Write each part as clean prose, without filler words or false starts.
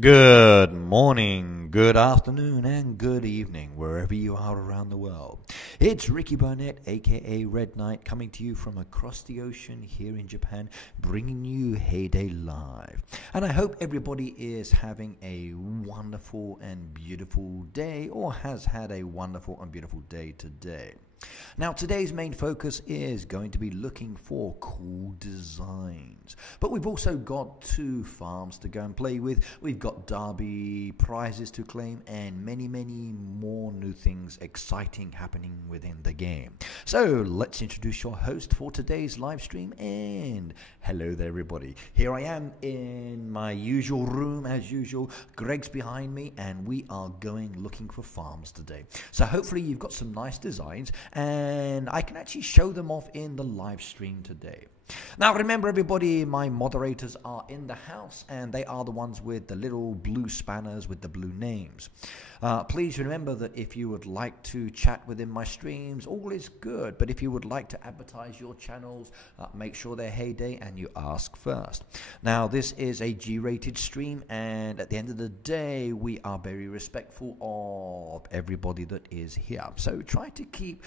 Good morning, good afternoon, and good evening, wherever you are around the world. It's Ricky Burnett, aka Red Knight, coming to you from across the ocean here in Japan, bringing you Heyday Live. And I hope everybody is having a wonderful and beautiful day, or has had a wonderful and beautiful day today. Now, today's main focus is going to be looking for cool designs. But we've also got 2 farms to go and play with. We've got derby prizes to claim and many more new things exciting happening within the game. So let's introduce your host for today's live stream. And hello there, everybody. Here I am in my usual room as usual. Greg's behind me and we are going looking for farms today. So hopefully you've got some nice designs and I can actually show them off in the live stream today. Now remember everybody, my moderators are in the house and they are the ones with the little blue spanners with the blue names. Please remember that if you would like to chat within my streams, all is good. But if you would like to advertise your channels, make sure they're Heyday and you ask first. Now this is a G-rated stream and at the end of the day, we are very respectful of everybody that is here. So try to keep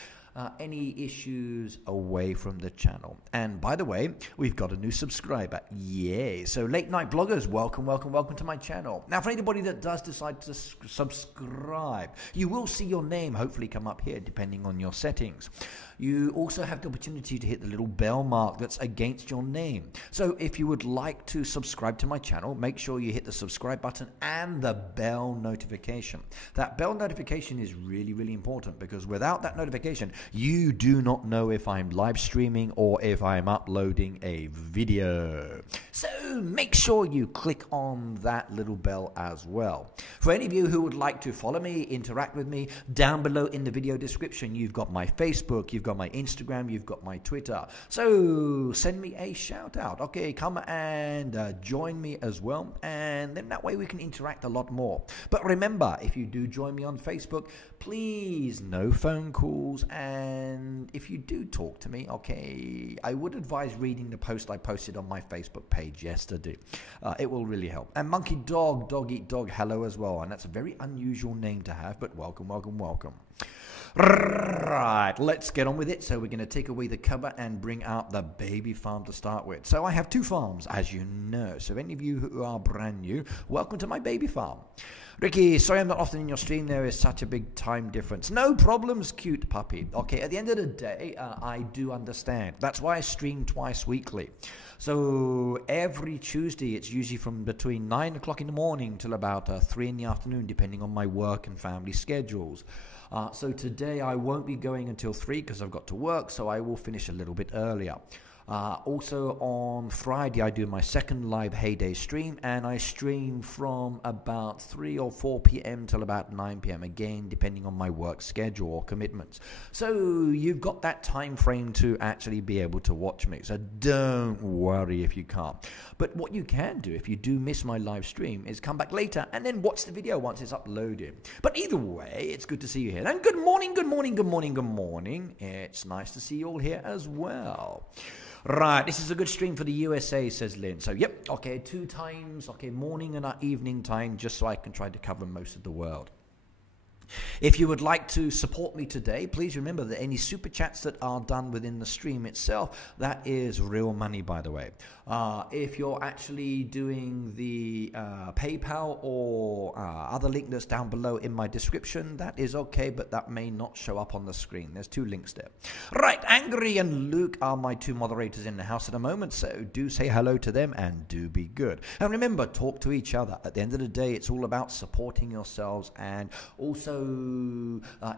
any issues away from the channel. And by the way, we've got a new subscriber. Yay. So late night bloggers, welcome to my channel. Now for anybody that does decide to subscribe, you will see your name hopefully come up here depending on your settings. You also have the opportunity to hit the little bell mark that's against your name. So if you would like to subscribe to my channel, make sure you hit the subscribe button and the bell notification. That bell notification is really important because without that notification, you do not know if I'm live streaming or if I'm uploading a video. So make sure you click on that little bell as well. For any of you who would like to follow me, interact with me, down below in the video description, you've got my Facebook, you've got my Instagram, you've got my Twitter. So send me a shout out. Okay, come and join me as well. And then that way we can interact a lot more. But remember, if you do join me on Facebook, please no phone calls. And if you do talk to me, okay, I would advise reading the post I posted on my Facebook page yesterday. It will really help. And Monkey Dog, Dog Eat Dog, hello as well. And that's a very unusual name to have, but welcome. Right, let's get on with it. So we're going to take away the cover and bring out the baby farm to start with. So I have 2 farms, as you know. So any of you who are brand new, welcome to my baby farm. Ricky, sorry I'm not often in your stream. There is such a big time difference. No problems, cute puppy. Okay, at the end of the day, I do understand. That's why I stream twice weekly. So every Tuesday, it's usually from between 9 o'clock in the morning till about 3 in the afternoon, depending on my work and family schedules. So today I won't be going until 3 because I've got to work, so I will finish a little bit earlier. Also on Friday I do my second live Heyday stream and I stream from about 3 or 4 p.m. till about 9 p.m. again depending on my work schedule or commitments. So you've got that time frame to actually be able to watch me, so don't worry if you can't. But what you can do if you do miss my live stream is come back later and then watch the video once it's uploaded. But either way, it's good to see you here. And good morning. It's nice to see you all here as well. Right, this is a good stream for the USA, says Lynn. So, yep, okay, 2 times, okay, morning and evening time, just so I can try to cover most of the world. If you would like to support me today, please remember that any super chats that are done within the stream itself, that is real money, by the way. If you're actually doing the PayPal or other link that's down below in my description, that is okay, but that may not show up on the screen. There's 2 links there. Right, Angry and Luke are my 2 moderators in the house at the moment, so do say hello to them and do be good. And remember, talk to each other. At the end of the day, it's all about supporting yourselves and also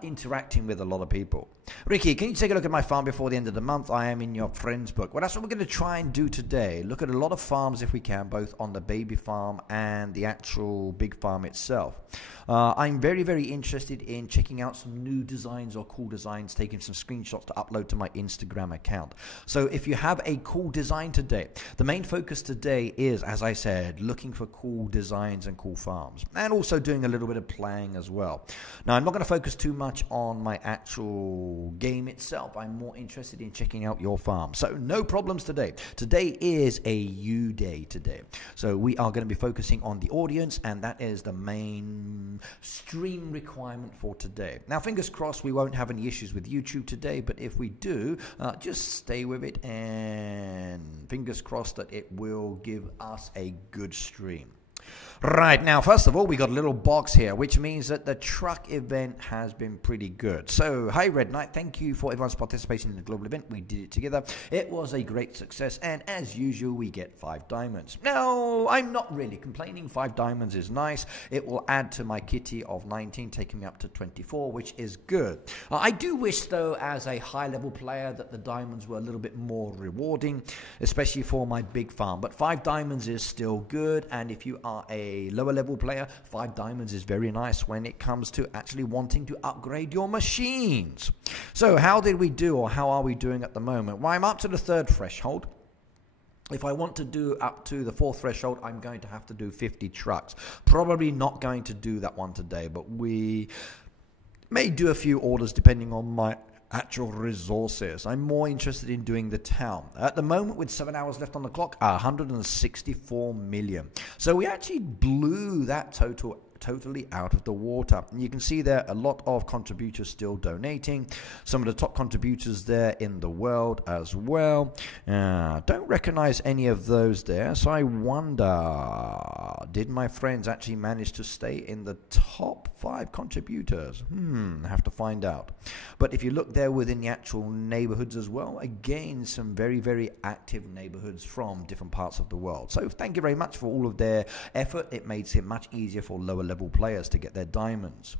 interacting with a lot of people. Ricky, can you take a look at my farm before the end of the month? I am in your friends book. Well, that's what we're going to try and do today. Look at a lot of farms if we can, both on the baby farm and the actual big farm itself. I'm very interested in checking out some new designs or cool designs, taking some screenshots to upload to my Instagram account. So if you have a cool design today, the main focus today is, as I said, looking for cool designs and cool farms, and also doing a little bit of playing as well. Now, I'm not going to focus too much on my actual game itself. I'm more interested in checking out your farm. So no problems today. Today is a U day today. So we are going to be focusing on the audience, and that is the main stream requirement for today. Now, fingers crossed we won't have any issues with YouTube today, but if we do, just stay with it, and fingers crossed that it will give us a good stream. Right, now, first of all, we got a little box here, which means that the truck event has been pretty good. So, hi, Red Knight. Thank you for everyone's participation in the global event. We did it together. It was a great success, and as usual, we get 5 diamonds. Now, I'm not really complaining. 5 diamonds is nice. It will add to my kitty of 19, taking me up to 24, which is good. I do wish, though, as a high-level player, that the diamonds were a little bit more rewarding, especially for my big farm. But 5 diamonds is still good, and if you are a lower level player, 5 diamonds is very nice when it comes to actually wanting to upgrade your machines. So how did we do, or how are we doing at the moment? Well, I'm up to the 3rd threshold. If I want to do up to the 4th threshold, I'm going to have to do 50 trucks. Probably not going to do that one today, but we may do a few orders depending on my actual resources. I'm more interested in doing the town. At the moment, with 7 hours left on the clock, 164 million. So we actually blew that totally out of the water. And you can see there a lot of contributors still donating. Some of the top contributors there in the world as well. Don't recognize any of those there, so I wonder, did my friends actually manage to stay in the top 5 contributors? I have to find out. But if you look there within the actual neighborhoods as well, again, some very, very active neighborhoods from different parts of the world. So thank you very much for all of their effort. It makes it much easier for lower level players to get their diamonds.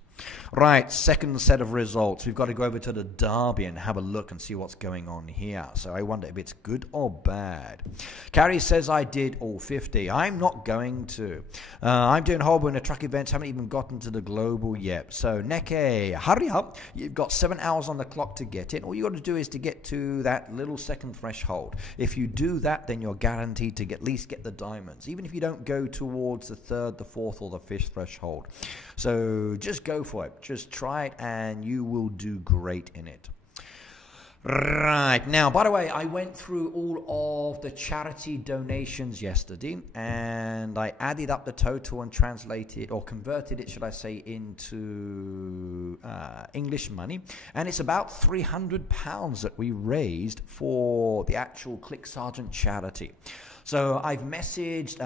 Right, 2nd set of results. We've got to go over to the derby and have a look and see what's going on here. So I wonder if it's good or bad. Carrie says I did all 50. I'm not going to. I'm doing horrible in the truck events. Haven't even gotten to the global yet. So Neke, hurry up. You've got 7 hours on the clock to get it. All you got to do is to get to that little 2nd threshold. If you do that, then you're guaranteed to at least get the diamonds, even if you don't go towards the 3rd, the 4th, or the 5th threshold. So just go for it. Just try it and you will do great in it. Right, now, by the way, I went through all of the charity donations yesterday, and I added up the total and translated, or converted it, should I say, into English money, and it's about £300 that we raised for the actual Click Sergeant charity. So I've messaged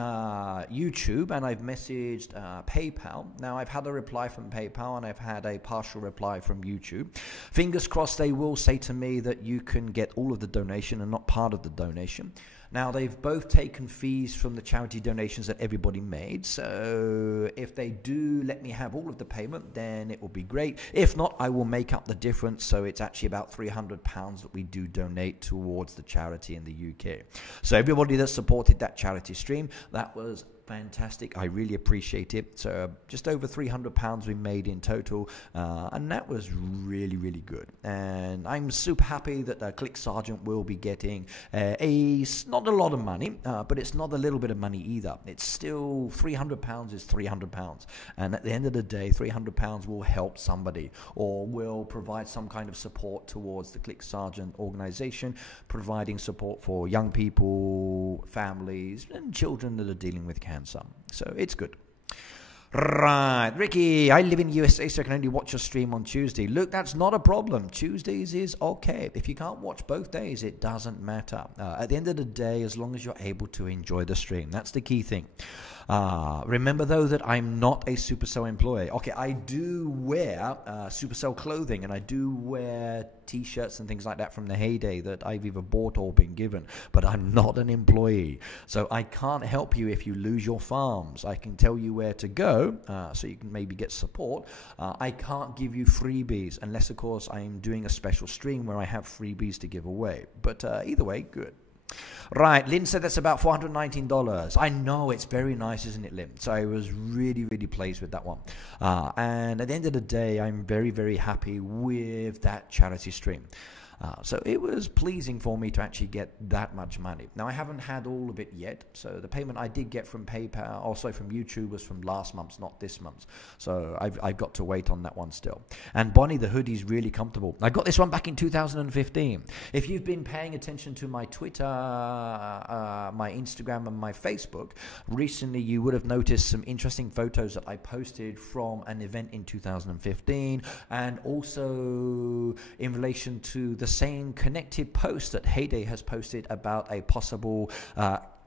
YouTube and I've messaged PayPal. Now I've had a reply from PayPal and I've had a partial reply from YouTube. Fingers crossed they will say to me that you can get all of the donation and not part of the donation. Now, they've both taken fees from the charity donations that everybody made. So if they do let me have all of the payment, then it will be great. If not, I will make up the difference. So it's actually about £300 that we do donate towards the charity in the UK. So everybody that supported that charity stream, that was fantastic. I really appreciate it. So just over £300 we made in total, and that was really, really good. And I'm super happy that Click Sergeant will be getting not a lot of money, but it's not a little bit of money either. It's still £300 is £300, and at the end of the day, £300 will help somebody or will provide some kind of support towards the Click Sergeant organization, providing support for young people, families, and children that are dealing with cancer. So it's good. Right, Ricky, I live in USA, so I can only watch your stream on Tuesday. Look, that's not a problem. Tuesdays is okay. If you can't watch both days, it doesn't matter. At the end of the day, as long as you're able to enjoy the stream, that's the key thing. Remember, though, that I'm not a Supercell employee. Okay, I do wear Supercell clothing, and I do wear T-shirts and things like that from the heyday that I've either bought or been given, but I'm not an employee. So I can't help you if you lose your farms. I can tell you where to go, so you can maybe get support. I can't give you freebies unless, of course, I'm doing a special stream where I have freebies to give away. But either way, good. Right, Lynn said that's about $419. I know, it's very nice, isn't it, Lynn? So I was really, really pleased with that one. And at the end of the day, I'm very, very happy with that charity stream. So it was pleasing for me to actually get that much money. Now, I haven't had all of it yet. So the payment I did get from PayPal, also from YouTube, was from last month's, not this month's. So I've got to wait on that one still. And Bonnie, the hoodie's really comfortable. I got this one back in 2015. If you've been paying attention to my Twitter, my Instagram, and my Facebook, recently you would have noticed some interesting photos that I posted from an event in 2015, and also in relation to the same connected post that Heyday has posted about a possible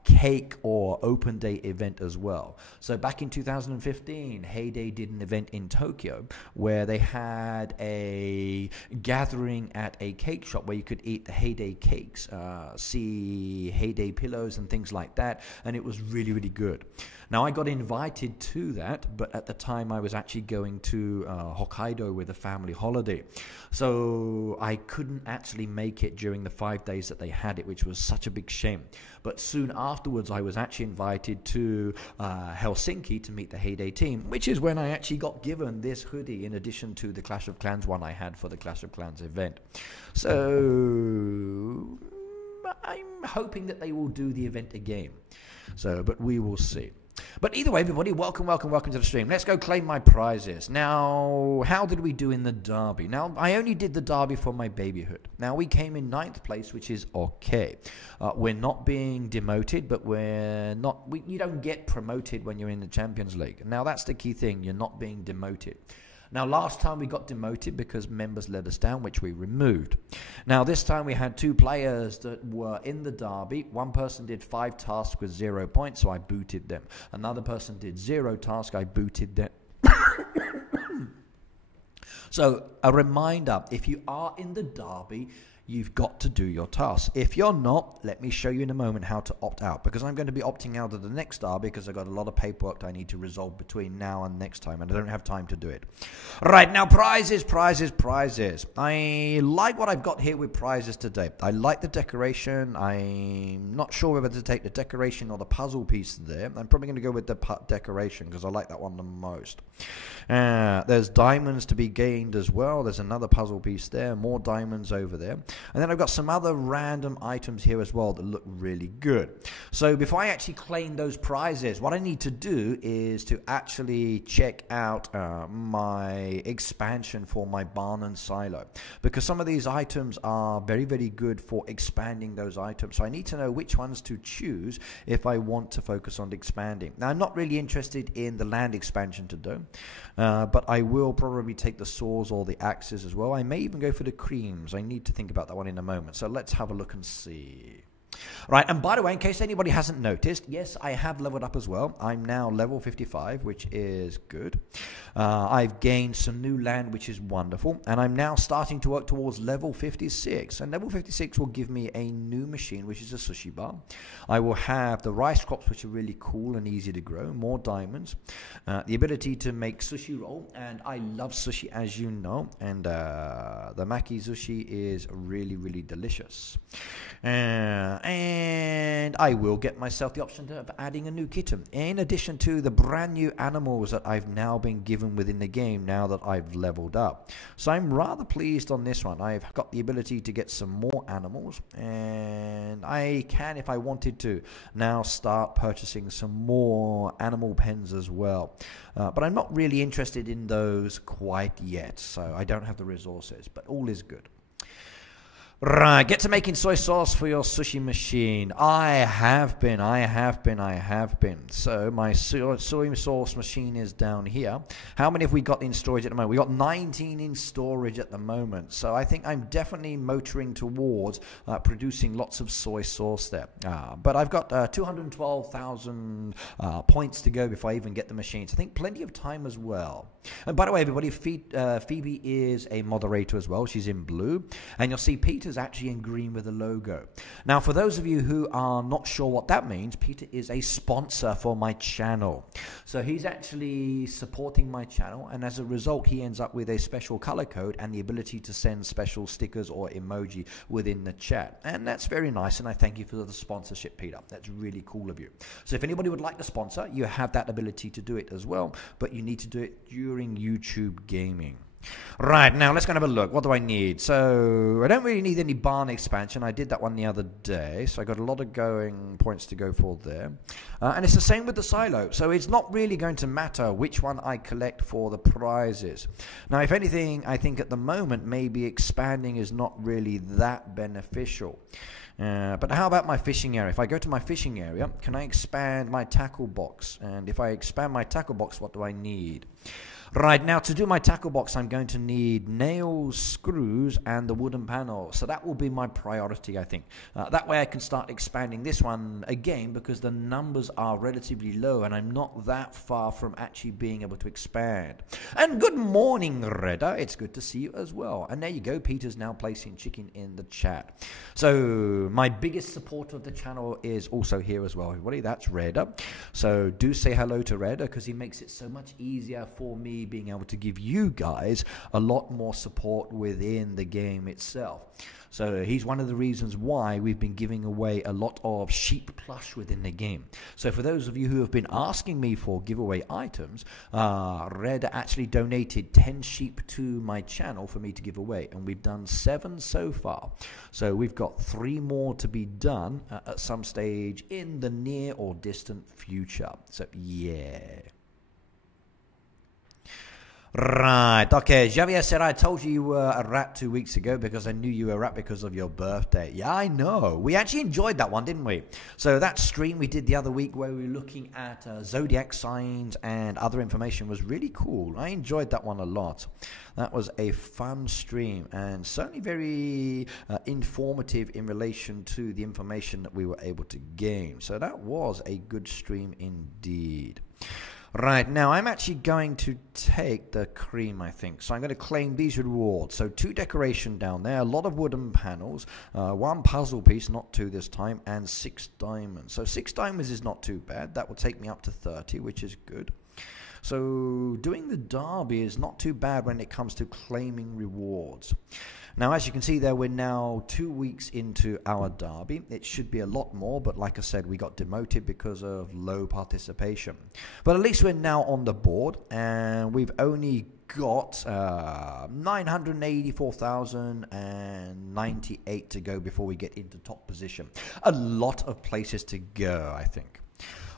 cake or open day event as well. So back in 2015, Heyday did an event in Tokyo where they had a gathering at a cake shop where you could eat the Heyday cakes, see Heyday pillows and things like that, and it was really, really good. Now, I got invited to that, but at the time I was actually going to Hokkaido with a family holiday. So I couldn't actually make it during the 5 days that they had it, which was such a big shame. But soon afterwards, I was actually invited to Helsinki to meet the Heyday team, which is when I actually got given this hoodie in addition to the Clash of Clans one I had for the Clash of Clans event. So I'm hoping that they will do the event again. So, but we will see. But either way, everybody, welcome to the stream. Let's go claim my prizes. Now, how did we do in the derby? Now, I only did the derby for my babyhood. Now, we came in 9th place, which is okay. We're not being demoted, but you don't get promoted when you're in the Champions League. Now, that's the key thing. You're not being demoted. Now, last time we got demoted because members let us down, which we removed. Now, this time we had 2 players that were in the derby. One person did 5 tasks with 0 points, so I booted them. Another person did 0 tasks, I booted them. So, a reminder, if you are in the derby, you've got to do your tasks. If you're not, let me show you in a moment how to opt out, because I'm going to be opting out of the next derby because I've got a lot of paperwork that I need to resolve between now and next time, and I don't have time to do it. Right, now prizes. I like what I've got here with prizes today. I like the decoration. I'm not sure whether to take the decoration or the puzzle piece there. I'm probably going to go with the decoration because I like that one the most. There's diamonds to be gained as well. There's another puzzle piece there, more diamonds over there. And then I've got some other random items here as well that look really good. So before I actually claim those prizes, what I need to do is to actually check out my expansion for my barn and silo, because some of these items are very, very good for expanding those items. So I need to know which ones to choose if I want to focus on expanding. Now, I'm not really interested in the land expansion to do, but I will probably take the saws or the axes as well. I may even go for the creams. I need to think about that one in a moment. So let's have a look and see. Right, and by the way, in case anybody hasn't noticed, yes, I have leveled up as well. I'm now level 55, which is good. I've gained some new land, which is wonderful. And I'm now starting to work towards level 56. And level 56 will give me a new machine, which is a sushi bar. I will have the rice crops, which are really cool and easy to grow. More diamonds. The ability to make sushi roll. And I love sushi, as you know. And the maki sushi is really, really delicious. And I will get myself the option of adding a new kitten, in addition to the brand new animals that I've now been given within the game now that I've leveled up. So I'm rather pleased on this one. I've got the ability to get some more animals, and I can, if I wanted to, now start purchasing some more animal pens as well. But I'm not really interested in those quite yet, so I don't have the resources, but all is good. Right, get to making soy sauce for your sushi machine. I have been. So my soy sauce machine is down here. How many have we got in storage at the moment? We got 19 in storage at the moment. So I think I'm definitely motoring towards producing lots of soy sauce there. But I've got 212,000 points to go before I even get the machines. I think plenty of time as well. And by the way, everybody, Phoebe is a moderator as well. She's in blue. And you'll see Peter's actually in green with a logo. Now, for those of you who are not sure what that means, Peter is a sponsor for my channel. So he's actually supporting my channel, and as a result, he ends up with a special color code and the ability to send special stickers or emoji within the chat. And that's very nice, and I thank you for the sponsorship, Peter. That's really cool of you. So if anybody would like to sponsor, you have that ability to do it as well, but you need to do it during YouTube gaming. Right, now let's go and have a look. What do I need? So I don't really need any barn expansion. I did that one the other day, so I got a lot of going points to go for there. And it's the same with the silo. So it's not really going to matter which one I collect for the prizes. Now, if anything, I think at the moment maybe expanding is not really that beneficial. But how about my fishing area? If I go to my fishing area, can I expand my tackle box? And if I expand my tackle box, what do I need? Right, now to do my tackle box, I'm going to need nails, screws, and the wooden panel. So that will be my priority, I think. That way I can start expanding this one again because the numbers are relatively low and I'm not that far from actually being able to expand. And good morning, Redda. It's good to see you as well. And there you go. Peter's now placing chicken in the chat. So my biggest supporter of the channel is also here as well, everybody. That's Redda. So do say hello to Redda because he makes it so much easier for me being able to give you guys a lot more support within the game itself. So he's one of the reasons why we've been giving away a lot of sheep plush within the game. So for those of you who have been asking me for giveaway items, Red actually donated 10 sheep to my channel for me to give away, and we've done 7 so far. So we've got 3 more to be done at some stage in the near or distant future. So yeah. Right, okay, Javier said, I told you you were a rat 2 weeks ago because I knew you were a rat because of your birthday. Yeah, I know. We actually enjoyed that one, didn't we? So that stream we did the other week where we were looking at zodiac signs and other information was really cool. I enjoyed that one a lot. That was a fun stream and certainly very informative in relation to the information that we were able to gain. So that was a good stream indeed. Right, now I'm actually going to take the cream, I think. So I'm going to claim these rewards. So 2 decoration down there, a lot of wooden panels, 1 puzzle piece, not 2 this time, and 6 diamonds. So 6 diamonds is not too bad. That will take me up to 30, which is good. So doing the derby is not too bad when it comes to claiming rewards. Now, as you can see there, we're now 2 weeks into our derby. It should be a lot more, but like I said, we got demoted because of low participation. But at least we're now on the board, and we've only got 984,098 to go before we get into top position. A lot of places to go, I think.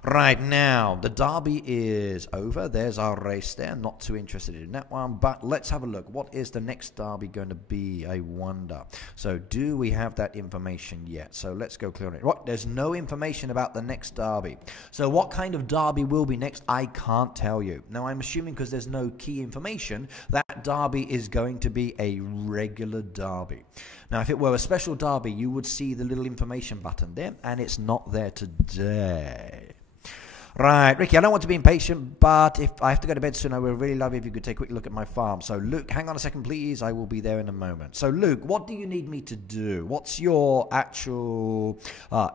Right, now, the derby is over. There's our race there. Not too interested in that one, but let's have a look. What is the next derby going to be, I wonder? So do we have that information yet? So let's go clear on it. What? There's no information about the next derby. So what kind of derby will be next? I can't tell you. Now, I'm assuming because there's no key information, that derby is going to be a regular derby. Now, if it were a special derby, you would see the little information button there, and it's not there today. Right, Ricky, I don't want to be impatient, but if I have to go to bed soon, I would really love it if you could take a quick look at my farm. So, Luke, hang on a second, please. I will be there in a moment. So, Luke, what do you need me to do? What's your actual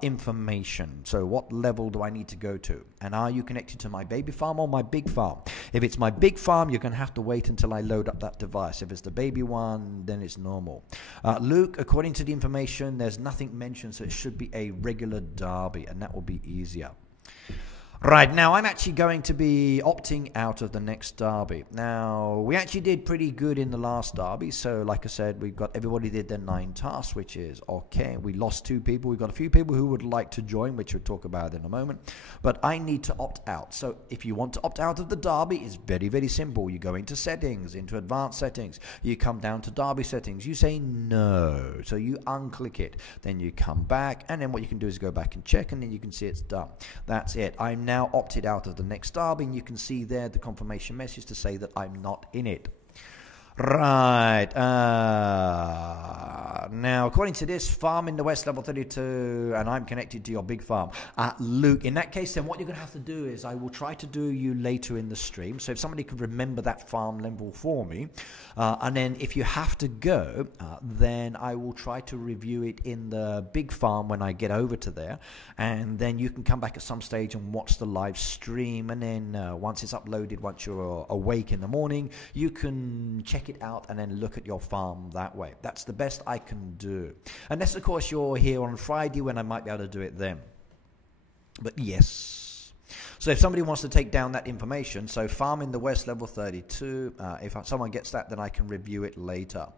information? So, what level do I need to go to? And are you connected to my baby farm or my big farm? If it's my big farm, you're going to have to wait until I load up that device. If it's the baby one, then it's normal. Luke, according to the information, there's nothing mentioned, so it should be a regular derby, and that will be easier. Right, now I'm actually going to be opting out of the next derby. Now, we actually did pretty good in the last derby. So, like I said, everybody did their 9 tasks, which is okay. We lost 2 people. We've got a few people who would like to join, which we'll talk about in a moment. But I need to opt out. So, if you want to opt out of the derby, it's very, very simple. You go into settings, into advanced settings. You come down to derby settings. You say no. So, you unclick it. Then you come back. And then what you can do is go back and check. And then you can see it's done. That's it. I'm now opted out of the next derby, and you can see there the confirmation message to say that I'm not in it. Right, now according to this, farm in the west, level 32, and I'm connected to your big farm. Luke, in that case, then what you're going to have to do is I will try to do you later in the stream, so if somebody could remember that farm level for me, and then if you have to go, then I will try to review it in the big farm when I get over to there, and then you can come back at some stage and watch the live stream, and then once it's uploaded, once you're awake in the morning, you can check it out and then look at your farm that way. That's the best I can do. Unless, of course, you're here on Friday when I might be able to do it then. But yes. So if somebody wants to take down that information, so farm in the west level 32, if someone gets that, then I can review it later.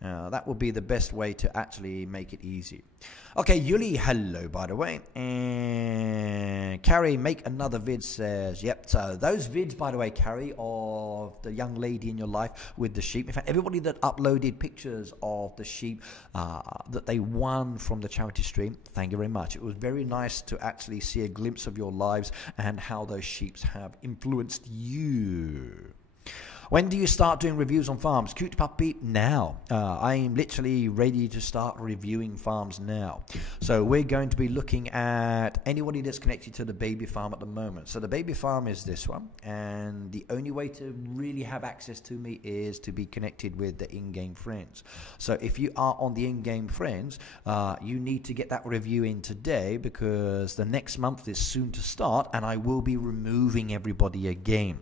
That would be the best way to actually make it easy. Okay, Yuli, hello, by the way. And Carrie, make another vid, says, yep. So those vids, by the way, Carrie, of the young lady in your life with the sheep. In fact, everybody that uploaded pictures of the sheep that they won from the charity stream, thank you very much. It was very nice to actually see a glimpse of your lives and how those sheep have influenced you. When do you start doing reviews on farms? Cute puppy, now. I'm literally ready to start reviewing farms now. So we're going to be looking at anybody that's connected to the baby farm at the moment. So the baby farm is this one. And the only way to really have access to me is to be connected with the in-game friends. So if you are on the in-game friends, you need to get that review in today because the next month is soon to start and I will be removing everybody again.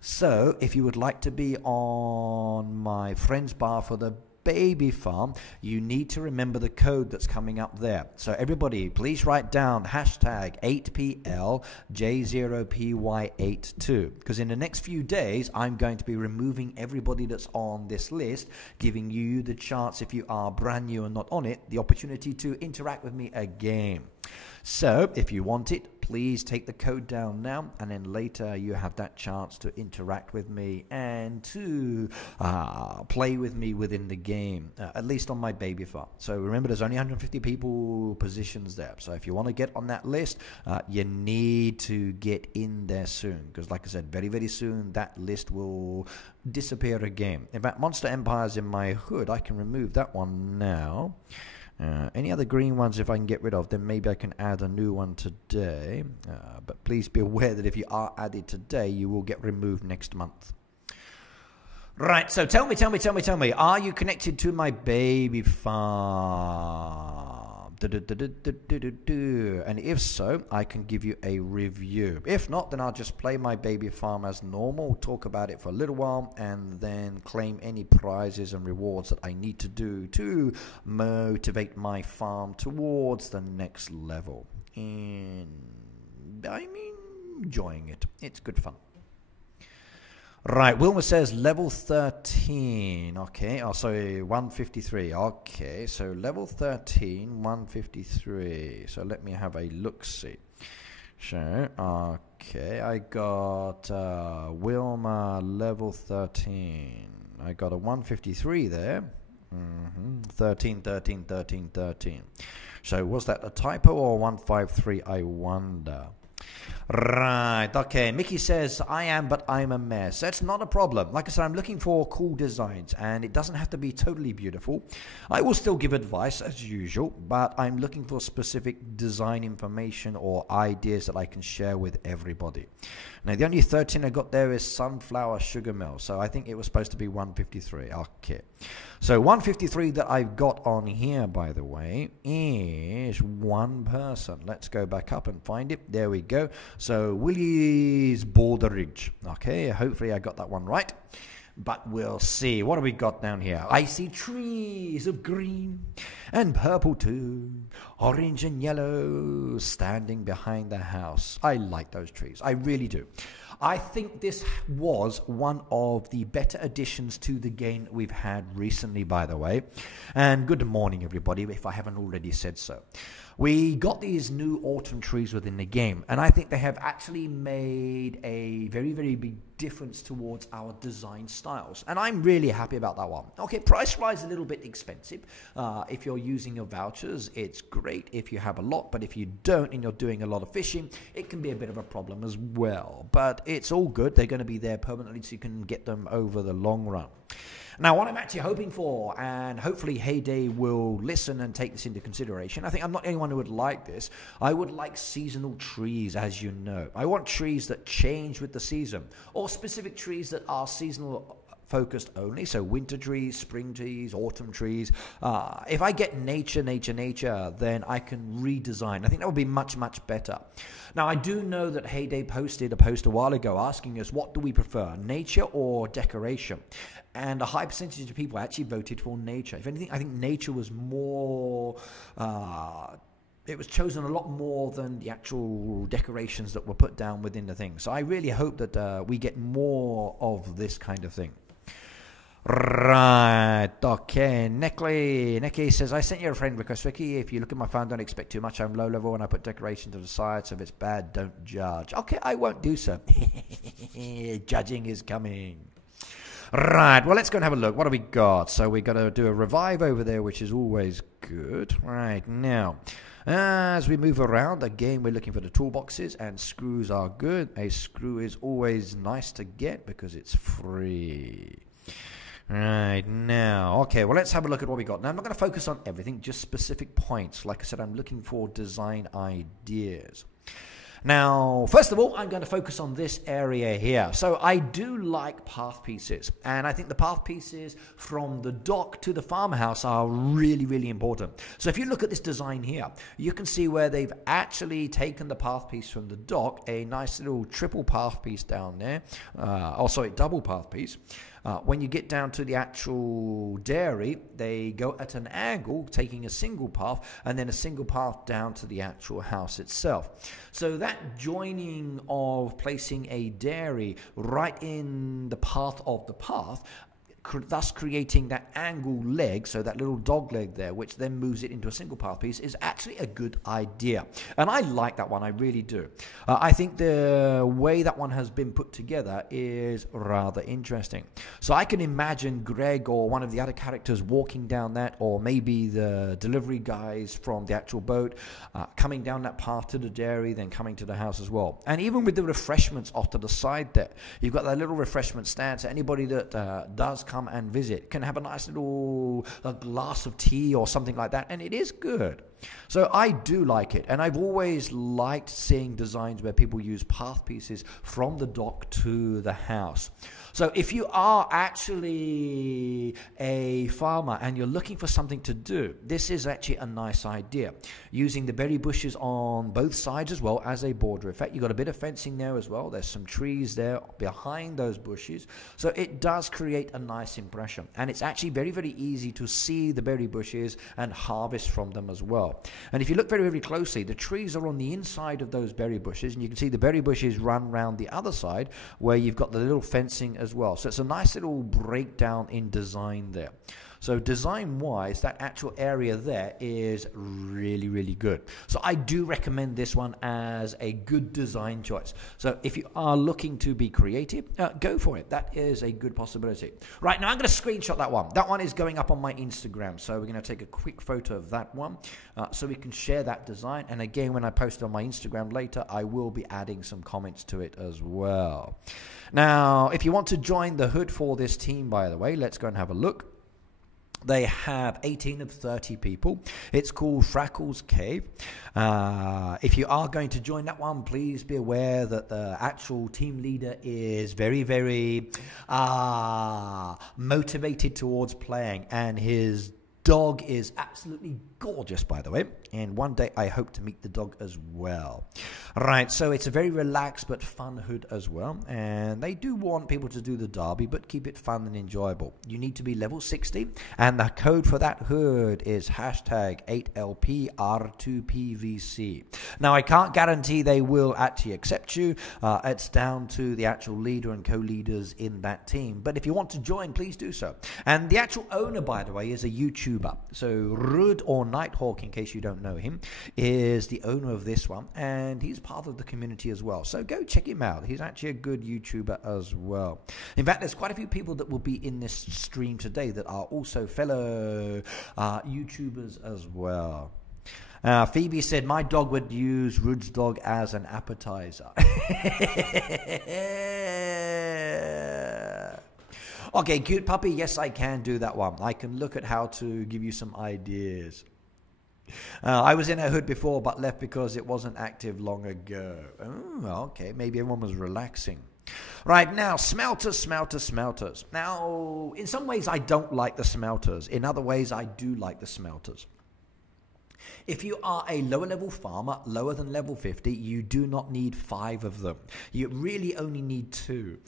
So if you would like to be on my friends bar for the baby farm, you need to remember the code that's coming up there. So everybody, please write down hashtag 8PLJ0PY82 because in the next few days, I'm going to be removing everybody that's on this list, giving you the chance, if you are brand new and not on it, the opportunity to interact with me again. So if you want it, please take the code down now, and then later you have that chance to interact with me and to play with me within the game, at least on my baby farm. So remember, there's only 150 people positions there. So if you want to get on that list, you need to get in there soon, because like I said, very, very soon that list will disappear again. In fact, Monster Empire's in my hood. I can remove that one now. Any other green ones, if I can get rid of them, maybe I can add a new one today. But please be aware that if you are added today, you will get removed next month. Right, so tell me, are you connected to my baby farm? And if so, I can give you a review. If not, then I'll just play my baby farm as normal, talk about it for a little while, and then claim any prizes and rewards that I need to do to motivate my farm towards the next level. And I'm enjoying it. It's good fun. Right, Wilma says level 13. Okay, oh, sorry, 153. Okay, so level 13, 153. So let me have a look-see. So, okay, I got Wilma level 13. I got a 153 there. 13, 13, 13, 13. So was that a typo or 153, I wonder? Right, okay, Mickey says, I am, but I'm a mess. That's not a problem. Like I said, I'm looking for cool designs, and it doesn't have to be totally beautiful. I will still give advice, as usual, but I'm looking for specific design information or ideas that I can share with everybody. Now, the only 13 I got there is Sunflower Sugar Mill, so I think it was supposed to be 153. Okay. So 153 that I've got on here, by the way, is one person. Let's go back up and find it. There we go. So Willie's Borderidge. Okay, hopefully I got that one right. But we'll see. What have we got down here? I see trees of green and purple too, orange and yellow standing behind the house. I like those trees. I really do. I think this was one of the better additions to the game we've had recently, by the way. And good morning, everybody, if I haven't already said so. We got these new autumn trees within the game, and I think they have actually made a very, very big difference towards our design styles, and I'm really happy about that one. Okay, price-wise, a little bit expensive. If you're using your vouchers, it's great if you have a lot, but if you don't and you're doing a lot of fishing, it can be a bit of a problem as well. But it's all good. They're going to be there permanently, so you can get them over the long run. Now, what I'm actually hoping for, and hopefully Heyday will listen and take this into consideration, I think I'm not the only one who would like this. I would like seasonal trees, as you know. I want trees that change with the season, or specific trees that are seasonal focused only, so winter trees, spring trees, autumn trees. If I get nature, then I can redesign. I think that would be much, much better. Now, I do know that Heyday posted a post a while ago asking us, what do we prefer, nature or decoration? And a high percentage of people actually voted for nature. If anything, I think nature was more it was chosen a lot more than the actual decorations that were put down within the thing. So I really hope that we get more of this kind of thing. Right, okay. Neki says, I sent you a friend request, Ricky. If you look at my phone, don't expect too much. I'm low level and I put decoration to the side, so if it's bad, don't judge. Okay, I won't do so. Judging is coming. Right, well, let's go and have a look. What have we got? So we got to do a revive over there, which is always good. Right, now, as we move around, again, we're looking for the toolboxes, and screws are good. A screw is always nice to get because it's free. Right, now, okay, well, let's have a look at what we got. Now, I'm not going to focus on everything, just specific points. Like I said, I'm looking for design ideas. Now, first of all, I'm going to focus on this area here. So I do like path pieces, and I think the path pieces from the dock to the farmhouse are really, really important. So if you look at this design here, you can see where they've actually taken the path piece from the dock, a nice little triple path piece down there, a double path piece. When you get down to the actual dairy, they go at an angle, taking a single path, and then a single path down to the actual house itself. So that joining of placing a dairy right in the path of the path, thus creating that angle leg, so that little dog leg there, which then moves it into a single path piece, is actually a good idea. And I like that one, I really do. I think the way that one has been put together is rather interesting. So I can imagine Greg or one of the other characters walking down that, or maybe the delivery guys from the actual boat coming down that path to the dairy, then coming to the house as well. And even with the refreshments off to the side there, you've got that little refreshment stand, so anybody that does come and visit can have a nice little glass of tea or something like that, and it is good. So I do like it, and I've always liked seeing designs where people use path pieces from the dock to the house. So if you are actually a farmer and you're looking for something to do, this is actually a nice idea. Using the berry bushes on both sides as well as a border effect. You've got a bit of fencing there as well. There's some trees there behind those bushes. So it does create a nice impression. And it's actually very, very easy to see the berry bushes and harvest from them as well. And if you look very, very closely, the trees are on the inside of those berry bushes, and you can see the berry bushes run round the other side where you've got the little fencing as well. So it's a nice little breakdown in design there. So design-wise, that actual area there is really, really good. So I do recommend this one as a good design choice. So if you are looking to be creative, go for it. That is a good possibility. Right, now I'm going to screenshot that one. That one is going up on my Instagram. So we're going to take a quick photo of that one so we can share that design. And again, when I post it on my Instagram later, I will be adding some comments to it as well. Now, if you want to join the hood for this team, by the way, let's go and have a look. They have 18 of 30 people. It's called Frackle's Cave. If you are going to join that one, please be aware that the actual team leader is very, very motivated towards playing, and his dog is absolutely gorgeous, by the way, and one day I hope to meet the dog as well. Right, so it's a very relaxed but fun hood as well, and they do want people to do the derby but keep it fun and enjoyable. You need to be level 60, and the code for that hood is hashtag 8LPR2PVC. Now, I can't guarantee they will actually accept you. It's down to the actual leader and co-leaders in that team, but if you want to join, please do so. And the actual owner, by the way, is a YouTuber. So Rud, or Nighthawk, in case you don't know him, is the owner of this one, and he's part of the community as well. So go check him out. He's actually a good YouTuber as well. In fact, there's quite a few people that will be in this stream today that are also fellow YouTubers as well. Phoebe said, my dog would use Rud's dog as an appetizer. Okay, cute puppy, yes, I can do that one. I can look at how to give you some ideas. I was in a hood before but left because it wasn't active long ago. Oh, okay, maybe everyone was relaxing. Right, now, smelters. Now, in some ways I don't like the smelters. In other ways I do like the smelters. If you are a lower level farmer, lower than level 50, you do not need 5 of them. You really only need 2.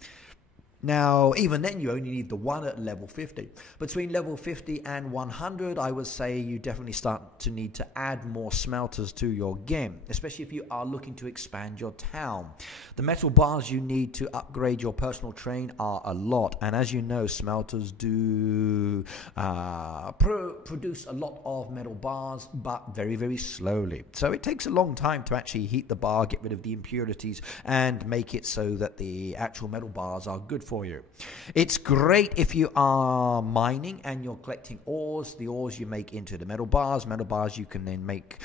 Now, even then, you only need the one at level 50. Between level 50 and 100, I would say you definitely start to need to add more smelters to your game, especially if you are looking to expand your town. The metal bars you need to upgrade your personal train are a lot, and as you know, smelters do produce a lot of metal bars, but very, very slowly. So it takes a long time to actually heat the bar, get rid of the impurities, and make it so that the actual metal bars are good for you. It's great if you are mining and you're collecting ores. The ores you make into the metal bars. Metal bars you can then make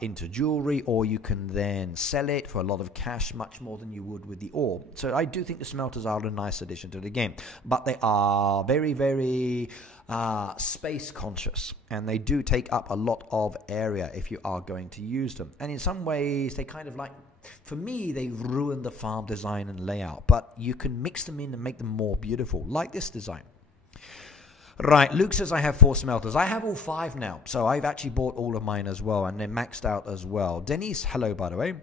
into jewelry, or you can then sell it for a lot of cash, much more than you would with the ore. So I do think the smelters are a nice addition to the game, but they are very, very space conscious, and they do take up a lot of area if you are going to use them. And in some ways, they kind of like, for me, they ruin the farm design and layout, but you can mix them in and make them more beautiful, like this design. Right, Luke says I have 4 smelters. I have all 5 now, so I've actually bought all of mine as well, and they're maxed out as well. Denise, hello, by the way.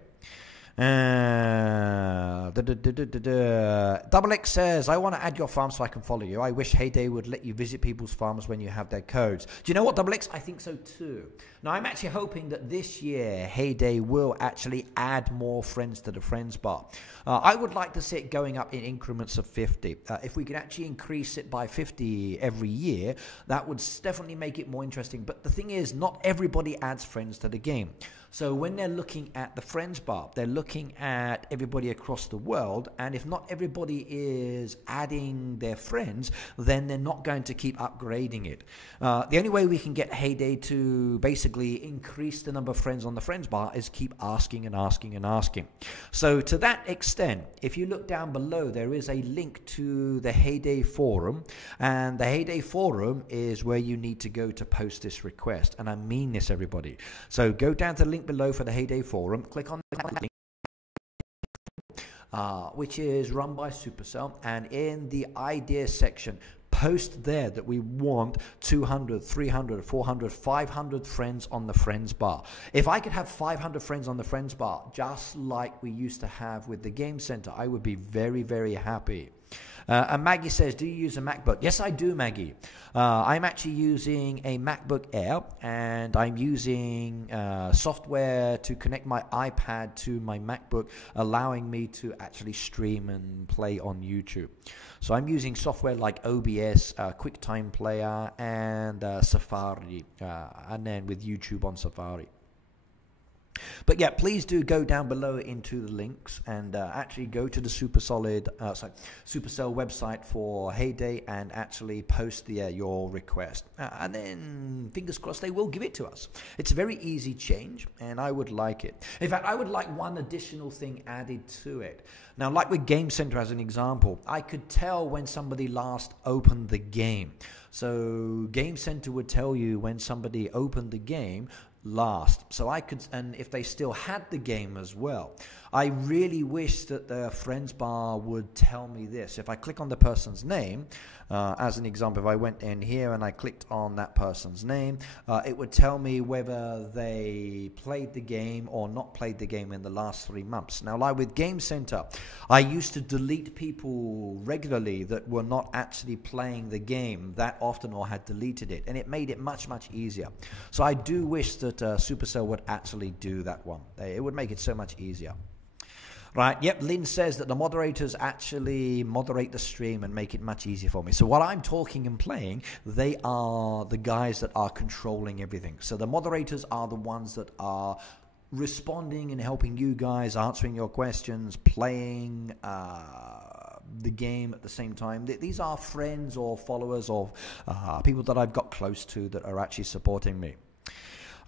Double X says, I want to add your farm so I can follow you. I wish Heyday would let you visit people's farms when you have their codes. Do you know what, Double X? I think so too. Now, I'm actually hoping that this year Heyday will actually add more friends to the friends bar. I would like to see it going up in increments of 50. If we could actually increase it by 50 every year, that would definitely make it more interesting. But the thing is, not everybody adds friends to the game. So when they're looking at the friends bar, they're looking at everybody across the world, and if not everybody is adding their friends, then they're not going to keep upgrading it. The only way we can get Heyday to basically increase the number of friends on the friends bar is keep asking and asking and asking. So to that extent, if you look down below, there is a link to the Heyday forum, and the Heyday forum is where you need to go to post this request, and I mean this, everybody. So go down to the link below for the Heyday forum, click on the link, which is run by Supercell, and in the ideas section, post there that we want 200, 300, 400, 500 friends on the friends bar. If I could have 500 friends on the friends bar, just like we used to have with the game center, I would be very, very happy. And Maggie says, do you use a MacBook? Yes, I do, Maggie. I'm actually using a MacBook Air, and I'm using software to connect my iPad to my MacBook, allowing me to actually stream and play on YouTube. So I'm using software like OBS, QuickTime Player, and Safari, and then with YouTube on Safari. But yeah, please do go down below into the links and actually go to the Supercell website for Heyday and actually post your request. And then, fingers crossed, they will give it to us. It's a very easy change, and I would like it. In fact, I would like one additional thing added to it. Now, like with Game Center as an example, I could tell when somebody last opened the game. So Game Center would tell you when somebody opened the game last, so I could, and if they still had the game as well. I really wish that the friends bar would tell me this. If I click on the person's name, as an example, if I went in here and I clicked on that person's name, it would tell me whether they played the game or not played the game in the last 3 months. Now, like with Game Center, I used to delete people regularly that were not actually playing the game that often or had deleted it, and it made it much, much easier. So I do wish that Supercell would actually do that one. It would make it so much easier. Right, yep, Lynn says that the moderators actually moderate the stream and make it much easier for me. So while I'm talking and playing, they are the guys that are controlling everything. So the moderators are the ones that are responding and helping you guys, answering your questions, playing the game at the same time. These are friends or followers of people that I've got close to that are actually supporting me.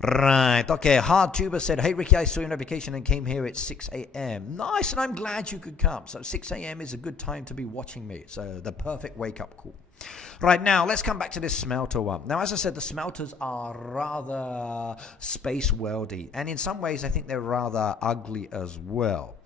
Right, okay, Hard Tuber said, hey Ricky, I saw your notification and came here at 6 a.m. Nice, and I'm glad you could come. So 6 a.m. is a good time to be watching me. So the perfect wake-up call. Right, now let's come back to this smelter one. Now, as I said, the smelters are rather space worldy, and in some ways I think they're rather ugly as well.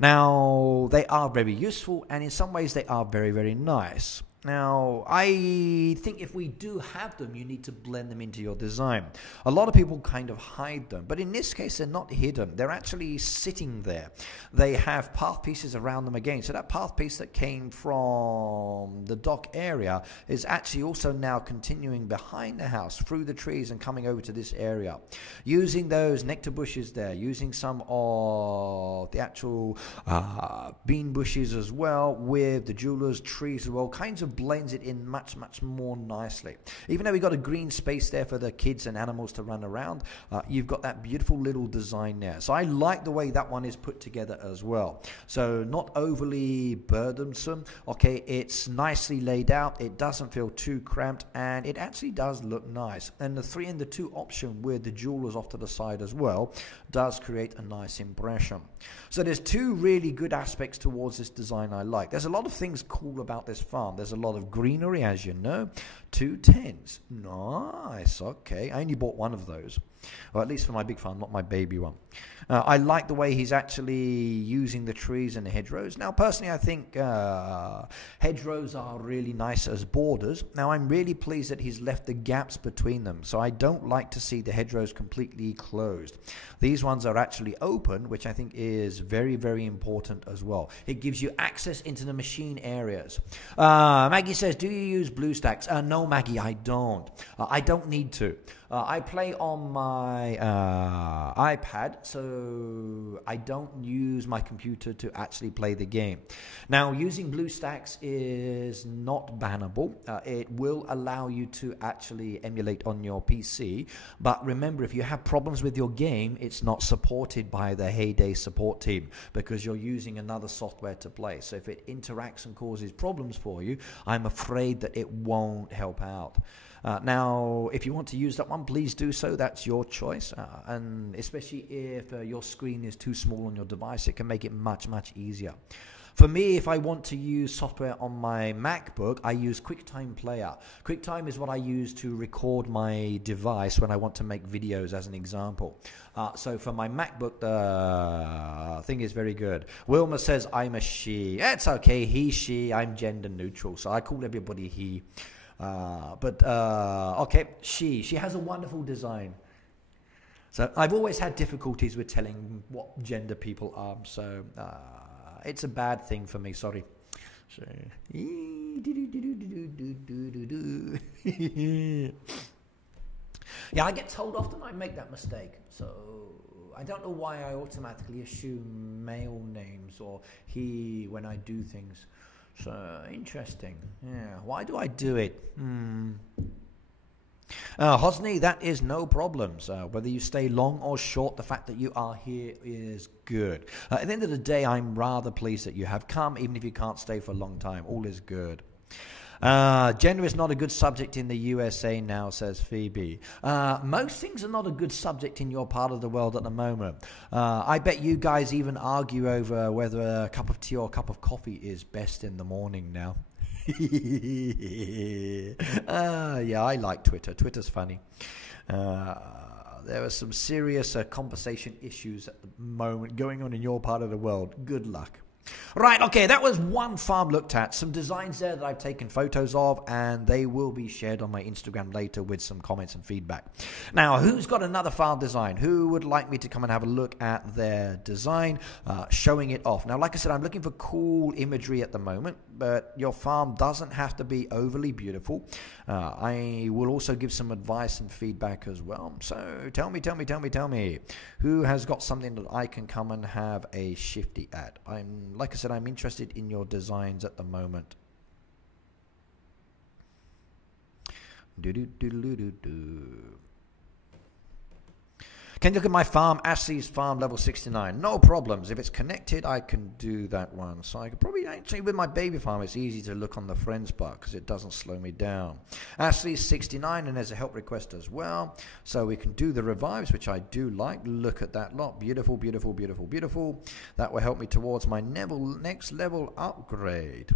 Now, they are very useful, and in some ways they are very, very nice. Now, I think if we do have them, you need to blend them into your design. A lot of people kind of hide them, but in this case, they're not hidden. They're actually sitting there. They have path pieces around them again. So that path piece that came from the dock area is actually also now continuing behind the house, through the trees and coming over to this area. Using those nectar bushes there, using some of the actual bean bushes as well, with the jeweler's trees as well, kinds of blends it in much more nicely. Even though we got a green space there for the kids and animals to run around, you've got that beautiful little design there. So I like the way that one is put together as well. So not overly burdensome. Okay, it's nicely laid out, it doesn't feel too cramped, and it actually does look nice. And the 3 and the 2 option with the jewelers off to the side as well does create a nice impression. So there's 2 really good aspects towards this design I like. There's a lot of things cool about this farm. There's a lot of greenery, as you know. 2 tents. Nice. Okay, I only bought one of those. Or at least for my big farm, not my baby one. I like the way he's actually using the trees and the hedgerows. Now, personally, I think hedgerows are really nice as borders. Now, I'm really pleased that he's left the gaps between them. So I don't like to see the hedgerows completely closed. These ones are actually open, which I think is very important as well. It gives you access into the machine areas. Maggie says, do you use BlueStacks? No, Maggie, I don't. I don't need to. I play on my iPad, so I don't use my computer to actually play the game. Now, using BlueStacks is not bannable. It will allow you to actually emulate on your PC, but remember, if you have problems with your game, it's not supported by the Heyday support team because you're using another software to play. So if it interacts and causes problems for you, I'm afraid that it won't help out. Now, if you want to use that one, please do so. That's your choice. And especially if your screen is too small on your device, it can make it much easier. For me, if I want to use software on my MacBook, I use QuickTime Player. QuickTime is what I use to record my device when I want to make videos, as an example. So for my MacBook, the thing is very good. Wilma says, I'm a she. It's okay, he, she, I'm gender neutral. So I call everybody he. Okay, she has a wonderful design. So I've always had difficulties with telling what gender people are, so it's a bad thing for me, sorry. So, yeah, I get told often I make that mistake, so I don't know why I automatically assume male names or he when I do things. So, interesting. Yeah, why do I do it? Hosni, that is no problems. Whether you stay long or short, the fact that you are here is good. At the end of the day, I'm rather pleased that you have come, even if you can't stay for a long time. All is good. Gender is not a good subject in the USA now, says Phoebe. Most things are not a good subject in your part of the world at the moment. I bet you guys even argue over whether a cup of tea or a cup of coffee is best in the morning now. Yeah, I like Twitter. Twitter's funny. There are some serious conversation issues at the moment going on in your part of the world. Good luck. Right, okay, that was one farm looked at. Some designs there that I've taken photos of, and they will be shared on my Instagram later with some comments and feedback. Now, who's got another farm design? Who would like me to come and have a look at their design, showing it off? Now, like I said, I'm looking for cool imagery at the moment, but your farm doesn't have to be overly beautiful. I will also give some advice and feedback as well. So tell me, who has got something that I can come and have a shifty at? Like I said, I'm interested in your designs at the moment. Can you look at my farm? Ashley's farm, level 69. No problems. If it's connected, I can do that one. So I could probably, actually, with my baby farm, it's easy to look on the friends bar because it doesn't slow me down. Ashley's 69, and there's a help request as well. So we can do the revives, which I do like. Look at that lot. Beautiful. That will help me towards my next level upgrade.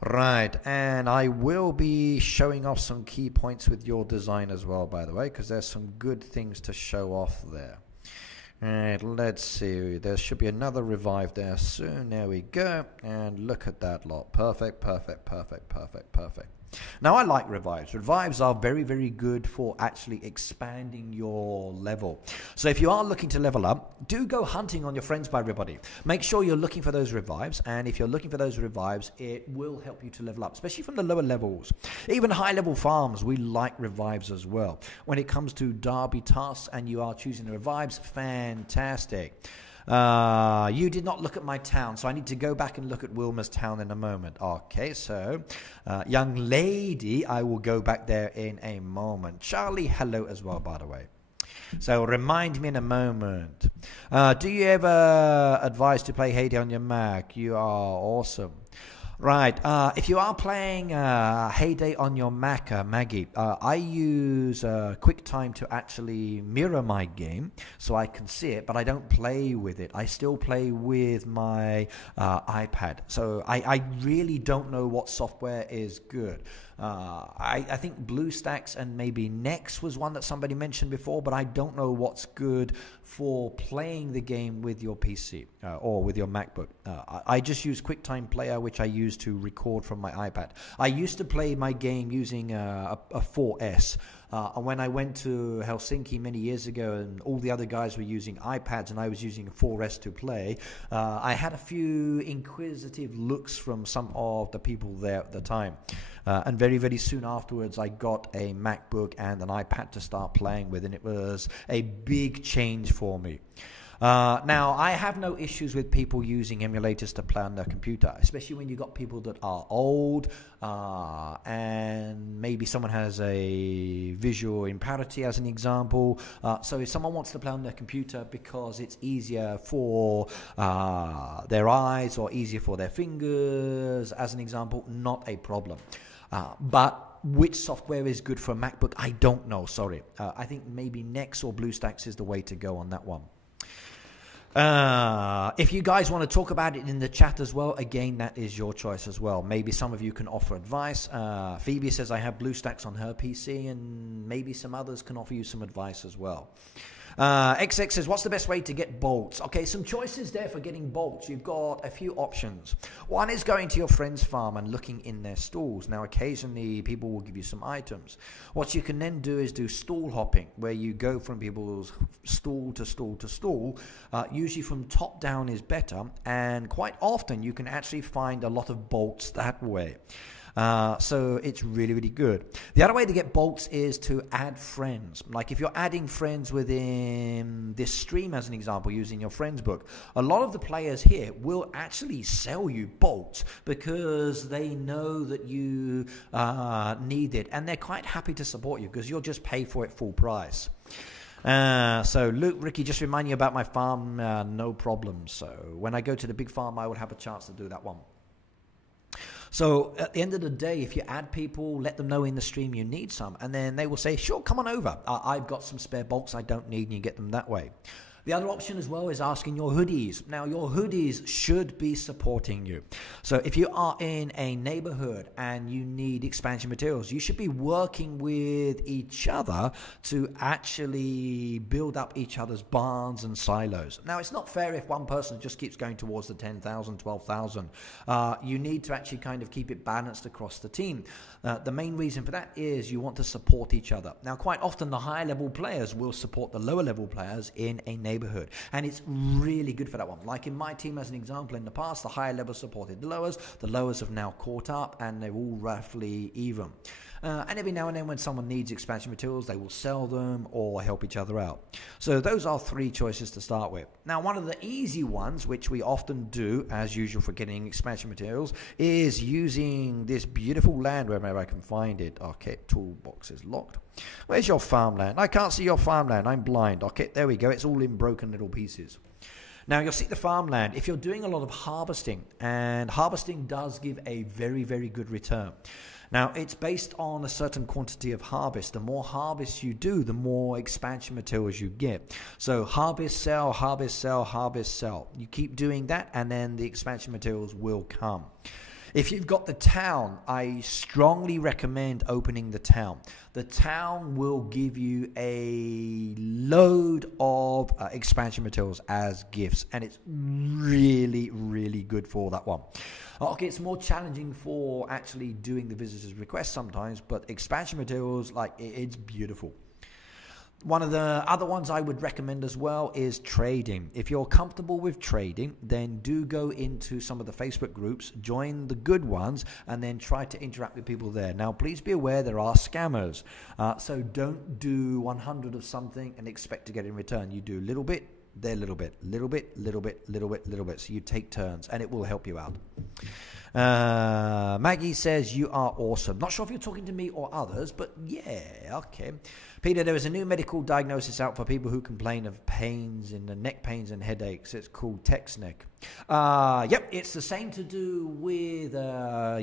Right, and I will be showing off some key points with your design as well, by the way, because there's some good things to show off there. And let's see, there should be another revive there soon. There we go. And look at that lot. Perfect, perfect, perfect, perfect, perfect. Now, I like revives. Revives are very, very good for actually expanding your level. So if you are looking to level up, do go hunting on your friends by everybody. Make sure you're looking for those revives. And if you're looking for those revives, it will help you to level up, especially from the lower levels. Even high level farms, we like revives as well. When it comes to derby tasks and you are choosing the revives, fantastic. You did not look at my town, so I need to go back and look at Wilma's town in a moment. Okay, so young lady, I will go back there in a moment. Charlie, hello as well, by the way. So remind me in a moment. Do you ever advise to play Heyday on your Mac? You are awesome. Right, if you are playing Heyday on your Mac, Maggie, I use QuickTime to actually mirror my game so I can see it, but I don't play with it. I still play with my iPad. So I really don't know what software is good. I think BlueStacks and maybe Nex was one that somebody mentioned before, but I don't know what's good for playing the game with your PC or with your MacBook. I just use QuickTime Player, which I use to record from my iPad. I used to play my game using a 4S. And when I went to Helsinki many years ago and all the other guys were using iPads and I was using a 4S to play, I had a few inquisitive looks from some of the people there at the time. And very, very soon afterwards, I got a MacBook and an iPad to start playing with, and it was a big change for me. Now, I have no issues with people using emulators to play on their computer, especially when you've got people that are old and maybe someone has a visual impairment as an example. So if someone wants to play on their computer because it's easier for their eyes or easier for their fingers, as an example, not a problem. But which software is good for a MacBook, I don't know, sorry. I think maybe Nex or BlueStacks is the way to go on that one. If you guys want to talk about it in the chat as well, again, that is your choice as well. Maybe some of you can offer advice. Phoebe says I have BlueStacks on her PC, and maybe some others can offer you some advice as well. XX says, what's the best way to get bolts? Okay, some choices there for getting bolts. You've got a few options. One is going to your friend's farm and looking in their stalls. Now, occasionally, people will give you some items. What you can then do is do stall hopping, where you go from people's stall to stall to stall. Usually from top down is better, and quite often you can actually find a lot of bolts that way. So it's really, really good. The other way to get bolts is to add friends. Like if you're adding friends within this stream, as an example, using your friends book, a lot of the players here will actually sell you bolts because they know that you need it, and they're quite happy to support you because you'll just pay for it full price. So Luke, Ricky, just remind you about my farm, no problem. So when I go to the big farm, I will have a chance to do that one. So at the end of the day, if you add people, let them know in the stream you need some, and then they will say, sure, come on over. I've got some spare bolts I don't need, and you get them that way. The other option as well is asking your hoodies. Now, your hoodies should be supporting you. So if you are in a neighborhood and you need expansion materials, you should be working with each other to actually build up each other's barns and silos. Now, it's not fair if one person just keeps going towards the 10,000, 12,000. You need to actually kind of keep it balanced across the team. The main reason for that is you want to support each other. Now, quite often the higher level players will support the lower level players in a neighborhood, and it's really good for that one. Like in my team, as an example, in the past, the higher levels supported the lowers have now caught up, and they're all roughly even. And every now and then when someone needs expansion materials, they will sell them or help each other out. So those are three choices to start with. Now, one of the easy ones, which we often do, as usual for getting expansion materials, is using this beautiful land wherever I can find it. Okay, toolbox is locked. Where's your farmland? I can't see your farmland. I'm blind. Okay, there we go. It's all in broken little pieces. Now, you'll see the farmland. If you're doing a lot of harvesting, and harvesting does give a very, very good return. Now, it's based on a certain quantity of harvest. The more harvest you do, the more expansion materials you get. So harvest, sell, harvest, sell, harvest, sell. You keep doing that, and then the expansion materials will come. If you've got the town, I strongly recommend opening the town. The town will give you a load of expansion materials as gifts, and it's really, really good for that one. Okay, it's more challenging for actually doing the visitor's request sometimes, but expansion materials, like, it's beautiful. One of the other ones I would recommend as well is trading. If you're comfortable with trading, then do go into some of the Facebook groups, join the good ones, and then try to interact with people there. Now, please be aware there are scammers. So don't do 100 of something and expect to get in return. You do a little bit, there a little bit, little bit, little bit, little bit, little bit. So you take turns, and it will help you out. Maggie says, you are awesome. Not sure if you're talking to me or others, but yeah, okay. Peter, there is a new medical diagnosis out for people who complain of pains in the neck pains and headaches. It's called text neck. Yep, it's the same to do with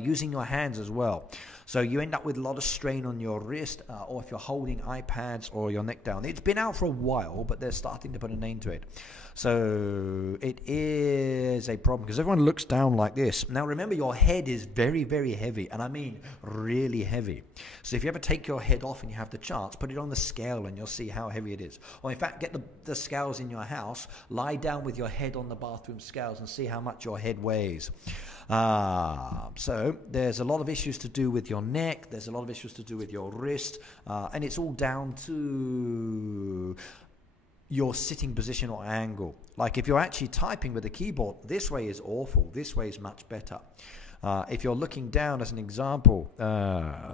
using your hands as well. So you end up with a lot of strain on your wrist, or if you're holding iPads or your neck down. It's been out for a while, but they're starting to put a name to it. So it is a problem because everyone looks down like this. Now remember, your head is very, very heavy, and I mean really heavy. So if you ever take your head off and you have the chance, put it on the scale and you'll see how heavy it is. Or in fact, get the scales in your house, lie down with your head on the bathroom scales and see how much your head weighs. So there's a lot of issues to do with your neck, there's a lot of issues to do with your wrist, and it's all down to your sitting position or angle. Like if you're actually typing with a keyboard, this way is awful, this way is much better. If you're looking down, as an example,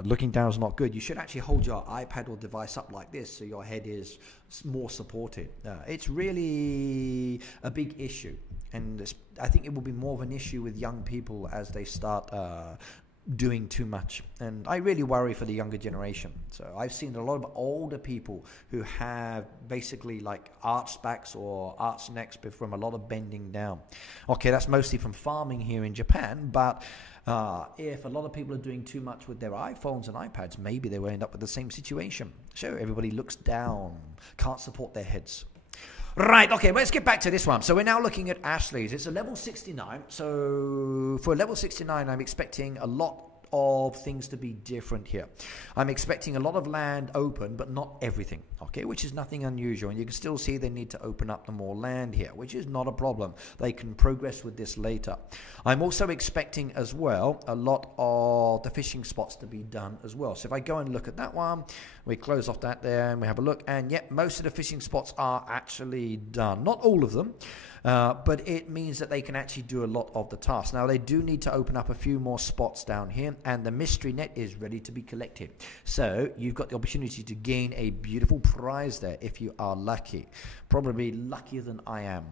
looking down is not good. You should actually hold your iPad or device up like this so your head is more supported. It's really a big issue, and I think it will be more of an issue with young people as they start doing too much, and I really worry for the younger generation. So I've seen a lot of older people who have basically like arched backs or arched necks from a lot of bending down. Okay, that's mostly from farming here in Japan, but if a lot of people are doing too much with their iPhones and iPads, maybe they will end up with the same situation. So everybody looks down, can't support their heads. Right, okay, let's get back to this one. So we're now looking at Ashley's. It's a level 69. So for level 69, I'm expecting a lot of things to be different here. I'm expecting a lot of land open, but not everything, okay, which is nothing unusual. And you can still see they need to open up the more land here, which is not a problem. They can progress with this later. I'm also expecting as well a lot of the fishing spots to be done as well. So if I go and look at that one, we close off that there and we have a look, and yep, most of the fishing spots are actually done. Not all of them, but it means that they can actually do a lot of the tasks. Now they do need to open up a few more spots down here, and the mystery net is ready to be collected. So you've got the opportunity to gain a beautiful prize there if you are lucky. Probably luckier than I am.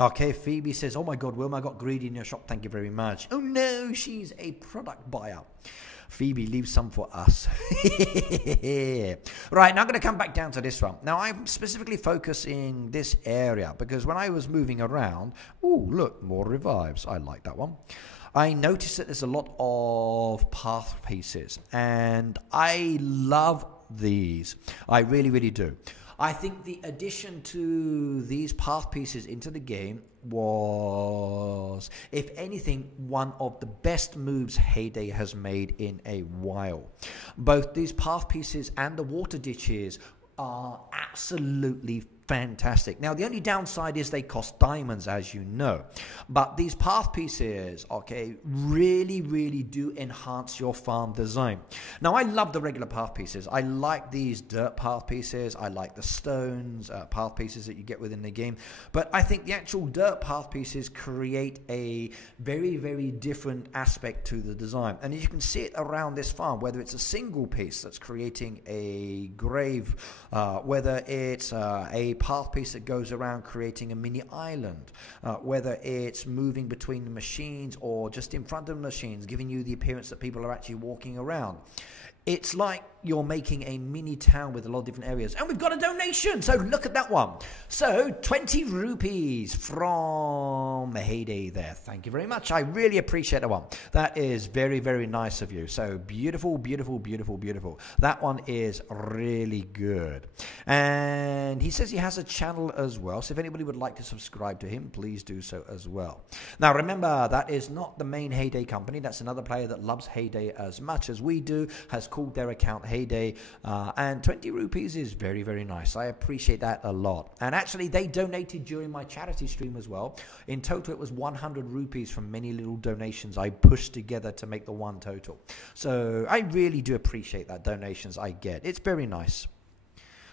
Okay, Phoebe says, oh my God, Wilma, I got greedy in your shop. Thank you very much. Oh no, she's a product buyer. Phoebe, leave some for us. Right, now I'm going to come back down to this one. Now, I'm specifically focusing this area because when I was moving around, oh, look, more revives. I like that one. I noticed that there's a lot of path pieces, and I love these. I really, really do. I think the addition to these path pieces into the game was, if anything, one of the best moves Heyday has made in a while. Both these path pieces and the water ditches are absolutely fantastic. Now, the only downside is they cost diamonds, as you know. But these path pieces, okay, really, really do enhance your farm design. Now, I love the regular path pieces. I like these dirt path pieces. I like the stones path pieces that you get within the game. But I think the actual dirt path pieces create a very, very different aspect to the design. And you can see it around this farm, whether it's a single piece that's creating a grave, whether it's a path piece that goes around creating a mini island, whether it's moving between the machines or just in front of the machines, giving you the appearance that people are actually walking around. It's like you're making a mini town with a lot of different areas. And we've got a donation. So look at that one. So 20 rupees from Heyday there. Thank you very much. I really appreciate that one. That is very, very nice of you. So beautiful, beautiful, beautiful, beautiful. That one is really good. And he says he has a channel as well. So if anybody would like to subscribe to him, please do so as well. Now remember, that is not the main Heyday company. That's another player that loves Heyday as much as we do, has called their account Heyday, and 20 rupees is very, very nice. I appreciate that a lot. And actually they donated during my charity stream as well. In total it was 100 rupees from many little donations I pushed together to make the one total. So I really do appreciate that donations I get. It's very nice.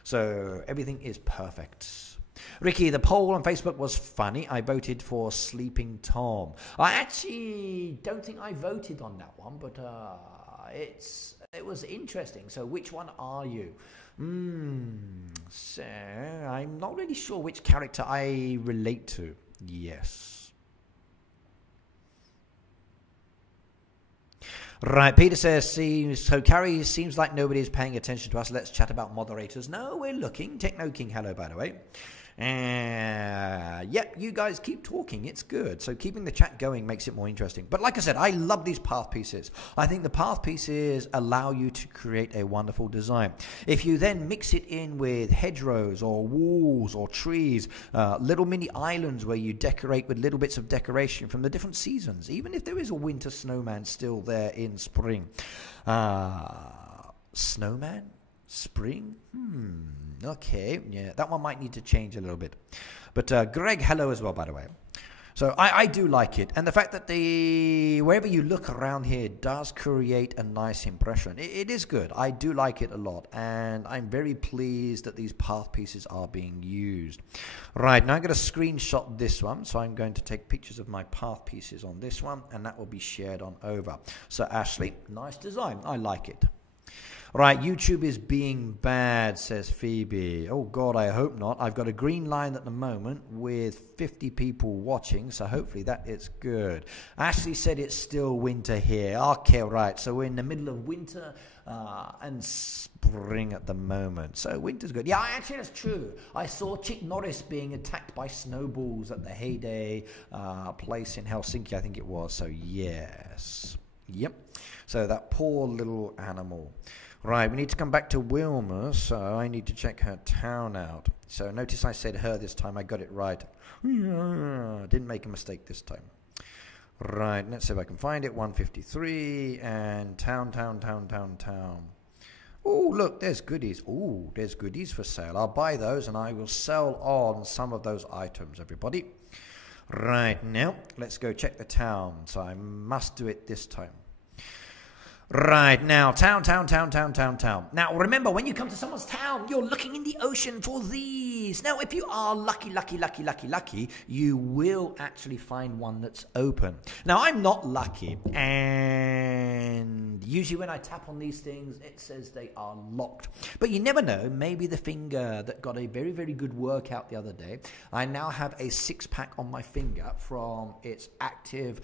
So everything is perfect. Ricky, the poll on Facebook was funny. I voted for Sleeping Tom. I actually don't think I voted on that one, but it was interesting. So which one are you? So I'm not really sure which character I relate to. Yes. Right, Peter says, so Carrie, seems like nobody is paying attention to us. Let's chat about moderators. No, we're looking. Techno King, hello, by the way. Yep, you guys keep talking. It's good. So keeping the chat going makes it more interesting. But like I said, I love these path pieces. I think the path pieces allow you to create a wonderful design. If you then mix it in with hedgerows or walls or trees, little mini islands where you decorate with little bits of decoration from the different seasons, even if there is a winter snowman still there in spring. Snowman? Spring? Okay, yeah, that one might need to change a little bit. But Greg, hello as well, by the way. So I do like it. And the fact that wherever you look around here does create a nice impression. It is good. I do like it a lot. And I'm very pleased that these path pieces are being used. Right, now I'm going to screenshot this one. So I'm going to take pictures of my path pieces on this one. And that will be shared on over. So Ashley, nice design. I like it. Right, YouTube is being bad, says Phoebe. Oh, God, I hope not. I've got a green line at the moment with 50 people watching, so hopefully that is good. Ashley said it's still winter here. Okay, right, so we're in the middle of winter and spring at the moment. So winter's good. Yeah, actually, that's true. I saw Chick Norris being attacked by snowballs at the Heyday place in Helsinki, I think it was. So, yes. Yep. So that poor little animal. Right, we need to come back to Wilma, so I need to check her town out. So notice I said her this time, I got it right. Didn't make a mistake this time. Right, let's see if I can find it. 153, and town. Oh, look, there's goodies. Oh, there's goodies for sale. I'll buy those, and I will sell on some of those items, everybody. Right, now, let's go check the town. So I must do it this time. Right, now, town. Now, remember, when you come to someone's town, you're looking in the ocean for these. Now, if you are lucky, you will actually find one that's open. Now, I'm not lucky, and usually when I tap on these things, it says they are locked. But you never know, maybe the finger that got a very, very good workout the other day, I now have a 6-pack on my finger from its active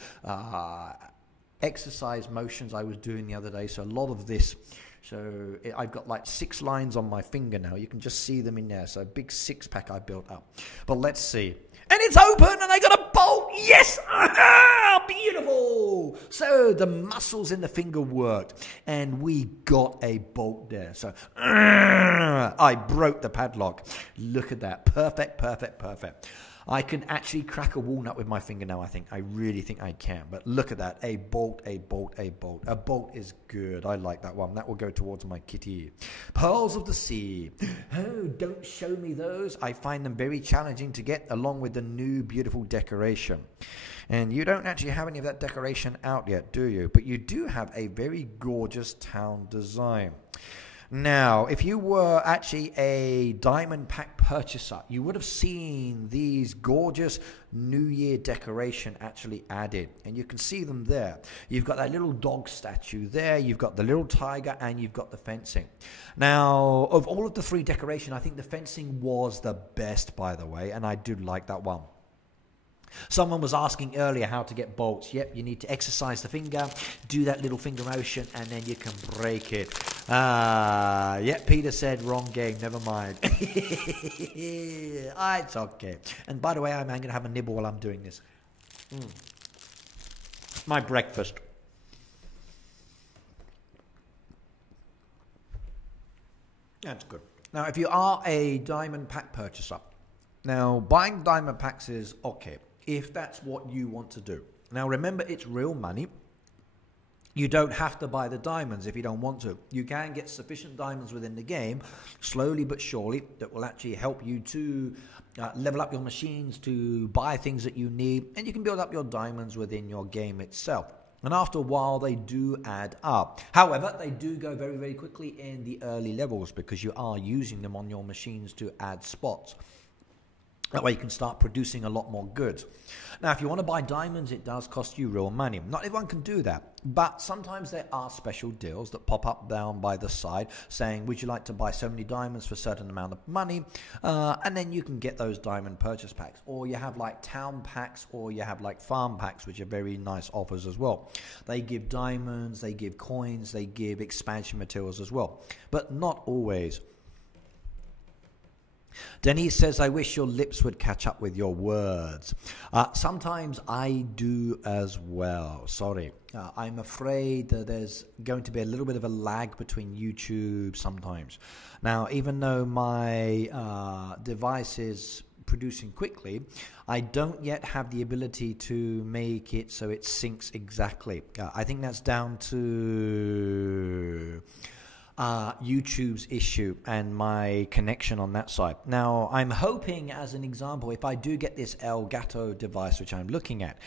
exercise motions I was doing the other day. So a lot of this, so I've got like 6 lines on my finger now. You can just see them in there. So a big 6-pack I built up. But let's see. And it's open, and I got a bolt. Yes! Aha! Beautiful! So the muscles in the finger worked, and we got a bolt there. So I broke the padlock. Look at that. Perfect. I can actually crack a walnut with my finger now, I think. I really think I can. But look at that. A bolt. A bolt is good. I like that one. That will go towards my kitty. Pearls of the Sea. Oh, don't show me those. I find them very challenging to get, along with the new beautiful decoration. And you don't actually have any of that decoration out yet, do you? But you do have a very gorgeous town design. Now, if you were actually a diamond pack purchaser, you would have seen these gorgeous New Year decoration actually added. And you can see them there. You've got that little dog statue there. You've got the little tiger, and you've got the fencing. Now, of all of the 3 decoration, I think the fencing was the best, by the way. And I did like that one. Someone was asking earlier how to get bolts. Yep, you need to exercise the finger, do that little finger motion, and then you can break it. Yeah, Peter said wrong game. Never mind. It's okay. And by the way, I'm going to have a nibble while I'm doing this. My breakfast. That's good. Now, if you are a diamond pack purchaser, now buying diamond packs is okay if that's what you want to do. Now, remember, it's real money. You don't have to buy the diamonds if you don't want to. You can get sufficient diamonds within the game, slowly but surely, that will actually help you to level up your machines, to buy things that you need, and you can build up your diamonds within your game itself. And after a while, they do add up. However, they do go very, very quickly in the early levels because you are using them on your machines to add spots. That way you can start producing a lot more goods. Now, if you want to buy diamonds, it does cost you real money. Not everyone can do that, but sometimes there are special deals that pop up down by the side saying, would you like to buy so many diamonds for a certain amount of money? And then you can get those diamond purchase packs. Or you have like town packs, or you have like farm packs, which are very nice offers as well. They give diamonds, they give coins, they give expansion materials as well, but not always. Denise says, I wish your lips would catch up with your words. Sometimes I do as well. Sorry. I'm afraid that there's going to be a little bit of a lag between YouTube sometimes. Now, even though my device is producing quickly, I don't yet have the ability to make it so it syncs exactly. I think that's down to YouTube's issue and my connection on that side. Now, I'm hoping, as an example, if I do get this Elgato device, which I'm looking at,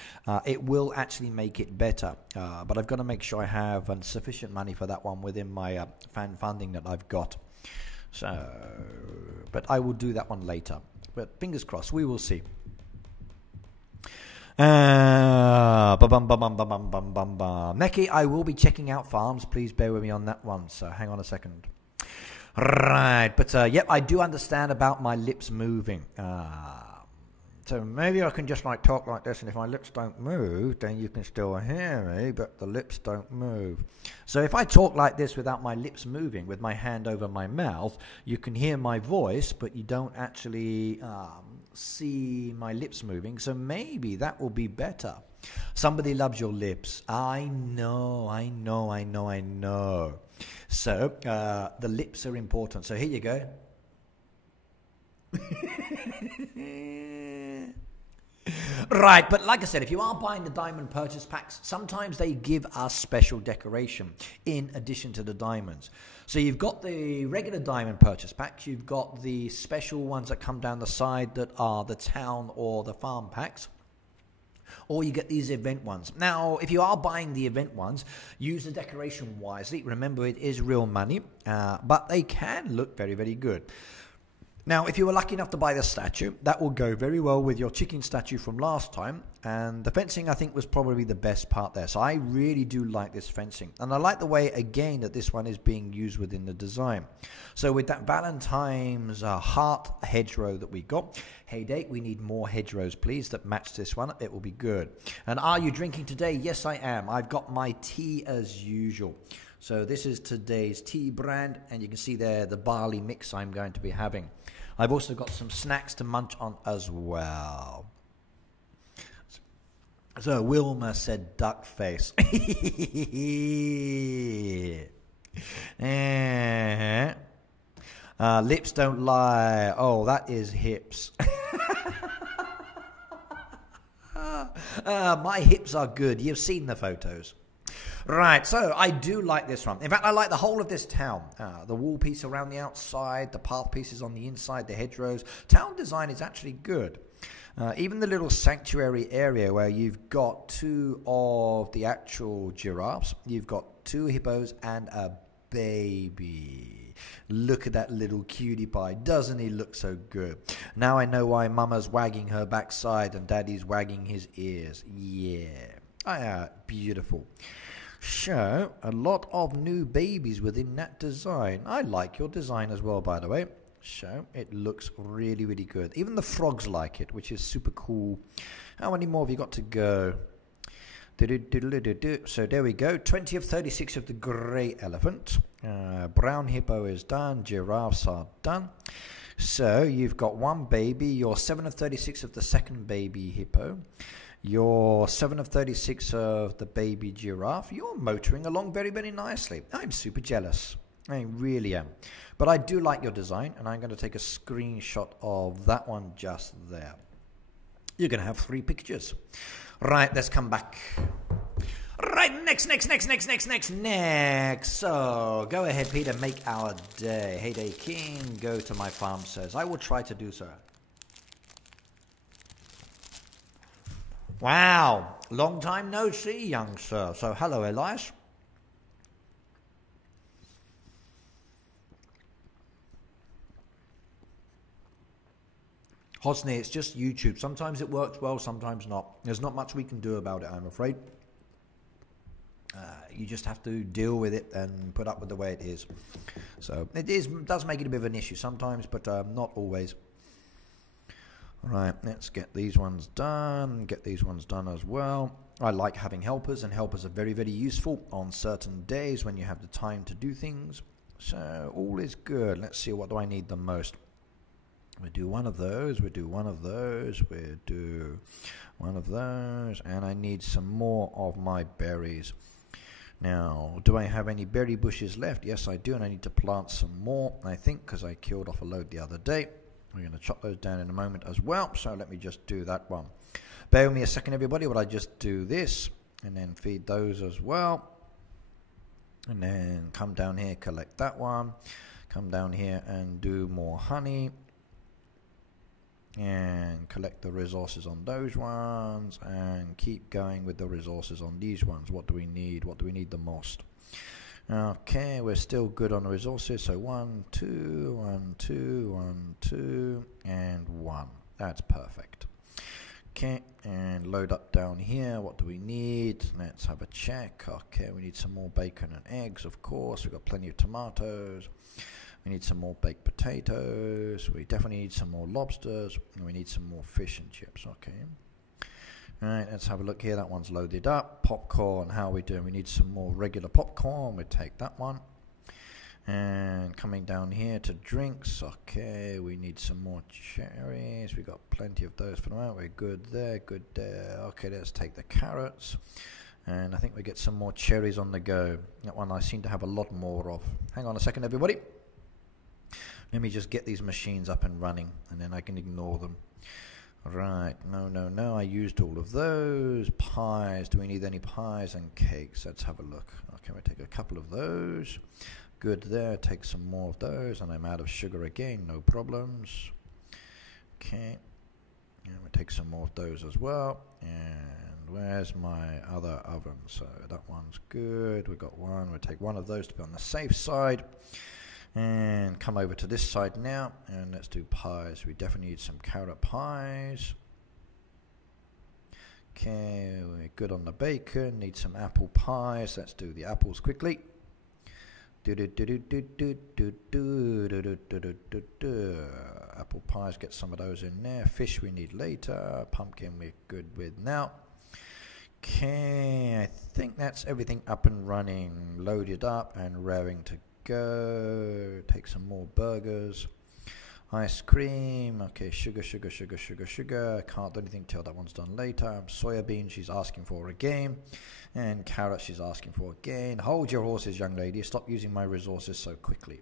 it will actually make it better. But I've got to make sure I have sufficient money for that one within my fan funding that I've got. So, but I will do that one later. But fingers crossed, we will see. Neki, I will be checking out farms. Please bear with me on that one. So hang on a second. Right, but yep, I do understand about my lips moving. So maybe I can just like talk like this, and if my lips don't move, then you can still hear me, but the lips don't move. So if I talk like this without my lips moving, with my hand over my mouth, you can hear my voice, but you don't actually see my lips moving. So maybe that will be better. Somebody loves your lips. I know. So the lips are important. So here you go. Right, but like I said, if you are buying the diamond purchase packs, sometimes they give us special decoration in addition to the diamonds. So you've got the regular diamond purchase packs, you've got the special ones that come down the side that are the town or the farm packs, or you get these event ones. Now, if you are buying the event ones, use the decoration wisely. Remember, it is real money, but they can look very, very good. Now, if you were lucky enough to buy the statue, that will go very well with your chicken statue from last time. And the fencing, I think, was probably the best part there. So I really do like this fencing. And I like the way, again, that this one is being used within the design. So with that Valentine's heart hedgerow that we got, hey, Date, we need more hedgerows, please, that match this one. It will be good. And are you drinking today? Yes, I am. I've got my tea as usual. So this is today's tea brand, and you can see there the barley mix I'm going to be having. I've also got some snacks to munch on as well. So Wilma said duck face. Lips don't lie. Oh, that is hips. My hips are good. You've seen the photos. Right, so I do like this one. In fact, I like the whole of this town. The wall piece around the outside, the path pieces on the inside, the hedgerows. Town design is actually good. Even the little sanctuary area where you've got two of the actual giraffes. You've got two hippos and a baby. Look at that little cutie pie. Doesn't he look so good? Now I know why Mama's wagging her backside and Daddy's wagging his ears. Yeah. Beautiful. So, a lot of new babies within that design. I like your design as well, by the way. So, it looks really, really good. Even the frogs like it, which is super cool. How many more have you got to go? So there we go. 20 of 36 of the grey elephant. Brown hippo is done. Giraffes are done. So you've got one baby. You're 7 of 36 of the second baby hippo. You're 7 of 36 of the baby giraffe. You're motoring along very, very nicely. I'm super jealous. I really am. But I do like your design, and I'm going to take a screenshot of that one just there. You're going to have 3 pictures. Right, let's come back. Right, next. So, go ahead, Peter, make our day. Heyday King, go to my farm, says. I will try to do so. Wow, long time no see, young sir. So, hello, Elias. Hosni, it's just YouTube. Sometimes it works well, sometimes not. There's not much we can do about it, I'm afraid. You just have to deal with it and put up with the way it is. So it does make it a bit of an issue sometimes, but not always. Right, let's get these ones done. Get these ones done as well. I like having helpers, and helpers are very, very useful on certain days when you have the time to do things. So all is good. Let's see, what do I need the most? We do one of those, we do one of those, we do one of those, and I need some more of my berries. Now, do I have any berry bushes left? Yes, I do, and I need to plant some more, I think, because I killed off a load the other day. We're going to chop those down in a moment as well, so let me just do that one. Bear with me a second, everybody, while I just do this, and then feed those as well. And then come down here, collect that one. Come down here and do more honey. And collect the resources on those ones, and keep going with the resources on these ones. What do we need? What do we need the most? Okay, we're still good on the resources. So 1, 2, 1, 2, 1, 2, and 1. That's perfect. Okay, and load up down here. What do we need? Let's have a check. Okay, we need some more bacon and eggs, of course. We've got plenty of tomatoes. We need some more baked potatoes. We definitely need some more lobsters. And we need some more fish and chips. Okay. All right, let's have a look here. That one's loaded up. Popcorn, how are we doing? We need some more regular popcorn. We'll take that one. And coming down here to drinks. Okay, we need some more cherries. We've got plenty of those for the moment. We're good there, good there. Okay, let's take the carrots. And I think we get some more cherries on the go. That one I seem to have a lot more of. Hang on a second, everybody. Let me just get these machines up and running, and then I can ignore them. Right, no, I used all of those. Pies, do we need any pies and cakes? Let's have a look. Okay, we take a couple of those. Good there, take some more of those, and I'm out of sugar again, no problems. Okay, and we take some more of those as well. And where's my other oven? So that one's good, we got one. We'll take one of those to be on the safe side. And come over to this side now, and let's do pies. We definitely need some carrot pies. Okay, we're good on the bacon. Need some apple pies. Let's do the apples quickly. Apple pies, get some of those in there. Fish we need later. Pumpkin we're good with now. Okay, I think that's everything up and running. Loaded up and raring to go. Take some more burgers. Ice cream. Okay, sugar. Can't do anything till that one's done later. Soya bean she's asking for again. And carrot she's asking for again. Hold your horses, young lady. Stop using my resources so quickly.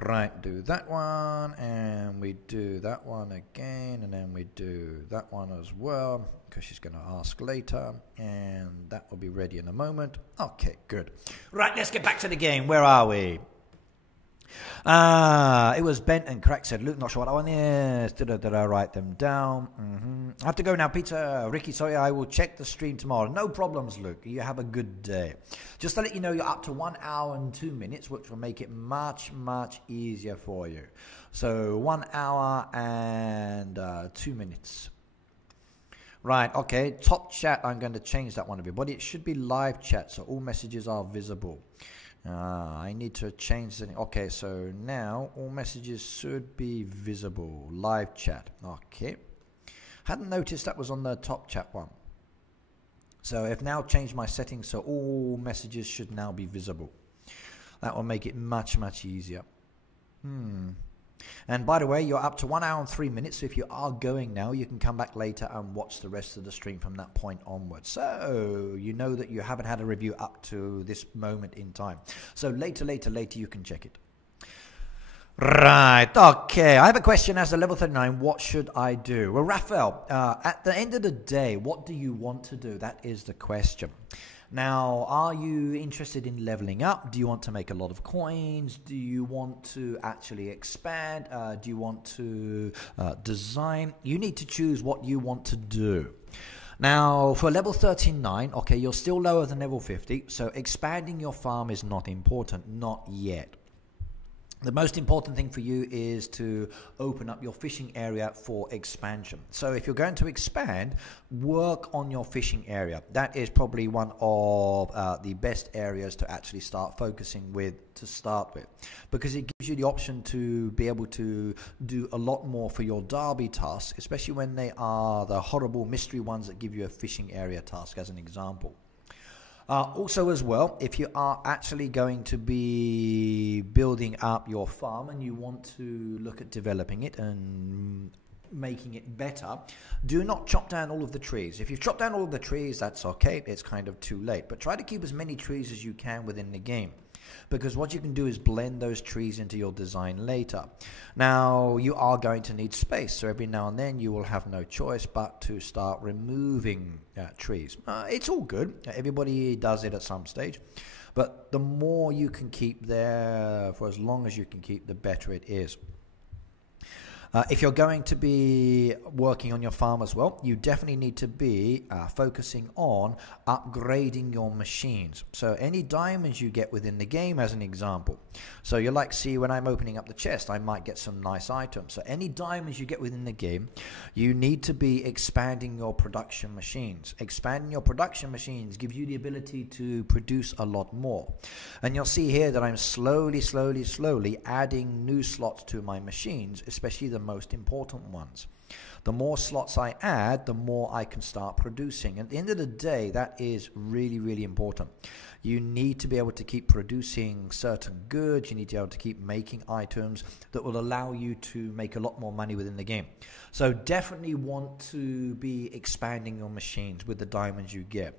Right, do that one. And we do that one again. And then we do that one as well, because she's going to ask later. And that will be ready in a moment. Okay, good. Right, let's get back to the game. Where are we? It was Bent and Crack said, Luke, not sure what that one is. Did I write them down? I have to go now, Peter. Ricky, sorry, I will check the stream tomorrow. No problems, Luke. You have a good day. Just to let you know, you're up to 1 hour and 2 minutes, which will make it much, much easier for you. So 1 hour and 2 minutes. Right, okay. Top chat, I'm going to change that one, everybody. It should be live chat, so all messages are visible. I need to change it. Okay, so now all messages should be visible. Live chat. Okay. Hadn't noticed that was on the top chat one. So I've now changed my settings so all messages should now be visible. That will make it much, much easier. And by the way, you're up to 1 hour and 3 minutes. So if you are going now, you can come back later and watch the rest of the stream from that point onwards. So you know that you haven't had a review up to this moment in time. So later, you can check it. Right, okay. I have a question as a level 39. What should I do? Well, Raphael, at the end of the day, what do you want to do? That is the question. Now, are you interested in leveling up? Do you want to make a lot of coins? Do you want to actually expand? Do you want to design? You need to choose what you want to do. Now, for level 39, okay, you're still lower than level 50, so expanding your farm is not important, not yet. The most important thing for you is to open up your fishing area for expansion. So if you're going to expand, work on your fishing area. That is probably one of the best areas to actually start focusing with to start with, because it gives you the option to be able to do a lot more for your derby tasks, especially when they are the horrible mystery ones that give you a fishing area task, as an example. Also as well, if you are actually going to be building up your farm and you want to look at developing it and making it better, do not chop down all of the trees. If you've chopped down all of the trees, that's okay. It's kind of too late. But try to keep as many trees as you can within the game, because what you can do is blend those trees into your design later. Now, you are going to need space, so every now and then you will have no choice but to start removing trees. It's all good. Everybody does it at some stage. But the more you can keep there, for as long as you can keep, the better it is. If you're going to be working on your farm as well, you definitely need to be focusing on upgrading your machines. So any diamonds you get within the game, as an example. So you like see when I'm opening up the chest, I might get some nice items. So any diamonds you get within the game, you need to be expanding your production machines. Expanding your production machines gives you the ability to produce a lot more. And you'll see here that I'm slowly adding new slots to my machines, especially the most important ones. The more slots I add, the more I can start producing. At the end of the day, that is really important. You need to be able to keep producing certain goods. You need to be able to keep making items that will allow you to make a lot more money within the game. So definitely want to be expanding your machines with the diamonds you get.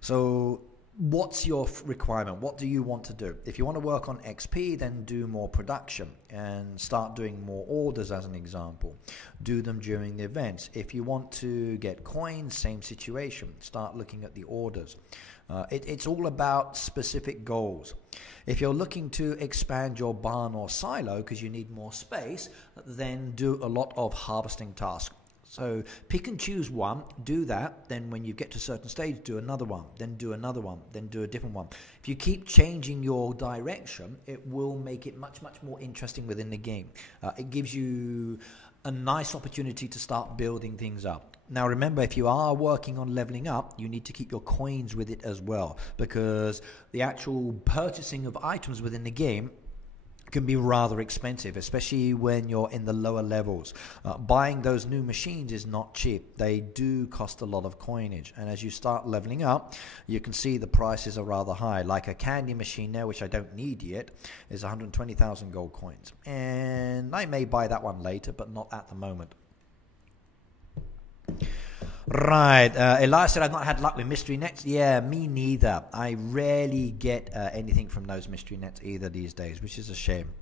So what's your requirement? What do you want to do? If you want to work on XP, then do more production and start doing more orders, as an example. Do them during the events. If you want to get coins, same situation. Start looking at the orders. It's all about specific goals. If you're looking to expand your barn or silo because you need more space, then do a lot of harvesting tasks. So pick and choose one, do that, then when you get to a certain stage, do another one, then do another one, then do a different one. If you keep changing your direction, it will make it much more interesting within the game. It gives you a nice opportunity to start building things up. Now remember, if you are working on leveling up, you need to keep your coins with it as well, because the actual purchasing of items within the game can be rather expensive, especially when you're in the lower levels. Buying those new machines is not cheap. They do cost a lot of coinage, and as you start leveling up, you can see the prices are rather high. Like a candy machine there, which I don't need yet, is 120,000 gold coins, and I may buy that one later, but not at the moment. Right, Elias said I've not had luck with mystery nets. Yeah, me neither. I rarely get anything from those mystery nets either these days, which is a shame.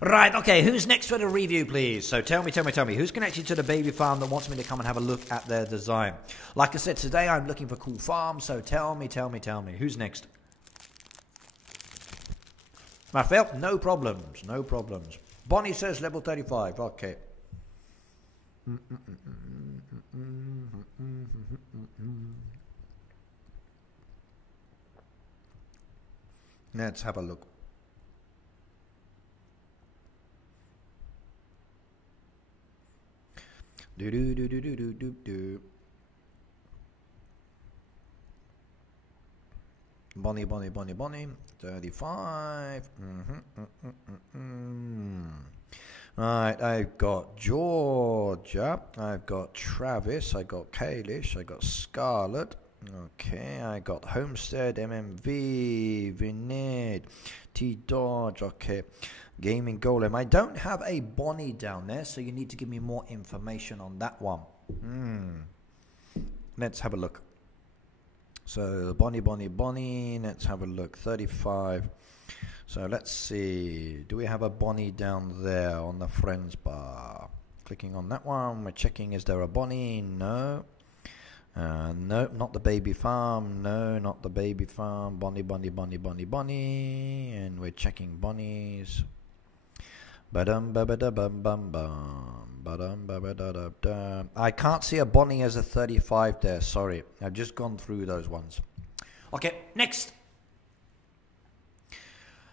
Right, okay, who's next for the review, please? So tell me, who's connected to the baby farm that wants me to come and have a look at their design? Like I said, today I'm looking for cool farms, so tell me, who's next? Raphael, no problems. Bonnie says level 35, okay. Let's have a look. Bonnie, 35. Right, I've got Georgia, I've got Travis, I've got Kalish, I've got Scarlett, Okay, I got Homestead, MMV, Vinid, T-Dodge, okay. Gaming Golem. I don't have a Bonnie down there, so you need to give me more information on that one. Let's have a look. So, Bonnie, let's have a look. 35. So, let's see. Do we have a Bonnie down there on the friends bar? Clicking on that one. We're checking, is there a Bonnie? No. No, not the baby farm. No, not the baby farm. Bonnie. And we're checking Bonnies. I can't see a Bonnie as a 35 there. Sorry. I've just gone through those ones. Okay, next.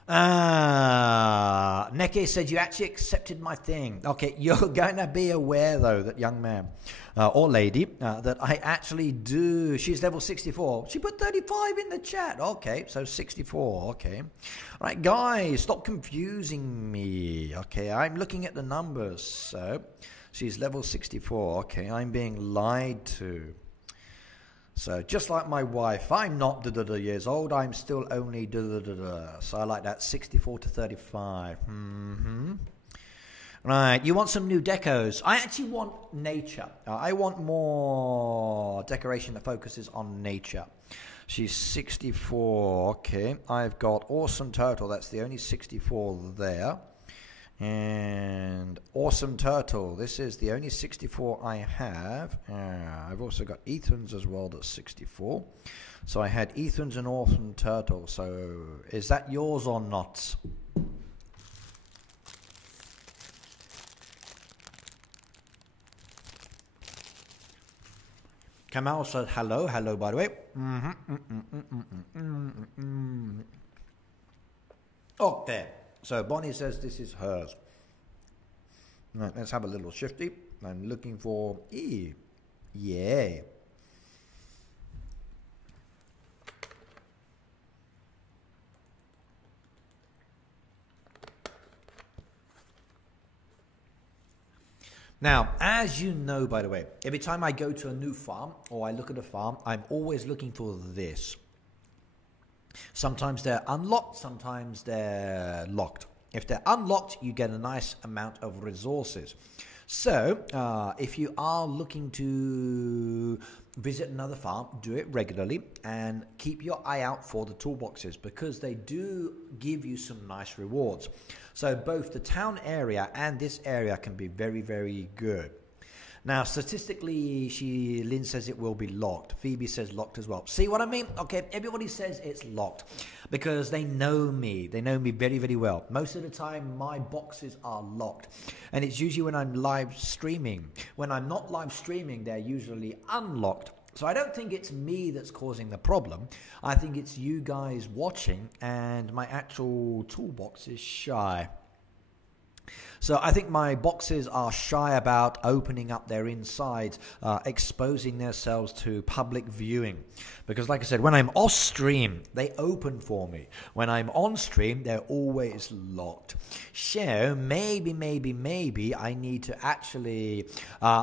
Neke said you actually accepted my thing. Okay, you're going to be aware though, that young man or lady, that I actually do. She's level 64. She put 35 in the chat. Okay, so 64. Okay. All right, guys, stop confusing me. Okay, I'm looking at the numbers. So she's level 64. Okay, I'm being lied to. So just like my wife, I'm not years old, I'm still only So I like that 64 to 35. Right, you want some new decos. I actually want nature. I want more decoration that focuses on nature. She's 64. Okay, I've got Awesome Turtle. That's the only 64 there. And Awesome Turtle, this is the only 64 I have. I've also got Ethan's as well, that's 64. So I had Ethan's and Awesome Turtle. So is that yours or not? Kamal said hello. Hello, by the way. Oh, there. So Bonnie says this is hers. Right, let's have a little shifty. I'm looking for E. Yeah. Now, as you know, by the way, every time I go to a new farm or I look at a farm, I'm always looking for this. Sometimes they're unlocked, sometimes they're locked. If they're unlocked, you get a nice amount of resources. So, if you are looking to visit another farm, do it regularly and keep your eye out for the toolboxes because they do give you some nice rewards. So both the town area and this area can be very, very good. Now, statistically, Lynn says it will be locked. Phoebe says locked as well. See what I mean? Okay, everybody says it's locked because they know me. They know me very, very well. Most of the time, my boxes are locked. And it's usually when I'm live streaming. When I'm not live streaming, they're usually unlocked. So I don't think it's me that's causing the problem. I think it's you guys watching and my actual toolbox is shy. So I think my boxes are shy about opening up their insides, exposing themselves to public viewing. Because like I said, when I'm off stream, they open for me. When I'm on stream, they're always locked. So maybe I need to actually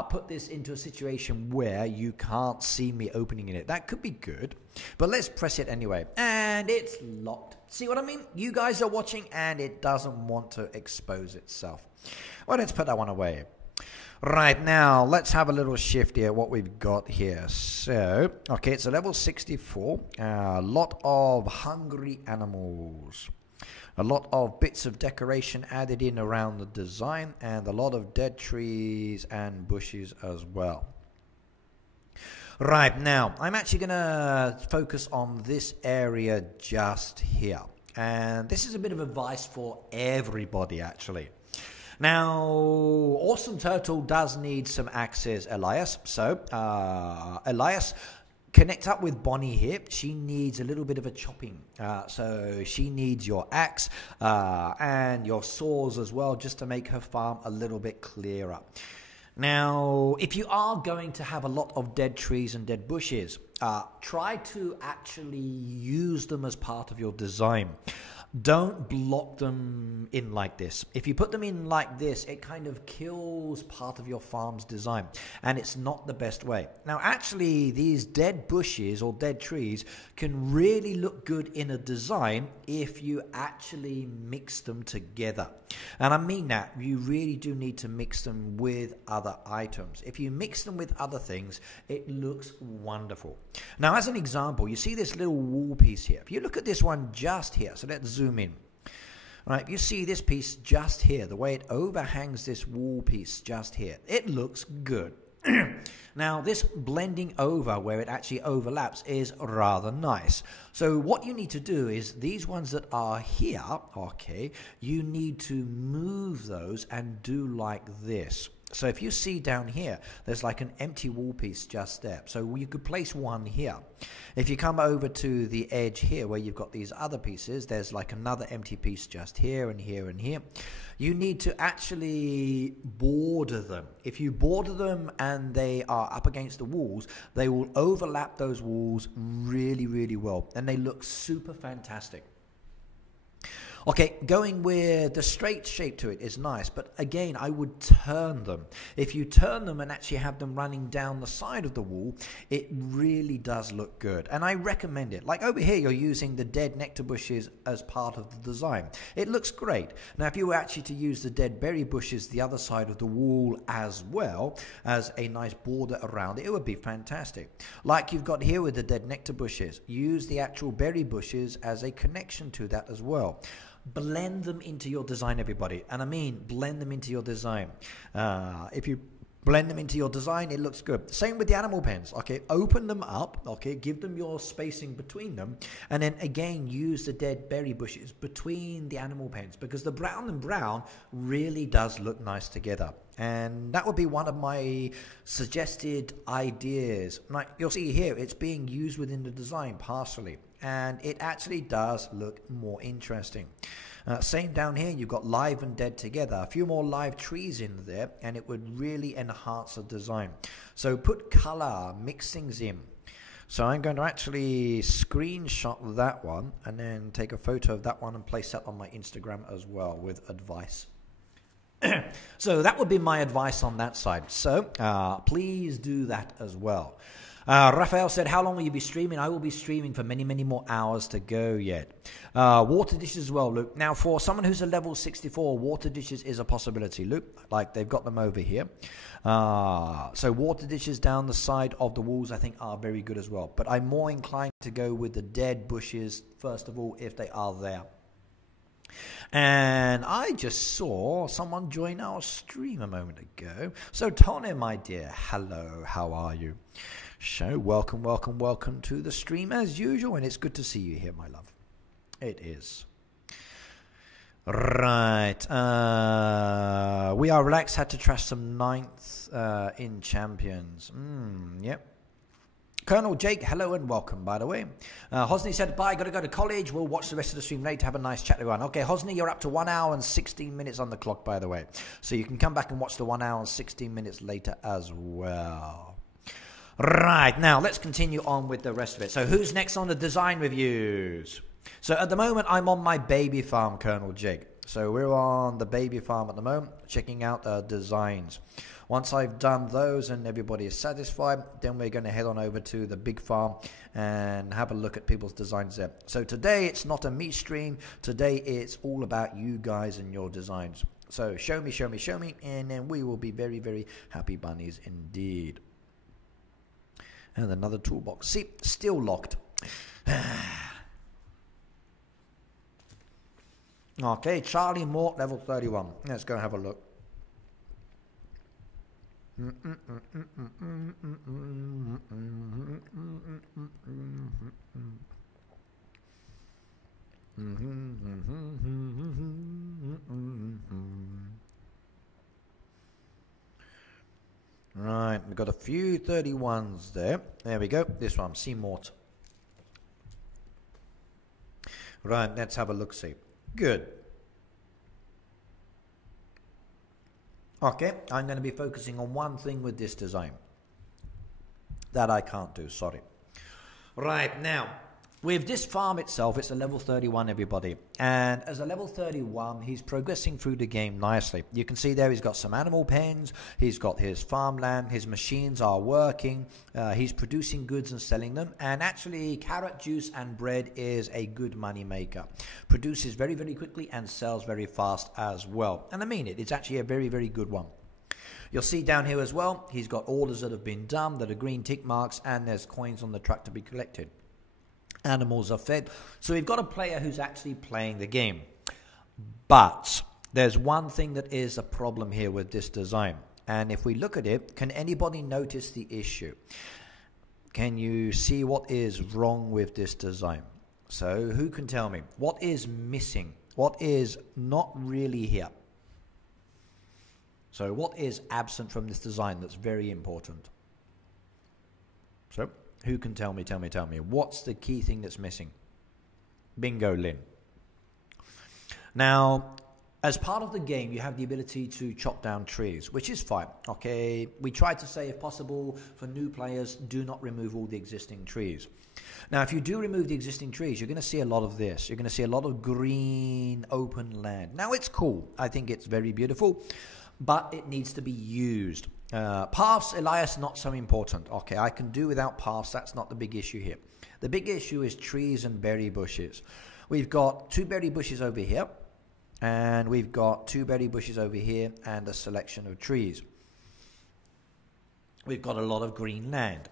put this into a situation where you can't see me opening it. That could be good. But let's press it anyway. And it's locked. See what I mean? You guys are watching and it doesn't want to expose itself. Well, let's put that one away. Right, now, let's have a little shift here, what we've got here. So, okay, it's a level 64. A lot of hungry animals. A lot of bits of decoration added in around the design. And a lot of dead trees and bushes as well. Right, now, I'm actually going to focus on this area just here. And this is a bit of advice for everybody, actually. Now, Awesome Turtle does need some axes, Elias. So, Elias, connect up with Bonnie here. She needs a little bit of a chopping. So, she needs your axe and your saws as well, just to make her farm a little bit clearer. Now, if you are going to have a lot of dead trees and dead bushes, try to actually use them as part of your design. don't block them in like this. If you put them in like this, it kind of kills part of your farm's design, and it's not the best way. Now, actually, these dead bushes or dead trees can really look good in a design if you actually mix them together. And I mean that, you really do need to mix them with other items. If you mix them with other things, it looks wonderful. Now, as an example, you see this little wall piece here. If you look at this one just here, so let's zoom in. Right, you see this piece just here, the way it overhangs this wall piece just here. It looks good. Now, this blending over where it actually overlaps is rather nice. So what you need to do is these ones that are here, okay, you need to move those and do like this. So if you see down here, there's like an empty wall piece just there. So you could place one here. If you come over to the edge here where you've got these other pieces, there's like another empty piece just here and here and here. You need to actually border them. If you border them and they are up against the walls, they will overlap those walls really, really well. And they look super fantastic. Okay, going with the straight shape to it is nice, but again, I would turn them. If you turn them and actually have them running down the side of the wall, it really does look good, and I recommend it. Like over here, you're using the dead nectar bushes as part of the design. It looks great. Now, if you were actually to use the dead berry bushes the other side of the wall as well as a nice border around it, it would be fantastic. Like you've got here with the dead nectar bushes, use the actual berry bushes as a connection to that as well. Blend them into your design, everybody. And I mean, blend them into your design. If you blend them into your design, it looks good. Same with the animal pens, okay? Open them up, okay? Give them your spacing between them. And then again, use the dead berry bushes between the animal pens, because the brown and brown really does look nice together. And that would be one of my suggested ideas. Like you'll see here, it's being used within the design partially. And it actually does look more interesting. Same down here, you've got live and dead together. A few more live trees in there, and it would really enhance the design. So put color, mix things in. So I'm going to actually screenshot that one and then take a photo of that one and place that on my Instagram as well with advice. So that would be my advice on that side. So please do that as well. Raphael said, how long will you be streaming? I will be streaming for many, many more hours to go yet. Water dishes as well, Luke. Now, for someone who's a level 64, water dishes is a possibility, Luke. Like, they've got them over here. So water dishes down the side of the walls, I think, are very good as well. But I'm more inclined to go with the dead bushes, first of all, if they are there. And I just saw someone join our stream a moment ago. So, Tony, my dear, hello, how are you? So, welcome, welcome, welcome to the stream as usual, and it's good to see you here, my love. It is. Right. We are relaxed, had to trash some 9th in champions. Yep. Colonel Jake, hello and welcome, by the way. Hosni said, bye, got to go to college. We'll watch the rest of the stream later. Have a nice chat, everyone. Okay, Hosni, you're up to 1 hour and 16 minutes on the clock, by the way. So you can come back and watch the 1 hour and 16 minutes later as well. Right, now let's continue on with the rest of it. So who's next on the design reviews? So at the moment, I'm on my baby farm, Colonel Jake. So we're on the baby farm at the moment, checking out designs. Once I've done those and everybody is satisfied, then we're going to head on over to the big farm and have a look at people's designs there. So today, it's not a me stream. Today, it's all about you guys and your designs. So show me, show me, show me, and then we will be very, very happy bunnies indeed. And another toolbox. See, still locked. Okay, Charlie Mort, level 31. Let's go have a look. Right, we've got a few 31s there. There we go. This one, C Mort. Right, let's have a look-see. Good. Okay, I'm going to be focusing on one thing with this design. That I can't do, sorry. Right, now, with this farm itself, it's a level 31, everybody. And as a level 31, he's progressing through the game nicely. You can see there he's got some animal pens, he's got his farmland, his machines are working, he's producing goods and selling them. And actually, carrot juice and bread is a good money maker. Produces very, very quickly and sells very fast as well. And I mean it, it's actually a very, very good one. You'll see down here as well, he's got orders that have been done that are green tick marks, and there's coins on the truck to be collected. Animals are fed. So we've got a player who's actually playing the game. But there's one thing that is a problem here with this design. And if we look at it, can anybody notice the issue? Can you see what is wrong with this design? So who can tell me? What is missing? What is not really here? So what is absent from this design that's very important? So who can tell me? What's the key thing that's missing? Bingo, Lynn. Now, as part of the game, you have the ability to chop down trees, which is fine. Okay, we try to say, if possible, for new players, do not remove all the existing trees. Now, if you do remove the existing trees, you're going to see a lot of this. You're going to see a lot of green, open land. Now, it's cool. I think it's very beautiful, but it needs to be used. Paths, Elias, not so important. Okay, I can do without paths. That's not the big issue here. The big issue is trees and berry bushes. We've got 2 berry bushes over here, and we've got 2 berry bushes over here, and a selection of trees. We've got a lot of green land.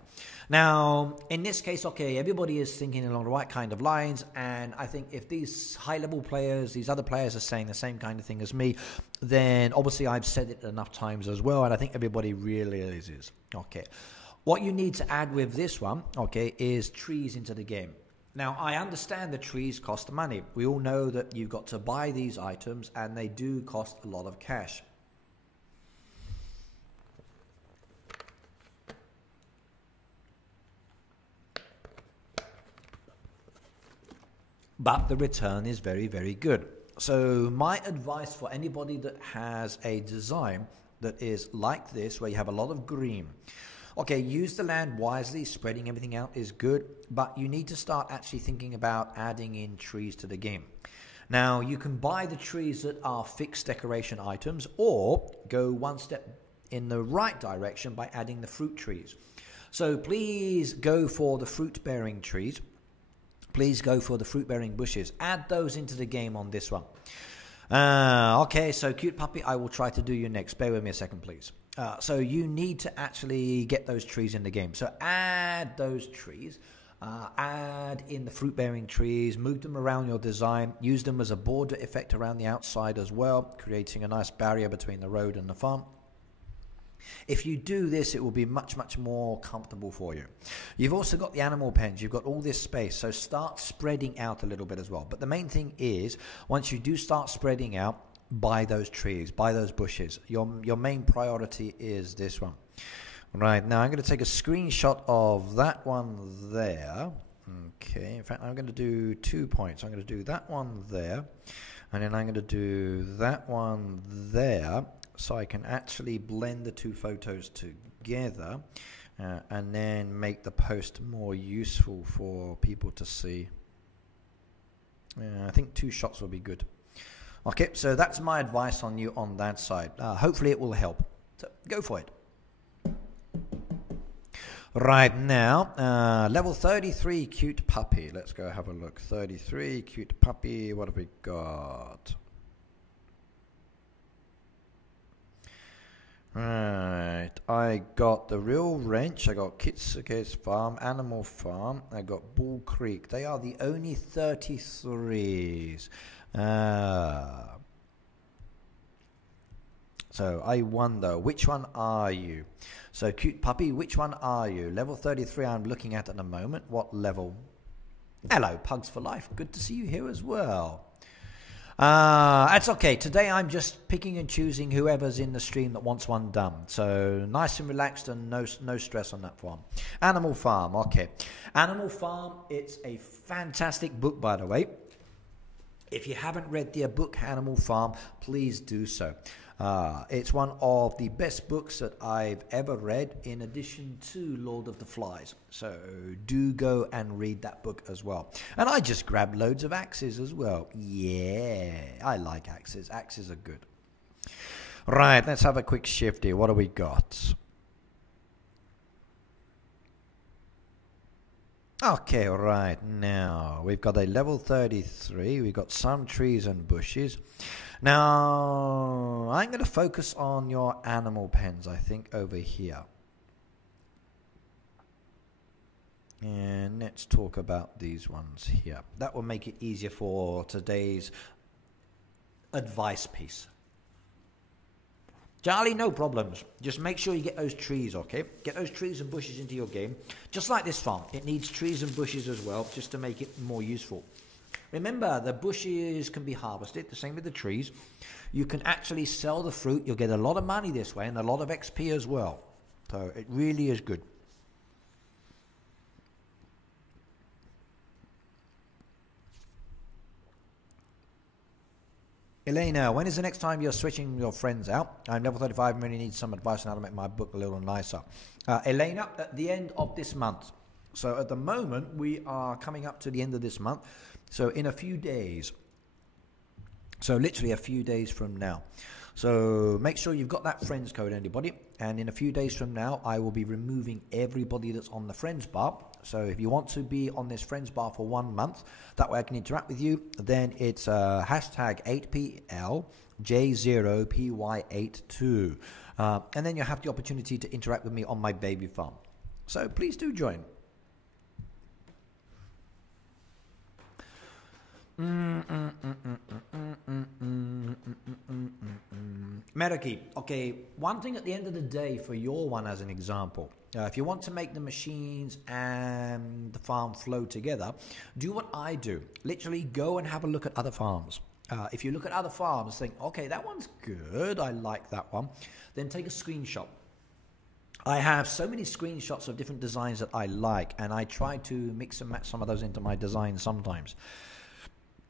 Now, in this case, okay, everybody is thinking along the right kind of lines, and I think if these high-level players, these other players are saying the same kind of thing as me, then obviously I've said it enough times as well, and I think everybody realizes. Okay, what you need to add with this one, okay, is trees into the game. Now, I understand the trees cost money. We all know that you've got to buy these items, and they do cost a lot of cash. But the return is very, very good. So my advice for anybody that has a design that is like this, where you have a lot of green, okay, use the land wisely. Spreading everything out is good, but you need to start actually thinking about adding in trees to the game. Now, you can buy the trees that are fixed decoration items, or go one step in the right direction by adding the fruit trees. So please go for the fruit-bearing trees. Please go for the fruit-bearing bushes. Add those into the game on this one. Okay, so cute puppy, I will try to do you next. Bear with me a second, please. So you need to actually get those trees in the game. So add those trees. Add in the fruit-bearing trees. Move them around your design. Use them as a border effect around the outside as well, creating a nice barrier between the road and the farm. If you do this, it will be much, much more comfortable for you. You've also got the animal pens. You've got all this space. So start spreading out a little bit as well. But the main thing is, once you do start spreading out, buy those trees, buy those bushes. Your main priority is this one. Right, now I'm going to take a screenshot of that one there. Okay, in fact, I'm going to do 2 points. I'm going to do that one there, and then I'm going to do that one there, so I can actually blend the 2 photos together and then make the post more useful for people to see. I think 2 shots will be good. Okay, so that's my advice on you on that side. Hopefully it will help. So go for it. Right now, level 33, cute puppy. Let's go have a look. 33, cute puppy. What have we got? Right, I got the Real Wrench, I got Kitsuke's Farm, Animal Farm, I got Bull Creek. They are the only 33s. So I wonder, which one are you? So cute puppy, which one are you? Level 33 I'm looking at the moment. What level? Hello, Pugs for Life. Good to see you here as well. That's okay. Today I'm just picking and choosing whoever's in the stream that wants one done. So nice and relaxed and no stress on that farm. Animal Farm, okay. Animal Farm, it's a fantastic book, by the way. If you haven't read the book Animal Farm, please do so. It's one of the best books that I've ever read, in addition to Lord of the Flies. So do go and read that book as well. And I just grabbed loads of axes as well. Yeah, I like axes. Axes are good. Right, let's have a quick shift here. What do we got? Okay, right, now we've got a level 33. We've got some trees and bushes. Now, I'm going to focus on your animal pens, I think, over here. And let's talk about these ones here. That will make it easier for today's advice piece. Charlie, no problems. Just make sure you get those trees, okay? Get those trees and bushes into your game. Just like this farm, it needs trees and bushes as well, just to make it more useful. Remember, the bushes can be harvested, the same with the trees. You can actually sell the fruit. You'll get a lot of money this way and a lot of XP as well. So it really is good. Elena, when is the next time you're switching your friends out? I'm level 35 and really need some advice on how to make my book a little nicer. Elena, at the end of this month. So at the moment, we are coming up to the end of this month. So in a few days. So literally a few days from now. So make sure you've got that friends code, anybody. And in a few days from now, I will be removing everybody that's on the friends bar. So if you want to be on this friends bar for 1 month, that way I can interact with you, then it's hashtag 8PLJ0PY82. And then you have the opportunity to interact with me on my baby farm. So please do join. Meraki, okay, one thing at the end of the day for your one as an example, if you want to make the machines and the farm flow together, do what I do. Literally go and have a look at other farms. If you look at other farms, think, okay, that one's good, I like that one, then take a screenshot. I have so many screenshots of different designs that I like, and I try to mix and match some of those into my design sometimes.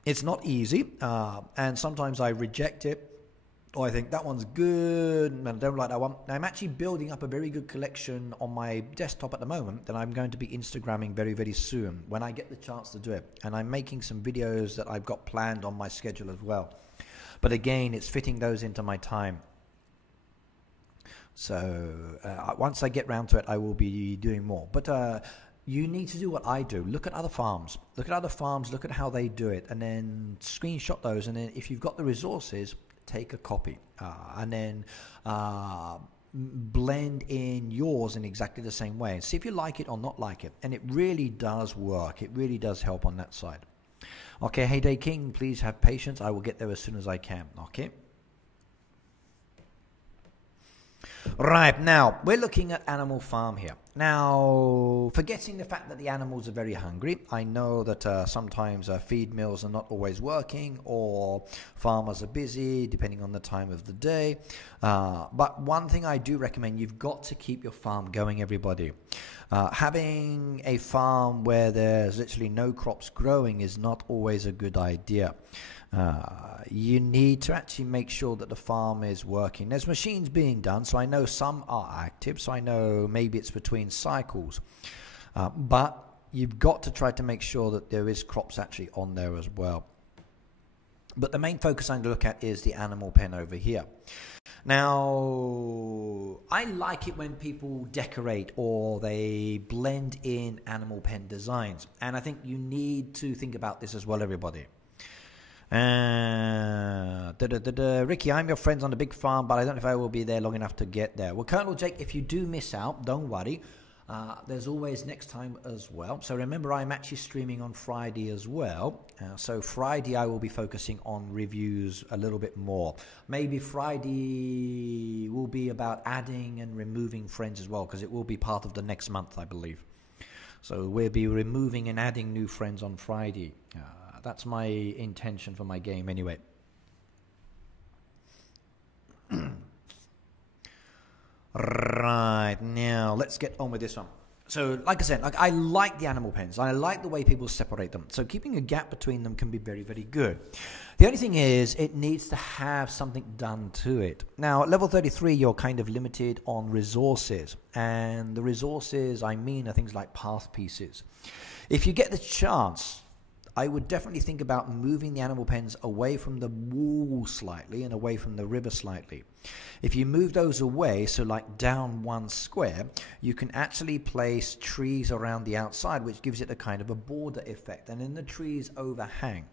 It's not easy, and sometimes I reject it, or I think that one's good, and I don't like that one. Now, I'm actually building up a very good collection on my desktop at the moment that I'm going to be Instagramming very, very soon when I get the chance to do it. And I'm making some videos that I've got planned on my schedule as well. But again, it's fitting those into my time. So once I get round to it, I will be doing more. But you need to do what I do. Look at other farms. Look at other farms. Look at how they do it. And then screenshot those. And then if you've got the resources, take a copy. And then blend in yours in exactly the same way. And see if you like it or not like it. And it really does work. It really does help on that side. Okay, Heyday King, please have patience. I will get there as soon as I can. Okay. Right, now, we're looking at Animal Farm here. Now, forgetting the fact that the animals are very hungry, I know that sometimes feed mills are not always working, or farmers are busy, depending on the time of the day. But one thing I do recommend, you've got to keep your farm going, everybody. Having a farm where there's literally no crops growing is not always a good idea. You need to actually make sure that the farm is working. There's machines being done, so I know some are active, so I know maybe it's between cycles. But you've got to try to make sure that there is crops actually on there as well. But the main focus I'm going to look at is the animal pen over here. Now, I like it when people decorate or they blend in animal pen designs. And I think you need to think about this as well, everybody. Ricky, I'm your friends on the big farm, but I don't know if I will be there long enough to get there. Well, Colonel Jake, if you do miss out, don't worry. There's always next time as well. So remember, I'm actually streaming on Friday as well. So Friday I will be focusing on reviews a little bit more. Maybe Friday will be about adding and removing friends as well, because it will be part of the next month, I believe. So we'll be removing and adding new friends on Friday. That's my intention for my game anyway. Right, now let's get on with this one. So, like I said, I like the animal pens. I like the way people separate them. So keeping a gap between them can be very, very good. The only thing is it needs to have something done to it. Now, at level 33, you're kind of limited on resources. And the resources, I mean, are things like path pieces. If you get the chance, I would definitely think about moving the animal pens away from the wall slightly and away from the river slightly. If you move those away, so like down one square, you can actually place trees around the outside, which gives it a kind of a border effect. And then the trees overhang.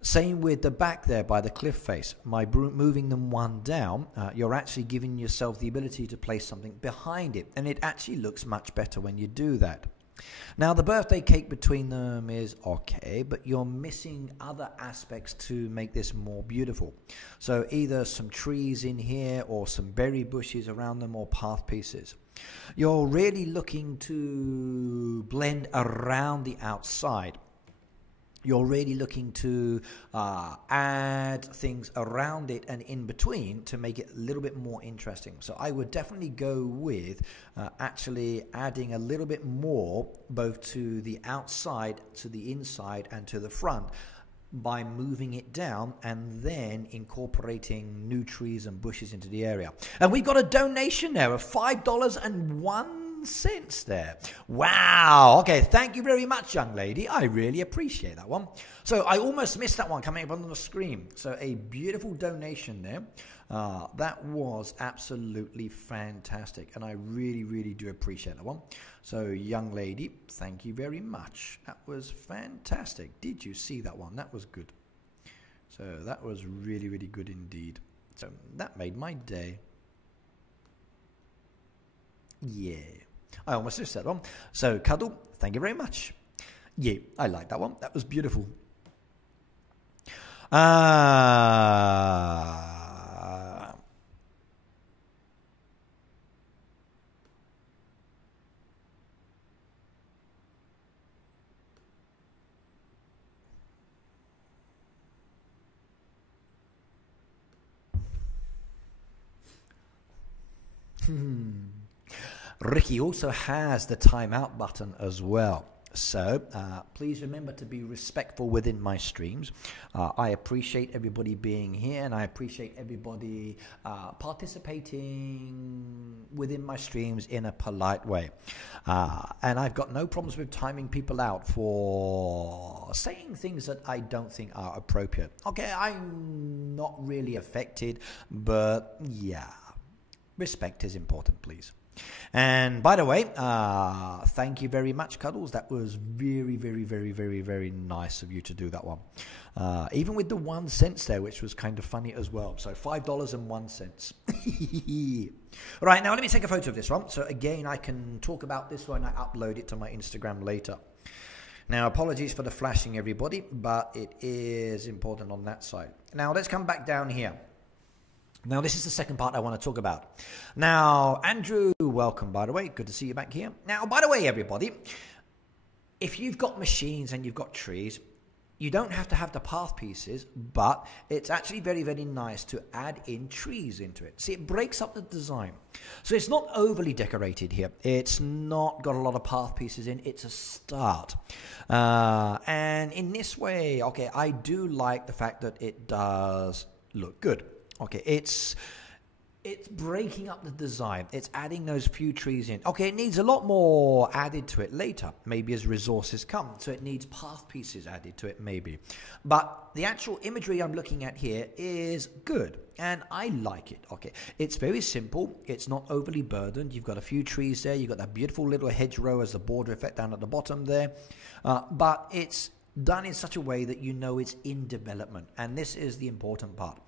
Same with the back there by the cliff face. By moving them one down, you're actually giving yourself the ability to place something behind it. And it actually looks much better when you do that. Now, the birthday cake between them is okay, but you're missing other aspects to make this more beautiful. So either some trees in here or some berry bushes around them or path pieces. You're really looking to blend around the outside. You're really looking to add things around it and in between to make it a little bit more interesting. So I would definitely go with actually adding a little bit more both to the outside, to the inside and to the front by moving it down and then incorporating new trees and bushes into the area. And we've got a donation there of $5.01 there. Wow. Okay, thank you very much, young lady. I really appreciate that one. So I almost missed that one coming up on the screen. So a beautiful donation there. That was absolutely fantastic, and I really, really do appreciate that one. So, young lady, thank you very much. That was fantastic. Did you see that one? That was good. So that was really, really good indeed. So that made my day. Yeah. I almost missed that one. So, Cuddle, thank you very much. Yeah, I like that one. That was beautiful. Ricky also has the timeout button as well. So please remember to be respectful within my streams. I appreciate everybody being here, and I appreciate everybody participating within my streams in a polite way. And I've got no problems with timing people out for saying things that I don't think are appropriate. Okay, I'm not really affected, but yeah, respect is important, please. And by the way, thank you very much, Cuddles. That was very, very, very, very, very nice of you to do that one. Even with the 1 cent there, which was kind of funny as well. So $5.01. All right, now let me take a photo of this one. So again, I can talk about this when I upload it to my Instagram later. Now, apologies for the flashing, everybody, but it is important on that side. Now, let's come back down here. Now, this is the second part I want to talk about. Now, Andrew, welcome, by the way. Good to see you back here. Now, by the way, everybody, if you've got machines and you've got trees, you don't have to have the path pieces, but it's actually very, very nice to add in trees into it. See, it breaks up the design. So it's not overly decorated here. It's not got a lot of path pieces in. It's a start. And in this way, okay, I do like the fact that it does look good. Okay, it's breaking up the design. It's adding those few trees in. Okay, it needs a lot more added to it later, maybe as resources come. So it needs path pieces added to it, maybe. But the actual imagery I'm looking at here is good, and I like it. Okay, it's very simple. It's not overly burdened. You've got a few trees there. You've got that beautiful little hedgerow as the border effect down at the bottom there. But it's done in such a way that you know it's in development, and this is the important part.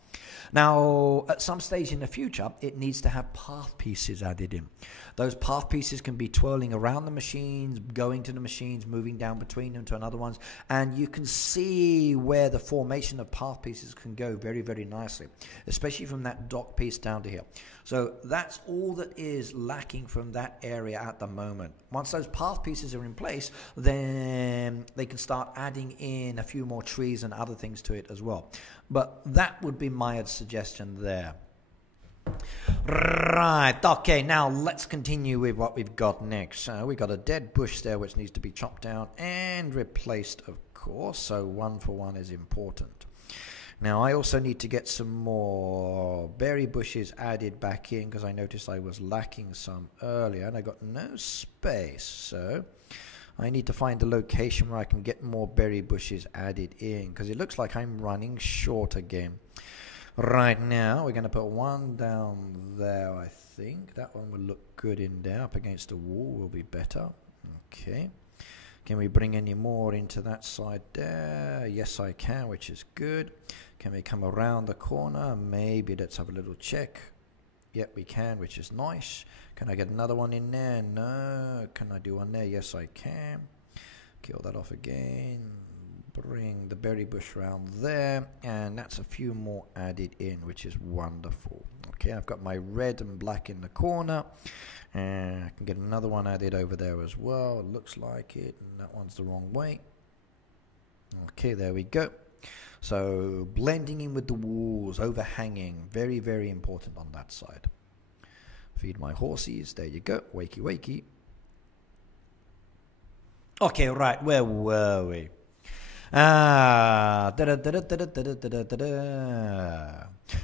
Now, at some stage in the future, it needs to have path pieces added in. Those path pieces can be twirling around the machines, going to the machines, moving down between them to another ones, and you can see where the formation of path pieces can go very, very nicely, especially from that dock piece down to here. So that's all that is lacking from that area at the moment. Once those path pieces are in place, then they can start adding in a few more trees and other things to it as well. But that would be my suggestion there. Right, okay, now let's continue with what we've got next. We've got a dead bush there which needs to be chopped down and replaced, of course, so 1 for 1 is important. Now I also need to get some more berry bushes added back in because I noticed I was lacking some earlier and I got no space, so I need to find a location where I can get more berry bushes added in because it looks like I'm running short again. Right now, we're going to put one down there, I think. That one will look good in there. Up against the wall will be better. Okay. Can we bring any more into that side there? Yes, I can, which is good. Can we come around the corner? Maybe. Let's have a little check. Yep, we can, which is nice. Can I get another one in there? No. Can I do one there? Yes, I can. Kill that off again. Bring the berry bush around there, and that's a few more added in, which is wonderful. Okay, I've got my red and black in the corner, and I can get another one added over there as well. It looks like it, and that one's the wrong way. Okay, there we go. So blending in with the walls, overhanging, very, very important on that side. Feed my horses. There you go. Wakey, wakey. Okay, right. Where were we? Do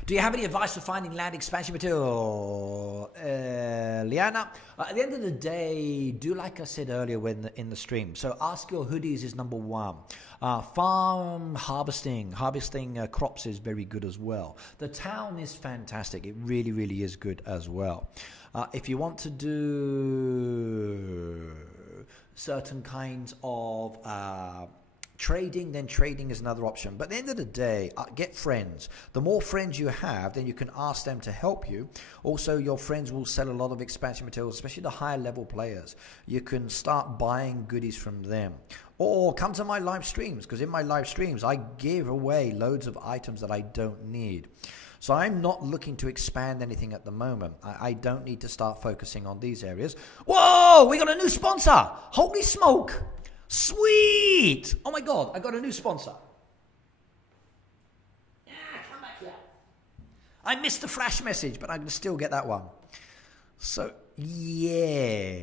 you have any advice for finding land expansion material? Liana, at the end of the day, do like I said earlier in the stream. So ask your hoodies is number one. Farm harvesting crops is very good as well. The town is fantastic. It really, really is good as well. If you want to do certain kinds of trading, then trading is another option. But at the end of the day, get friends. The more friends you have, then you can ask them to help you. Also, your friends will sell a lot of expansion materials, especially the higher level players. You can start buying goodies from them. Or come to my live streams, because in my live streams, I give away loads of items that I don't need. So I'm not looking to expand anything at the moment. I don't need to start focusing on these areas. Whoa, we got a new sponsor. Holy smoke. Sweet! Oh my god, I got a new sponsor. Yeah, come back here. I missed the flash message, but I can still get that one. So, yeah.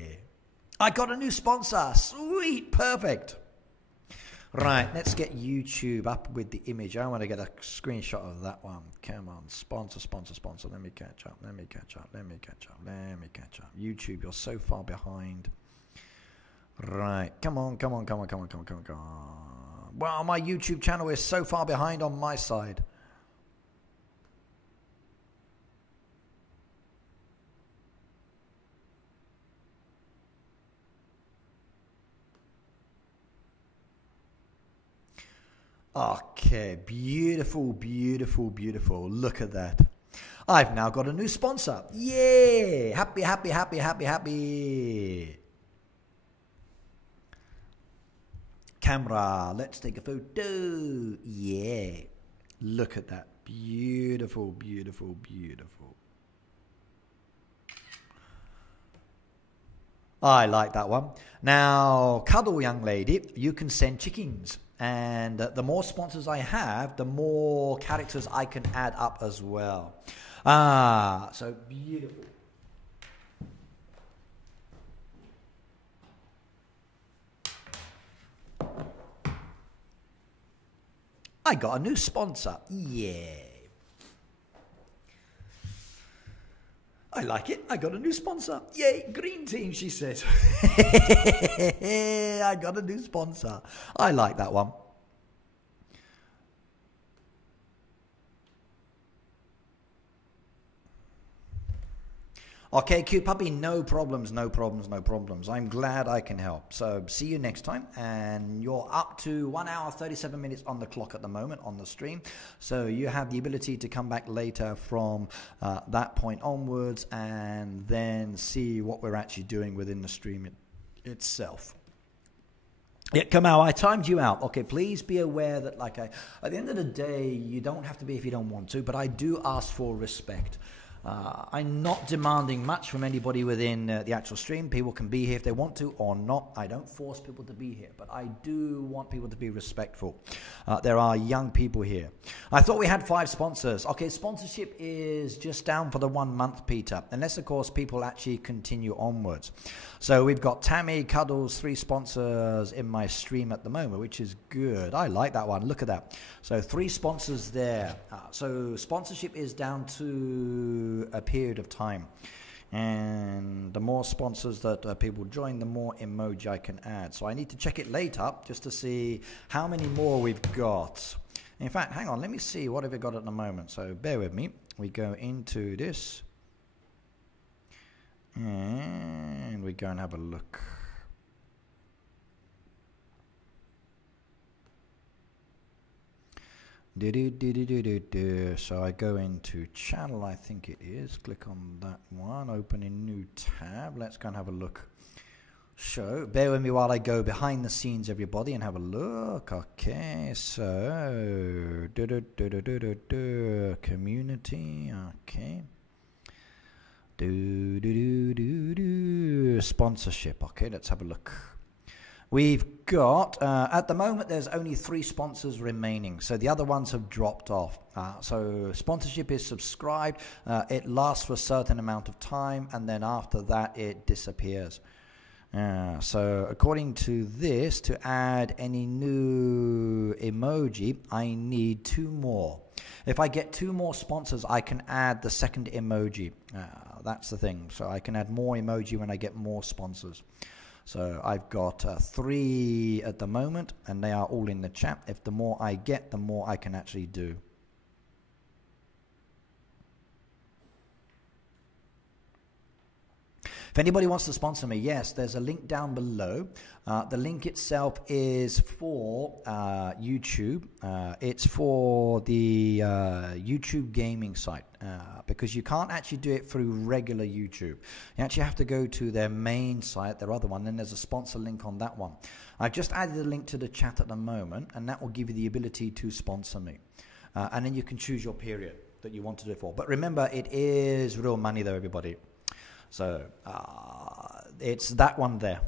I got a new sponsor. Sweet, perfect. Right, let's get YouTube up with the image. I want to get a screenshot of that one. Come on, sponsor. Let me catch up. YouTube, you're so far behind. Right, come on. Well, my YouTube channel is so far behind on my side. Okay, beautiful. Look at that. I've now got a new sponsor. Yay! Happy. Camera, let's take a photo. Yeah, look at that. Beautiful. I like that one. Now, cuddle young lady, you can send chickens. And the more sponsors I have, the more characters I can add up as well. So beautiful. I got a new sponsor. Yeah. I like it. I got a new sponsor. Yay, green team, she says. I got a new sponsor. I like that one. Okay, cute puppy, no problems. I'm glad I can help. So see you next time. And you're up to 1 hour, 37 minutes on the clock at the moment on the stream. So you have the ability to come back later from that point onwards and then see what we're actually doing within the stream itself. Yeah, Kamau, I timed you out. Okay, please be aware that at the end of the day, you don't have to be if you don't want to, but I do ask for respect. I'm not demanding much from anybody within the actual stream. People can be here if they want to or not. I don't force people to be here, but I do want people to be respectful. There are young people here. I thought we had 5 sponsors. Okay, sponsorship is just down for the 1 month, Peter, unless, of course, people actually continue onwards. So we've got Tammy, Cuddles, 3 sponsors in my stream at the moment, which is good. I like that one. Look at that. So 3 sponsors there. So sponsorship is down to a period of time. And the more sponsors that people join, the more emoji I can add. So I need to check it later just to see how many more we've got. In fact, hang on. Let me see. What have we got at the moment? So bear with me. We go into this. And we go and have a look. So I go into channel, I think it is. Click on that one. Open a new tab. Let's go and have a look. So bear with me while I go behind the scenes, everybody, and have a look. Okay, so community. Okay. Sponsorship. Okay, let's have a look. We've got, at the moment, there's only 3 sponsors remaining. So the other ones have dropped off. So sponsorship is subscribed. It lasts for a certain amount of time, and then after that, it disappears. So according to this, to add any new emoji, I need 2 more. If I get 2 more sponsors, I can add the second emoji. That's the thing. So I can add more emoji when I get more sponsors. So I've got 3 at the moment, and they are all in the chat. If the more I get, the more I can actually do. If anybody wants to sponsor me, yes, there's a link down below. The link itself is for YouTube. It's for the YouTube gaming site because you can't actually do it through regular YouTube. You actually have to go to their main site, their other one, then there's a sponsor link on that one. I've just added a link to the chat at the moment, and that will give you the ability to sponsor me. And then you can choose your period that you want to do it for. But remember, it is real money though, everybody. So it's that one there.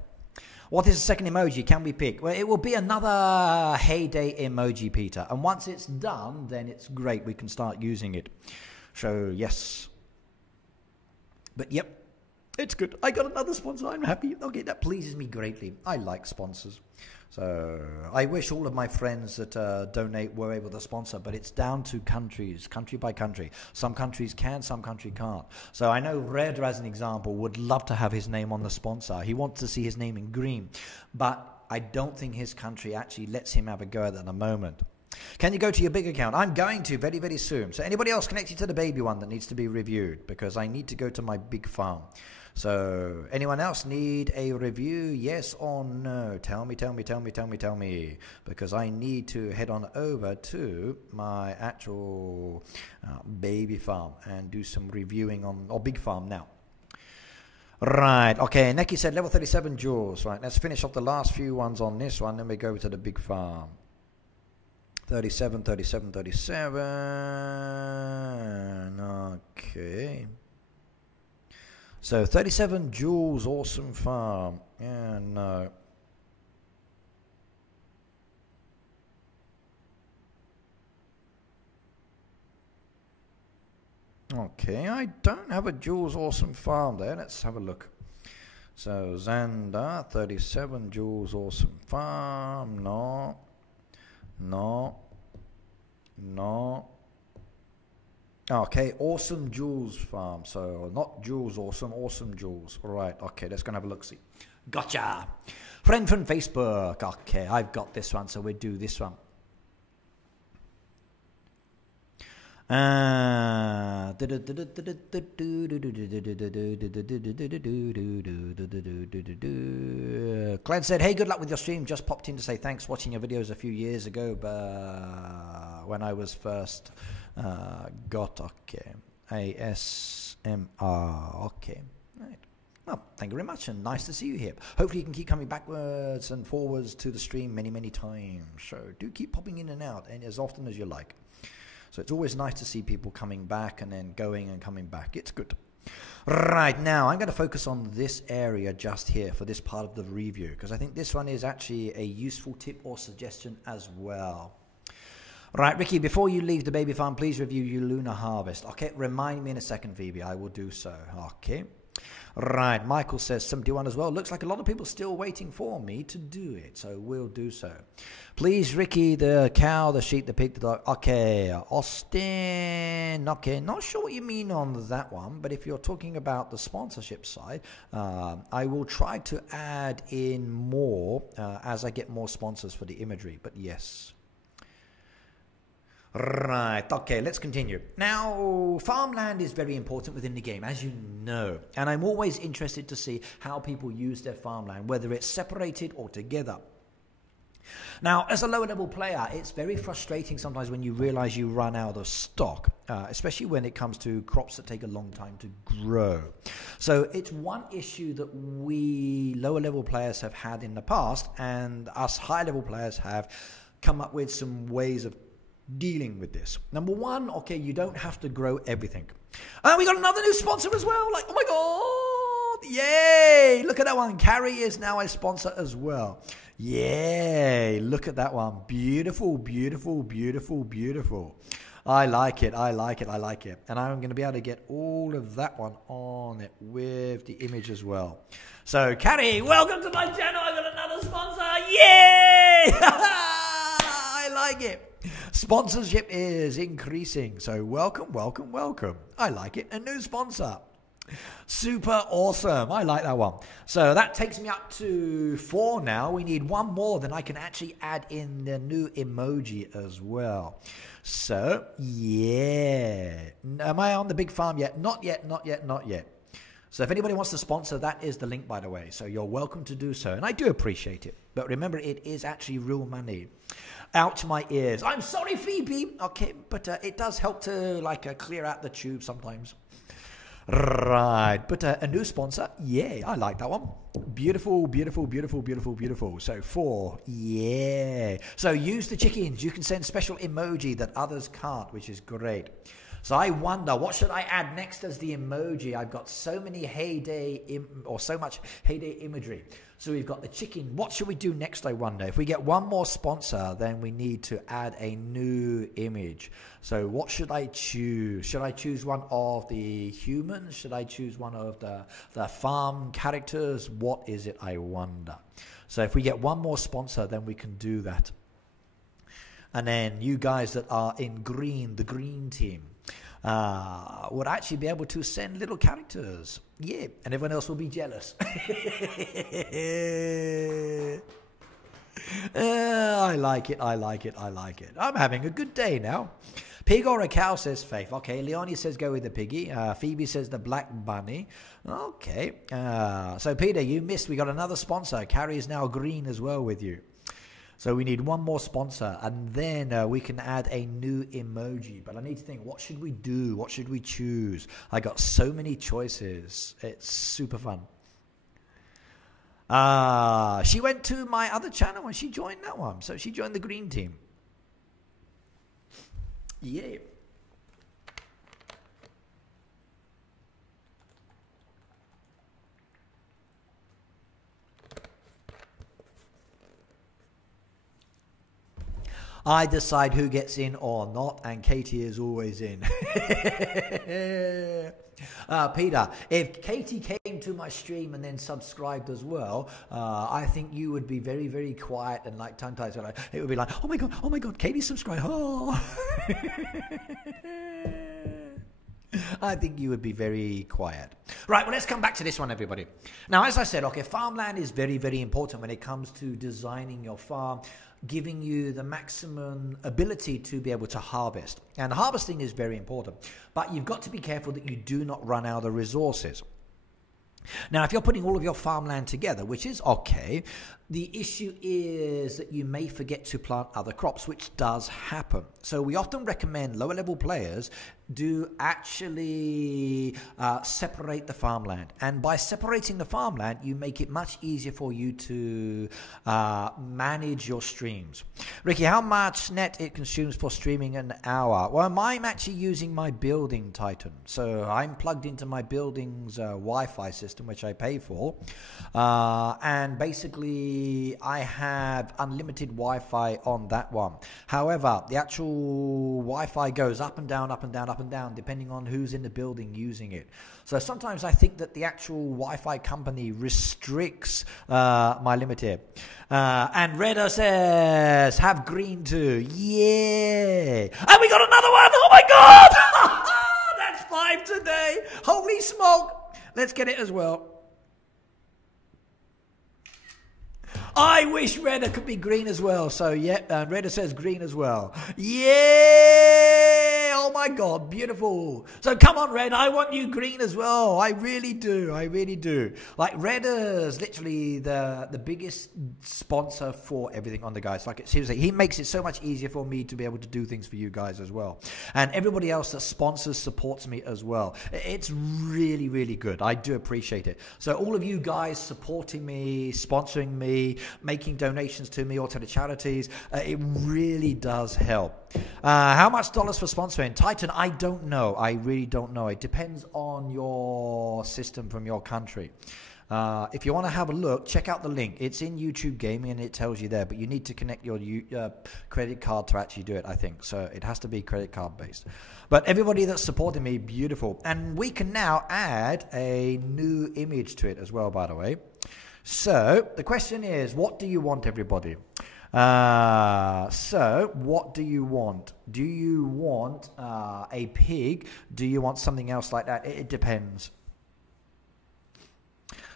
What is the second emoji? Can we pick? Well, it will be another heyday emoji, Peter. And once it's done, then it's great. We can start using it. So, yes. But, yep, it's good. I got another sponsor. I'm happy. Okay, that pleases me greatly. I like sponsors. So I wish all of my friends that donate were able to sponsor, but it's down to countries, country by country. Some countries can, some countries can't. So I know Red, as an example, would love to have his name on the sponsor. He wants to see his name in green, but I don't think his country actually lets him have a go at it at the moment. Can you go to your big account? I'm going to very, very soon. So anybody else connected to the baby one that needs to be reviewed? Because I need to go to my big farm. So, anyone else need a review? Yes or no? Tell me. Because I need to head on over to my actual baby farm and do some reviewing on, or big farm now. Right, okay, Neki said level 37 jewels. Right, let's finish off the last few ones on this one, then we go to the big farm. 37. Okay. So 37 jewels, awesome farm. Yeah, no. Okay, I don't have a Jules Awesome Farm there. Let's have a look. So Xander, 37 Jules Awesome Farm. No. Okay, Awesome Jules Farm. So not Jules Awesome, Awesome Jules. All right, okay, let's go and have a look-see. Gotcha. Friend from Facebook. Okay, I've got this one, so we'll do this one. Glenn said, hey, good luck with your stream. Just popped in to say thanks. Watching your videos a few years ago, but when I was first got, okay, ASMR, okay, right. Well, thank you very much, and nice to see you here. Hopefully you can keep coming backwards and forwards to the stream many, many times. So do keep popping in and out, and as often as you like. So it's always nice to see people coming back and then going and coming back. It's good. Right, now I'm going to focus on this area just here for this part of the review, because I think this one is actually a useful tip or suggestion as well. Right, Ricky, before you leave the baby farm, please review your lunar harvest. Okay, remind me in a second, Phoebe. I will do so. Okay. Right, Michael says 71 as well. Looks like a lot of people still waiting for me to do it, so we'll do so. Please, Ricky, the cow, the sheep, the pig, the dog. Okay, Austin. Okay, not sure what you mean on that one, but if you're talking about the sponsorship side, I will try to add in more as I get more sponsors for the imagery, but yes. Right, okay, let's continue. Now, farmland is very important within the game, as you know, and I'm always interested to see how people use their farmland, whether it's separated or together. Now, as a lower level player, it's very frustrating sometimes when you realize you run out of stock, especially when it comes to crops that take a long time to grow. So it's one issue that we lower level players have had in the past, and us high level players have come up with some ways of dealing with this. Number one, okay, you don't have to grow everything. We got another new sponsor as well. Like, oh my god, yay! Look at that one. Carrie is now a sponsor as well. Yay! Look at that one. Beautiful, beautiful, beautiful, beautiful. I like it. I like it. I like it. And I'm going to be able to get all of that one on it with the image as well. So, Carrie, welcome to my channel. I got another sponsor. Yay! I like it. Sponsorship is increasing, so welcome, welcome, welcome. I like it. A new sponsor. Super awesome. I like that one. So that takes me up to 4 now. We need one more, then I can actually add in the new emoji as well. So, yeah. Am I on the big farm yet? Not yet, not yet, not yet. So if anybody wants to sponsor, that is the link, by the way. So you're welcome to do so. And I do appreciate it. But remember, it is actually real money. Out to my ears. I'm sorry, Phoebe. Okay, but it does help to clear out the tube sometimes. Right, but a new sponsor. Yeah, I like that one. Beautiful, beautiful, beautiful, beautiful, beautiful. So 4. Yeah. So use the chickens. You can send special emoji that others can't, which is great. So I wonder, what should I add next as the emoji? I've got so many so much heyday imagery. So we've got the chicken. What should we do next, I wonder? If we get one more sponsor, then we need to add a new image. So what should I choose? Should I choose one of the humans? Should I choose one of the farm characters? What is it, I wonder? So if we get one more sponsor, then we can do that. And then you guys that are in green, the green team, would actually be able to send little characters. Yeah, and everyone else will be jealous. I like it, I like it, I like it. I'm having a good day now. Pig or a cow, says Faith. Okay, Leonie says go with the piggy. Phoebe says the black bunny. Okay. So Peter, you missed. We got another sponsor. Carrie is now green as well with you. So we need one more sponsor, and then we can add a new emoji. But I need to think, what should we do? What should we choose? I got so many choices. It's super fun. She went to my other channel and she joined that one. So she joined the green team. Yeah. I decide who gets in or not, and Katie is always in. Peter, if Katie came to my stream and then subscribed as well, I think you would be very, very quiet and like tongue-tied. So it would be like, oh my God, Katie subscribed. Oh. I think you would be very quiet. Right, well, let's come back to this one, everybody. Now, as I said, okay, farmland is very, very important when it comes to designing your farm, giving you the maximum ability to be able to harvest. And harvesting is very important, but you've got to be careful that you do not run out of resources. Now, if you're putting all of your farmland together, which is okay, the issue is that you may forget to plant other crops, which does happen. So we often recommend lower level players do actually separate the farmland. And by separating the farmland, you make it much easier for you to manage your streams. Ricky, how much net it consumes for streaming an hour? Well, I'm actually using my building Titan. So I'm plugged into my building's Wi-Fi system, which I pay for. And basically, I have unlimited Wi-Fi on that one. However, the actual Wi-Fi goes up and down, up and down, up and down, depending on who's in the building using it. So sometimes I think that the actual Wi-Fi company restricts my limit here. And Redder says, have green too. Yeah. And we got another one. Oh my God. That's 5 today. Holy smoke. Let's get it as well. I wish Redder could be green as well. So, yeah, Redder says green as well. Yeah! Oh, my God. Beautiful. So, come on, Red. I want you green as well. I really do. I really do. Like, Redder's literally the biggest sponsor for everything on the guys. Like, seriously, he makes it so much easier for me to be able to do things for you guys as well. And everybody else that sponsors supports me as well. It's really, really good. I do appreciate it. So, all of you guys supporting me, sponsoring me, making donations to me or to the charities, it really does help. How much dollars for sponsoring? Titan, I don't know. I really don't know. It depends on your system from your country. If you want to have a look, check out the link. It's in YouTube Gaming and it tells you there, but you need to connect your credit card to actually do it, I think. So it has to be credit card based. But everybody that's supporting me, beautiful. And we can now add a new image to it as well, by the way. So the question is, what do you want, everybody? So what do you want? Do you want a pig? Do you want something else like that? It depends.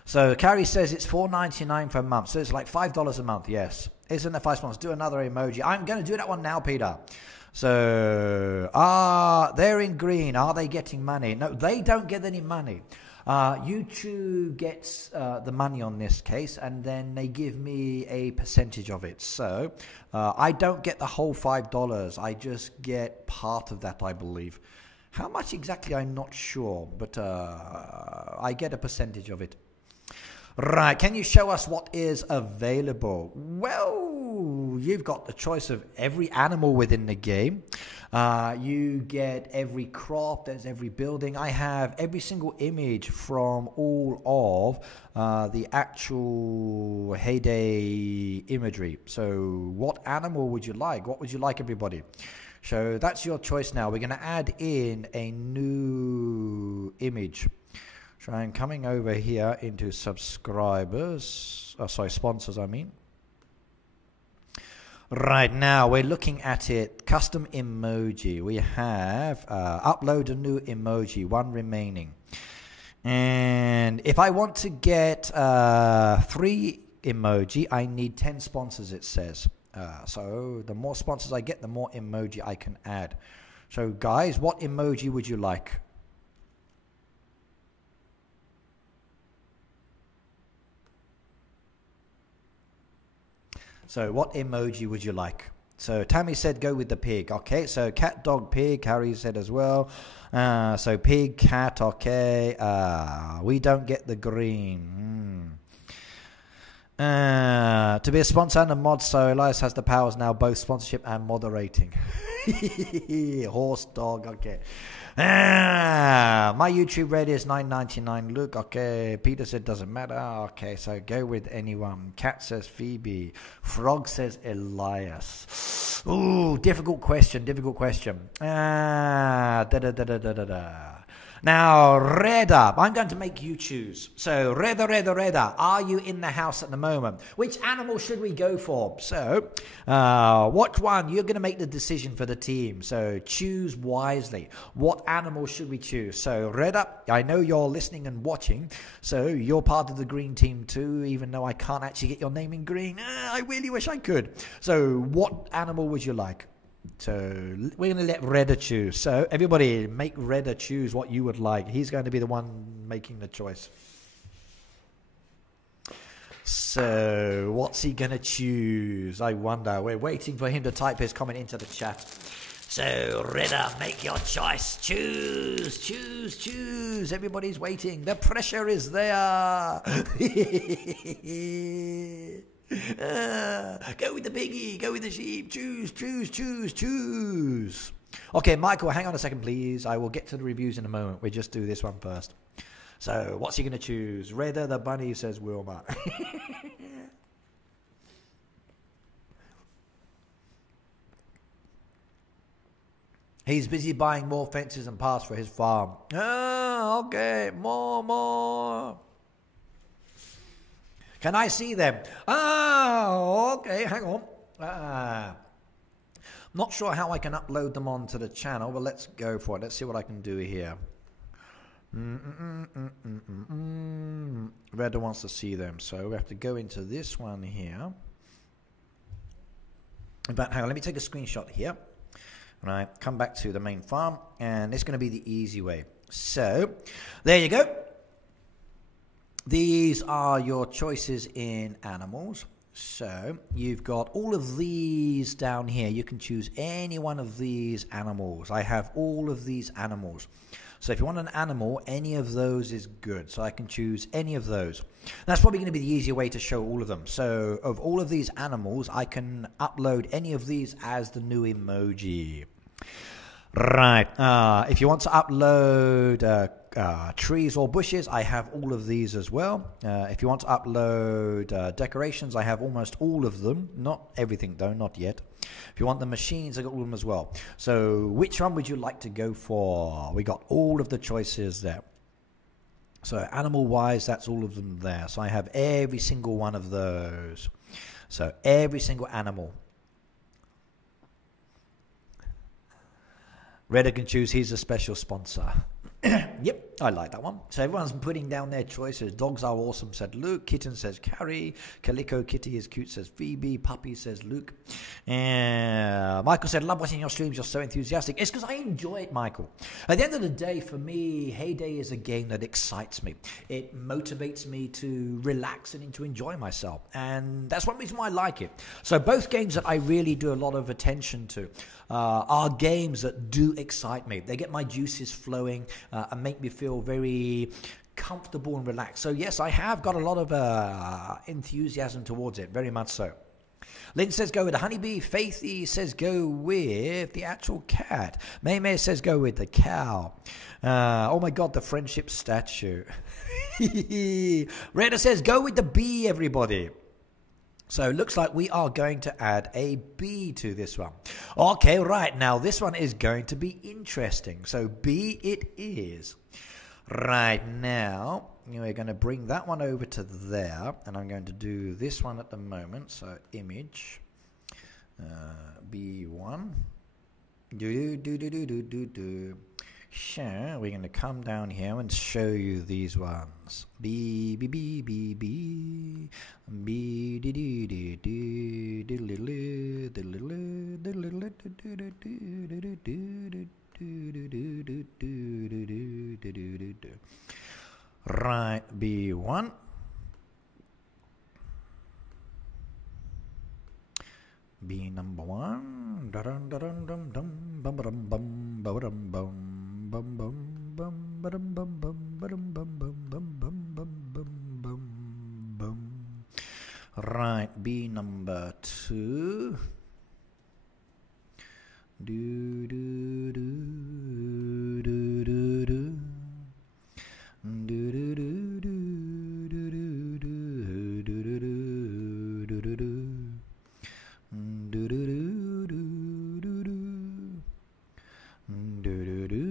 So Carrie says it's $4.99 per month. So it's like $5 a month. Yes. Isn't it 5 months? Do another emoji. I'm going to do that one now, Peter. So they're in green. Are they getting money? No, they don't get any money. YouTube gets the money on this case, and then they give me a percentage of it. So I don't get the whole $5. I just get part of that, I believe. How much exactly, I'm not sure, but I get a percentage of it. Right, can you show us what is available? Well, you've got the choice of every animal within the game. You get every crop, there's every building. I have every single image from all of the actual heyday imagery. So what animal would you like? What would you like, everybody? So that's your choice now. We're going to add in a new image. So I'm coming over here into subscribers, sponsors, I mean. Right now, we're looking at it, custom emoji. We have upload a new emoji, 1 remaining. And if I want to get 3 emoji, I need 10 sponsors, it says. So the more sponsors I get, the more emoji I can add. So guys, what emoji would you like? So what emoji would you like? So Tammy said go with the pig. Okay, so cat, dog, pig. Harry said as well. So pig, cat, okay. We don't get the green. To be a sponsor and a mod, so Elias has the powers now, both sponsorship and moderating. Horse, dog, okay. My YouTube rate is $9.99. Look, okay. Peter said doesn't matter. Okay, so go with anyone. Cat says Phoebe. Frog says Elias. Ooh, difficult question. Now, Reda, I'm going to make you choose. So, Reda, are you in the house at the moment? Which animal should we go for? So, what one? You're going to make the decision for the team. So, choose wisely. What animal should we choose? So, Reda, I know you're listening and watching. So, you're part of the green team too, even though I can't actually get your name in green. I really wish I could. So, what animal would you like? So we're going to let Redder choose. So everybody make Redder choose what you would like. He's going to be the one making the choice. So what's he going to choose? I wonder. We're waiting for him to type his comment into the chat. So, Redder, make your choice. Choose, choose, choose. Everybody's waiting. The pressure is there. Go with the piggy. Go with the sheep. Choose, choose, choose, choose. Okay, Michael, hang on a second, please. I will get to the reviews in a moment. We just do this one first. So, what's he going to choose? Redder the bunny, says Wilma. He's busy buying more fences and paths for his farm. Ah, okay, more. Can I see them? Ah, okay, hang on. Not sure how I can upload them onto the channel, but let's go for it. Let's see what I can do here. Redder wants to see them, so we have to go into this one here. In fact, hang on, let me take a screenshot here. Right, come back to the main farm, and it's going to be the easy way. So, there you go. These are your choices in animals. So, you've got all of these down here. You can choose any one of these animals. I have all of these animals. So if you want an animal, any of those is good. So I can choose any of those. That's probably going to be the easier way to show all of them. So of all of these animals, I can upload any of these as the new emoji. Right. If you want to upload trees or bushes, I have all of these as well. If you want to upload decorations, I have almost all of them. Not everything though, not yet. If you want the machines, I got all of them as well. So which one would you like to go for? We got all of the choices there. So animal-wise, that's all of them there. So I have every single one of those. So every single animal. Redder can choose. He's a special sponsor. Yep, I like that one. So everyone's putting down their choices. Dogs are awesome, said Luke. Kitten says Carrie. Calico Kitty is cute, says Phoebe. Puppy says Luke. And Michael said, love watching your streams. You're so enthusiastic. It's because I enjoy it, Michael. At the end of the day, for me, Heyday is a game that excites me. It motivates me to relax and to enjoy myself. And that's one reason why I like it. So both games that I really do a lot of attention to are games that do excite me. They get my juices flowing and make me feel very comfortable and relaxed. So yes, I have got a lot of enthusiasm towards it, very much so. Lynn says go with the honeybee. Faithy says go with the actual cat. May says go with the cow. Oh my god, the friendship statue. Redder says go with the bee, everybody. So it looks like we are going to add a bee to this one. Okay, right. Now this one is going to be interesting. So bee it is. Right now, we're going to bring that one over to there. And I'm going to do this one at the moment. So image. B1. Sure, we're going to come down here and show you these ones. B B B B B B D D D D D. Right, B1. B number 1. Dum dum dum dum bum bum bum bum bum. Bum bum bum bum bum bum bum bum bum bum bum bum bum bum. Right, B number 2. Do do do do do do. Do do do do do do do do do do do do. Do do do do do do. Do do do.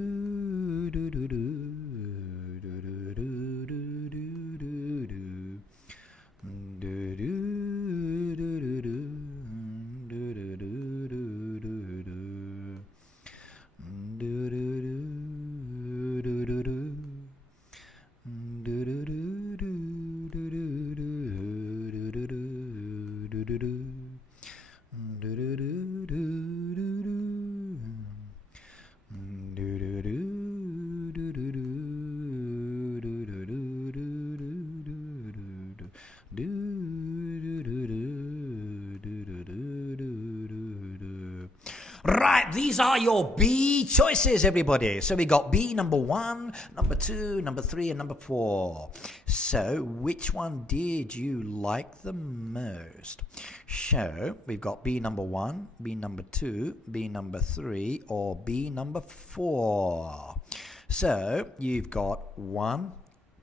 Right, these are your B choices, everybody. So we got B number 1, number 2, number 3, and number 4. So which one did you like the most? So we've got B number 1, B number 2, B number 3, or B number 4. So you've got 1,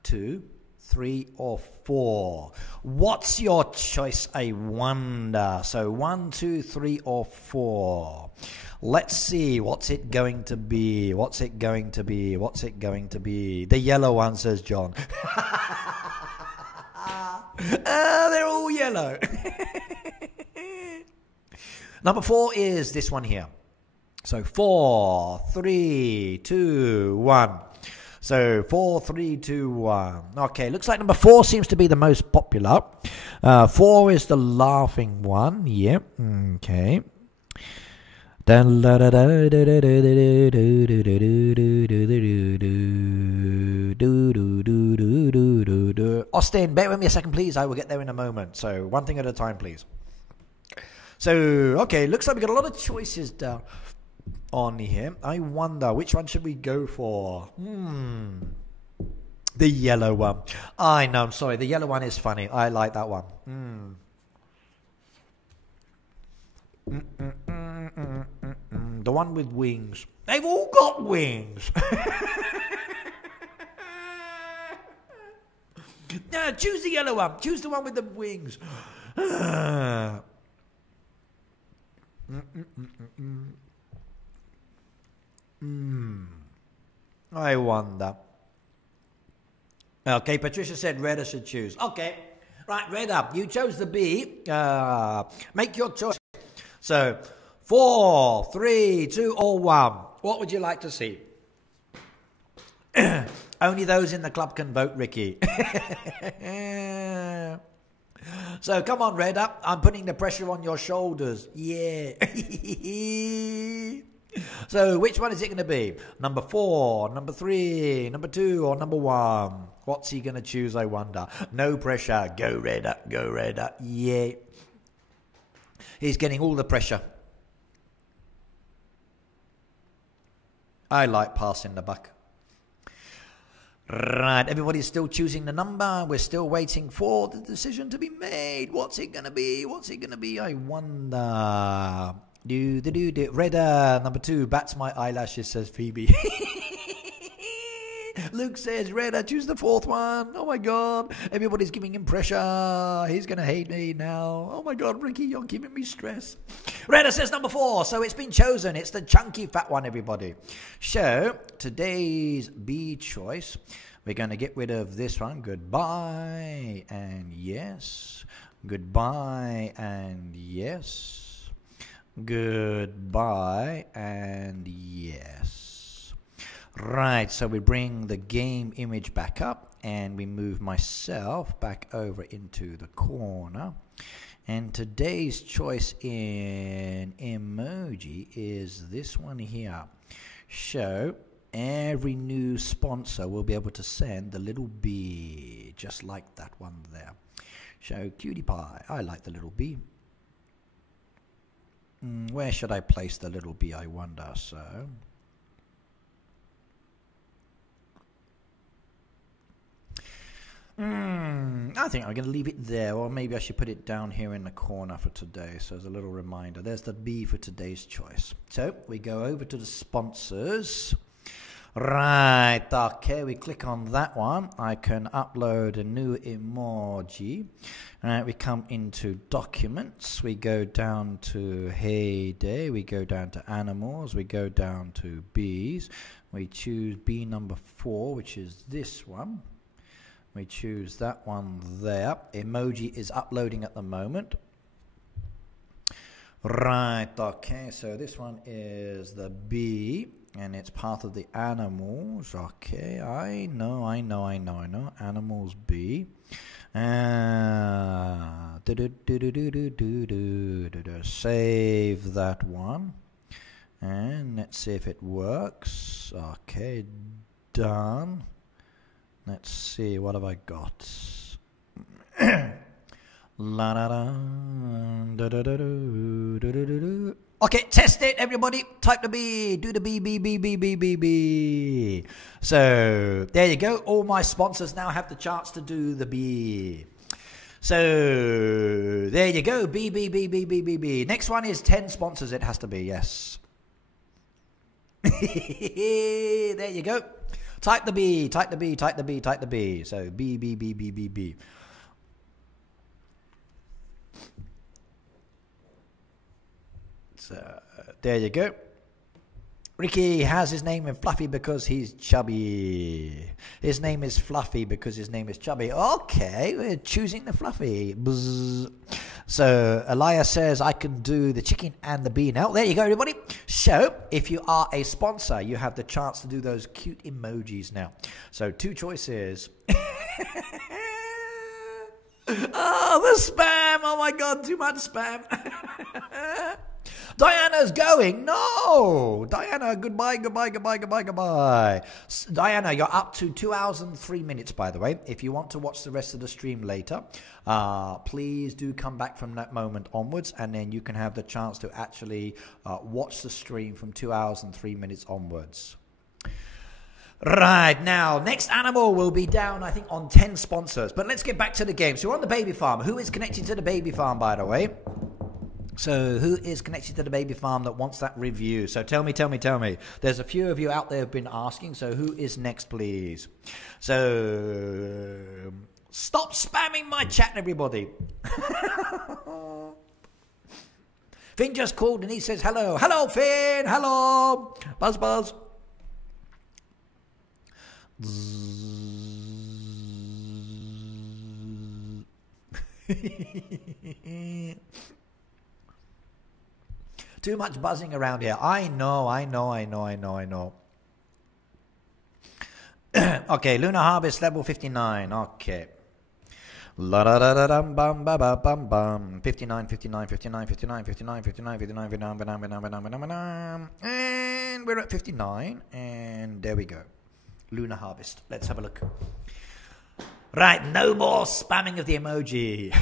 2, 3, or 4. What's your choice, I wonder? So 1, 2, 3, or 4. Let's see. What's it going to be? What's it going to be? What's it going to be? The yellow one, says John. They're all yellow. Number 4 is this one here. So 4, 3, 2, 1. So 4, 3, 2, 1. Okay, looks like number 4 seems to be the most popular. 4 is the laughing one. Yep. Okay. Austin, bear with me a second, please. I will get there in a moment. So one thing at a time, please. So, okay, looks like we got a lot of choices down on here. I wonder, which one should we go for? The yellow one. I know, I'm sorry. The yellow one is funny. I like that one. The one with wings. They've all got wings. No, choose the yellow one. Choose the one with the wings. I wonder. Okay, Patricia said red I should choose. Okay, right, red up. You chose the B. Make your choice. So, 4, 3, 2, or 1. What would you like to see? Only those in the club can vote, Ricky. So, come on, red up. I'm putting the pressure on your shoulders. Yeah. So, which one is it going to be? Number 4, number 3, number 2, or number 1? What's he going to choose, I wonder? No pressure. Go red up, go red up. Yeah. He's getting all the pressure. I like passing the buck. Right, everybody's still choosing the number. We're still waiting for the decision to be made. What's it going to be? What's it going to be? I wonder. Red number 2 bats my eyelashes, says Phoebe. Luke says, Red, choose the 4th one. Oh my God. Everybody's giving him pressure. He's going to hate me now. Oh my God, Ricky, you're giving me stress. Red says number 4. So it's been chosen. It's the chunky fat one, everybody. So today's B choice, we're going to get rid of this one. Goodbye and yes. Goodbye and yes. Goodbye and yes. Right, so we bring the game image back up and we move myself back over into the corner. And today's choice in emoji is this one here. So every new sponsor will be able to send the little bee, just like that one there. So cutie pie, I like the little bee. Where should I place the little bee, I wonder? So I think I'm going to leave it there, or maybe I should put it down here in the corner for today, so as a little reminder. There's the B for today's choice. So we go over to the sponsors. Right, okay, we click on that one. I can upload a new emoji. Right, we come into documents. We go down to Heyday. We go down to animals. We go down to bees. We choose B number 4, which is this one. We choose that one there. Emoji is uploading at the moment. Right, okay, so this one is the bee, and it's part of the animals. Okay, I know. Animals bee. Save that one. And let's see if it works. Okay, done. Let's see, what have I got? La da da da da da da da da. Okay, test it, everybody. Type the B. Do the B. So, there you go. All my sponsors now have the chance to do the B. So, there you go. B. Next one is 10 sponsors. It has to be, yes. There you go. Type the B. So, B. So, there you go. Ricky has his name in Fluffy because he's chubby. His name is Fluffy because his name is chubby. Okay, we're choosing the Fluffy. Bzz. So, Elias says, I can do the chicken and the bee now. There you go, everybody. So, if you are a sponsor, you have the chance to do those cute emojis now. So, 2 choices. Oh, the spam. Oh, my God, too much spam. Diana's going. No. Diana, goodbye. Diana, you're up to 2 hours and 3 minutes, by the way. If you want to watch the rest of the stream later, please do come back from that moment onwards, and then you can have the chance to actually watch the stream from 2 hours and 3 minutes onwards. Right, now, next animal will be down, I think, on 10 sponsors. But let's get back to the game. So we're on the baby farm. Who is connected to the baby farm, by the way? So who is connected to the baby farm that wants that review? So tell me. There's a few of you out there who have been asking. So who is next, please? So stop spamming my chat, everybody. Finn just called and he says hello. Hello, Finn. Hello. Buzz. Too much buzzing around here. I know. Okay, Lunar Harvest level 59. Okay. La da da da dum bum ba ba bum bum. 59. And we're at 59. And there we go. Lunar Harvest. Let's have a look. Right, no more spamming of the emoji.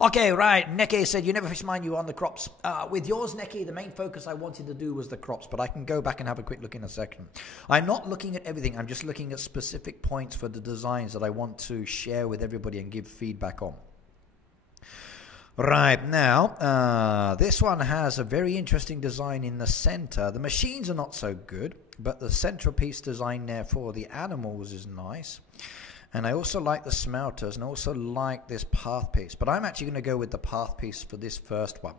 Okay, right. Neke said, you never fish mine, you were on the crops. With yours, Neke, the main focus I wanted to do was the crops, but I can go back and have a quick look in a second. I'm not looking at everything. I'm just looking at specific points for the designs that I want to share with everybody and give feedback on. Right, now, this one has a very interesting design in the center. The machines are not so good, but the centerpiece design there for the animals is nice. And I also like the smelters, and I also like this path piece. But I'm actually going to go with the path piece for this first one.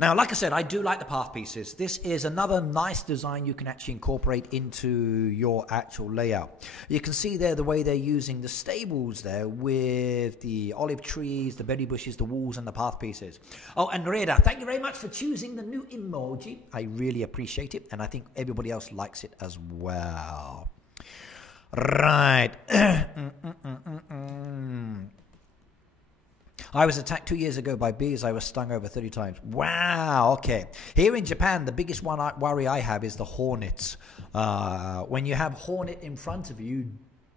Now, like I said, I do like the path pieces. This is another nice design you can actually incorporate into your actual layout. You can see there the way they're using the stables there with the olive trees, the berry bushes, the walls, and the path pieces. Oh, and Reda, thank you very much for choosing the new emoji. I really appreciate it, and I think everybody else likes it as well. Right. I was attacked 2 years ago by bees. I was stung over 30 times. Wow, okay. Here in Japan, the biggest worry I have is the hornets. When you have hornet in front of you,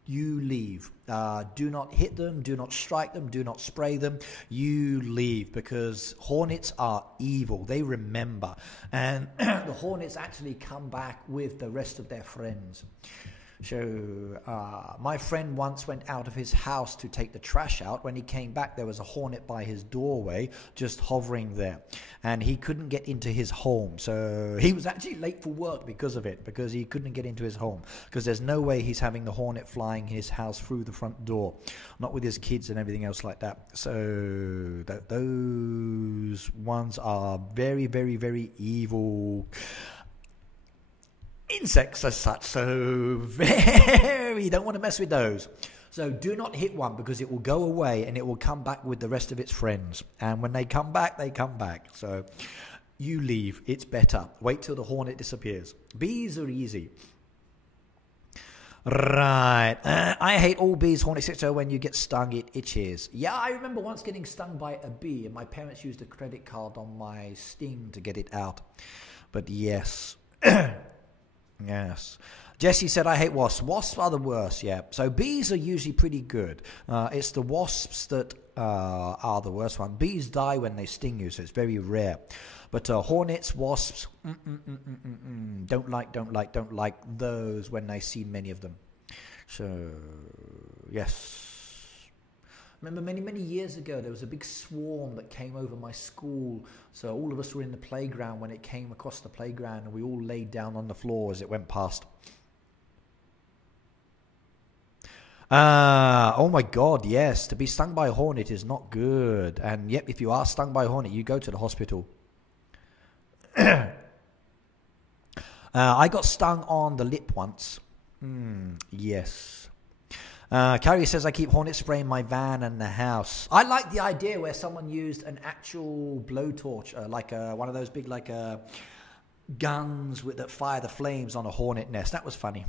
you leave. Do not hit them, do not strike them, do not spray them. You leave, because hornets are evil. They remember. And the hornets actually come back with the rest of their friends. So my friend once went out of his house to take the trash out. When he came back, there was a hornet by his doorway just hovering there, and he couldn't get into his home. So he was actually late for work because of it, because he couldn't get into his home, because there's no way he's having the hornet flying his house through the front door, not with his kids and everything else like that. So those ones are very, very, very evil insects as such, so you don't want to mess with those. So do not hit one, because it will go away and it will come back with the rest of its friends, and when they come back, they come back. So you leave. It's better. Wait till the hornet disappears. Bees are easy. Right. I hate all bees, hornets, etc. When you get stung, it itches. Yeah, I remember once getting stung by a bee, and my parents used a credit card on my sting to get it out. But yes. Yes. Jesse said, I hate wasps. Wasps are the worst, yeah. So bees are usually pretty good. It's the wasps that are the worst one. Bees die when they sting you, so it's very rare. But hornets, wasps, don't like those when I see many of them. So, yes. Remember many years ago, there was a big swarm that came over my school. So all of us were in the playground when it came across the playground, and we all laid down on the floor as it went past. Oh my God, yes. To be stung by a hornet is not good. And yep, if you are stung by a hornet, you go to the hospital. I got stung on the lip once. Yes. Carrie says, I keep hornet spray in my van and the house. I like the idea where someone used an actual blowtorch, like one of those big guns that fire the flames on a hornet nest. That was funny.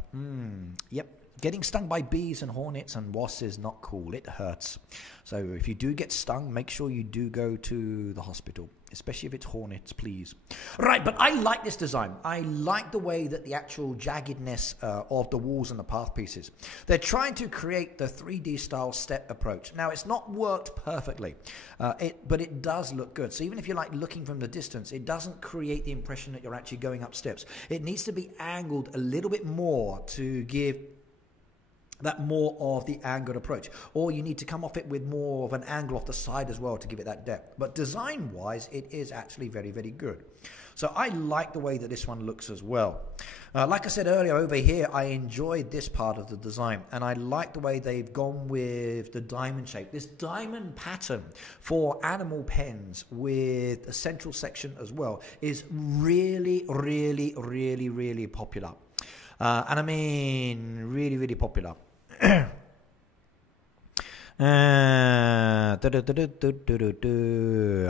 Yep. Getting stung by bees and hornets and wasps is not cool. It hurts. So if you do get stung, make sure you do go to the hospital, especially if it's hornets, please. Right, but I like this design. I like the way that the actual jaggedness of the walls and the path pieces. They're trying to create the 3D style step approach. Now, it's not worked perfectly, but it does look good. So even if you're like looking from the distance, it doesn't create the impression that you're actually going up steps. It needs to be angled a little bit more to give that more of the angled approach, or you need to come off it with more of an angle off the side as well to give it that depth. But design wise, it is actually very good. So I like the way that this one looks as well. Like I said earlier, over here I enjoyed this part of the design, and I like the way they've gone with the diamond shape. This diamond pattern for animal pens with a central section as well is really popular. And I mean really popular. I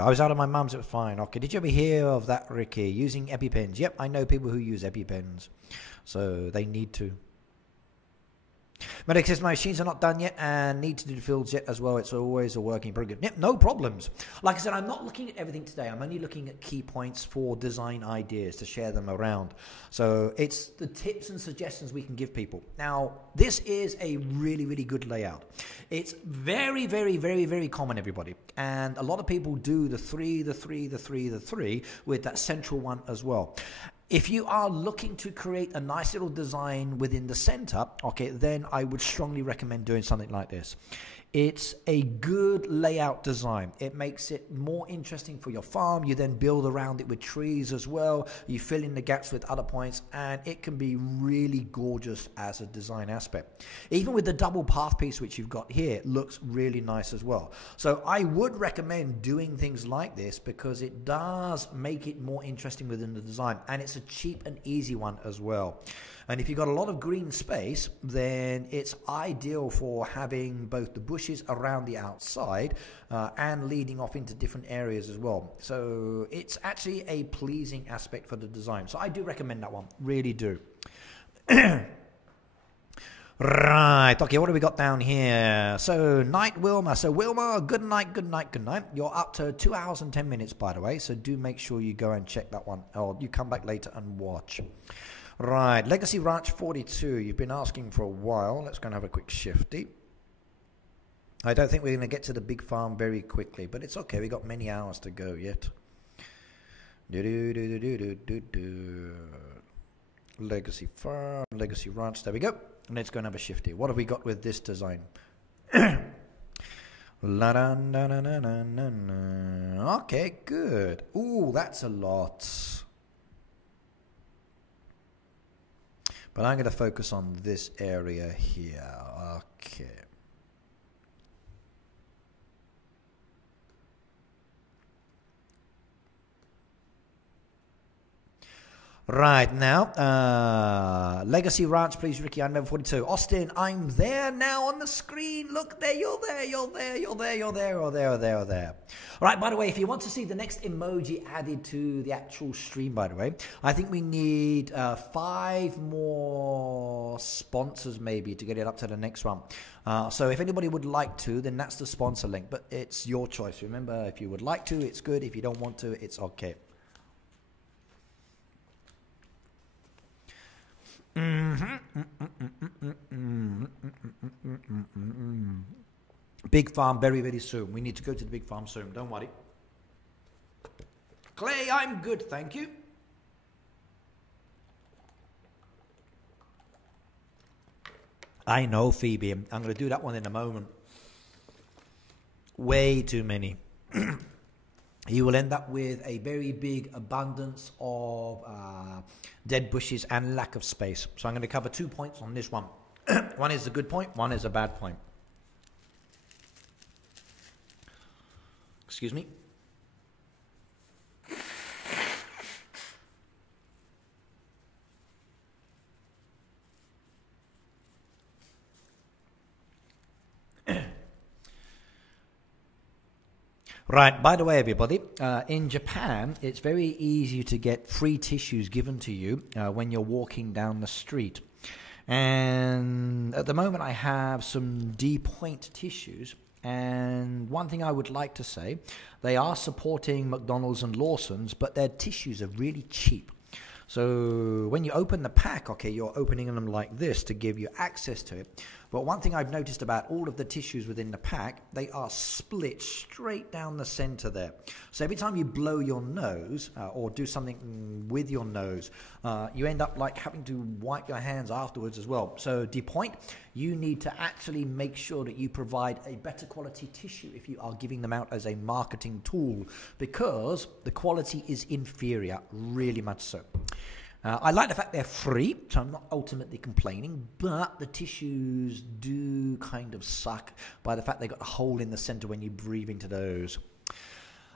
was out of my mum's, it was fine. Okay, did you ever hear of that, Ricky? Using EpiPens. Yep, I know people who use EpiPens, so they need to. Medic says, my machines are not done yet and need to do the fields yet as well. It's always a working program. Yep, no problems. Like I said, I'm not looking at everything today. I'm only looking at key points for design ideas to share them around. So it's the tips and suggestions we can give people. Now, this is a really good layout. It's very common, everybody. And a lot of people do the 3 with that central one as well. If you are looking to create a nice little design within the center, okay, then I would strongly recommend doing something like this. It's a good layout design. It makes it more interesting for your farm. You then build around it with trees as well. You fill in the gaps with other points, and it can be really gorgeous as a design aspect. Even with the double path piece which you've got here, it looks really nice as well. So I would recommend doing things like this because it does make it more interesting within the design, and it's a cheap and easy one as well. And if you've got a lot of green space, then it's ideal for having both the bushes around the outside and leading off into different areas as well. So it's actually a pleasing aspect for the design. So I do recommend that one, really do. Right, okay, what do we got down here? So, Night Wilma. So, Wilma, good night. You're up to 2 hours and 10 minutes, by the way. So, do make sure you go and check that one. Or you come back later and watch. Right, Legacy Ranch 42. You've been asking for a while. Let's go and have a quick shifty. I don't think we're going to get to the big farm very quickly, but it's okay. We've got many hours to go yet. Legacy Farm, Legacy Ranch. There we go. Let's go and have a shifty. What have we got with this design? Okay, good. Ooh, that's a lot. But I'm going to focus on this area here. Okay. Right, now, Legacy Ranch, please, Ricky, I'm level 42. Austin, I'm there now on the screen. Look there, you're there. Right, by the way, if you want to see the next emoji added to the actual stream, by the way, I think we need 5 more sponsors maybe to get it up to the next one. So if anybody would like to, then that's the sponsor link, but it's your choice. Remember, if you would like to, it's good. If you don't want to, it's okay. Big farm very, very soon. We need to go to the big farm soon. Don't worry. Clay, I'm good, thank you. I know, Phoebe. I'm going to do that one in a moment. Way too many. You will end up with a very big abundance of dead bushes and lack of space. So I'm going to cover 2 points on this one. One is a good point, one is a bad point. Excuse me. Right, by the way, everybody, in Japan, it's very easy to get free tissues given to you when you're walking down the street. And at the moment, I have some D-point tissues. And one thing I would like to say, they are supporting McDonald's and Lawson's, but their tissues are really cheap. So when you open the pack, okay, you're opening them like this to give you access to it. But one thing I've noticed about all of the tissues within the pack, they are split straight down the center there. So every time you blow your nose or do something with your nose, you end up like having to wipe your hands afterwards as well. So D-point, you need to actually make sure that you provide a better quality tissue if you are giving them out as a marketing tool, because the quality is inferior, really much so. I like the fact they're free, so I'm not ultimately complaining, but the tissues do kind of suck by the fact they've got a hole in the center when you breathe into those.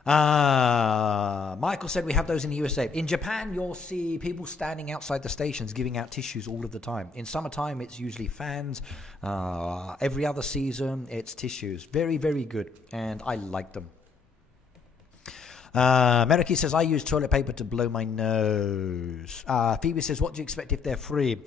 Michael said we have those in the USA. In Japan, you'll see people standing outside the stations giving out tissues all of the time. In summertime, it's usually fans. Every other season, it's tissues. Very, very good, and I like them. Meriki says, I use toilet paper to blow my nose. Phoebe says, what do you expect if they're free?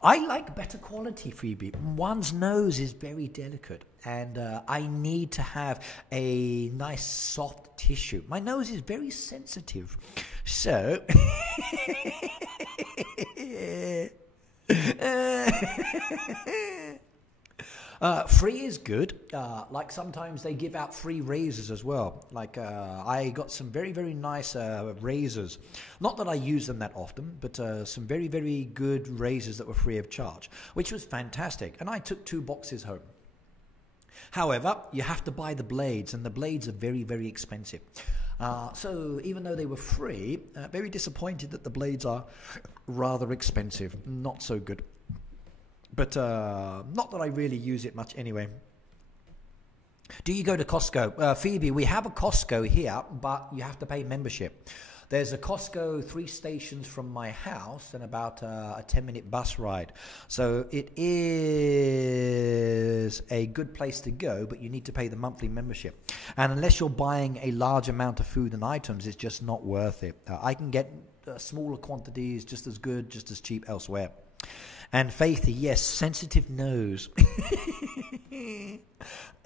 I like better quality, Phoebe. One's nose is very delicate, and I need to have a nice soft tissue. My nose is very sensitive. So... free is good. Like sometimes they give out free razors as well. Like I got some very, very nice razors. Not that I use them that often, but some very, very good razors that were free of charge, which was fantastic. And I took 2 boxes home. However, you have to buy the blades, and the blades are very, very expensive. So even though they were free, very disappointed that the blades are rather expensive. Not so good. But not that I really use it much anyway. Do you go to Costco? Phoebe, we have a Costco here, but you have to pay membership. There's a Costco 3 stations from my house and about a 10-minute bus ride. So it is a good place to go, but you need to pay the monthly membership. And unless you're buying a large amount of food and items, it's just not worth it. I can get smaller quantities just as good, just as cheap elsewhere. And Faithy, yes, sensitive nose.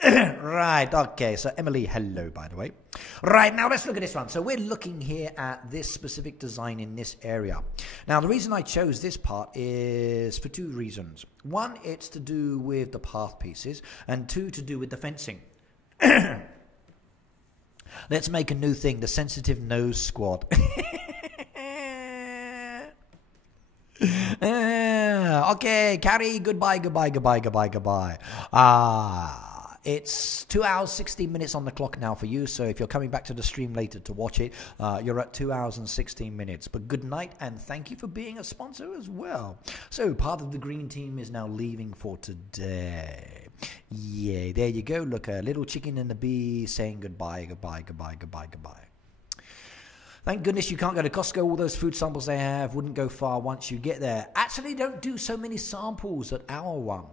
Right, okay, so Emily, hello, by the way. Right, now let's look at this one. So we're looking here at this specific design in this area. Now, the reason I chose this part is for 2 reasons. One, it's to do with the path pieces, and 2, to do with the fencing. Let's make a new thing, the sensitive nose squad. Okay, Carrie, goodbye. It's 2 hours, 16 minutes on the clock now for you, so if you're coming back to the stream later to watch it, you're at 2 hours and 16 minutes. But good night, and thank you for being a sponsor as well. So part of the green team is now leaving for today. Yeah, there you go. Look, a little chicken and a bee saying goodbye. Thank goodness you can't go to Costco. All those food samples they have wouldn't go far once you get there. Actually, don't do so many samples at our one.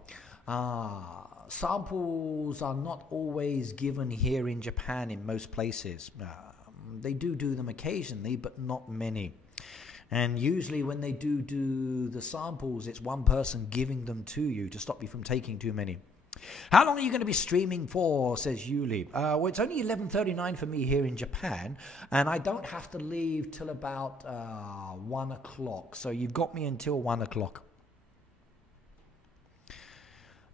Samples are not always given here in Japan in most places. They do them occasionally, but not many. And usually when they do the samples, it's one person giving them to you to stop you from taking too many. How long are you going to be streaming for, says Yuli? Well, it's only 11:39 for me here in Japan, and I don't have to leave till about 1 o'clock. So you've got me until 1 o'clock.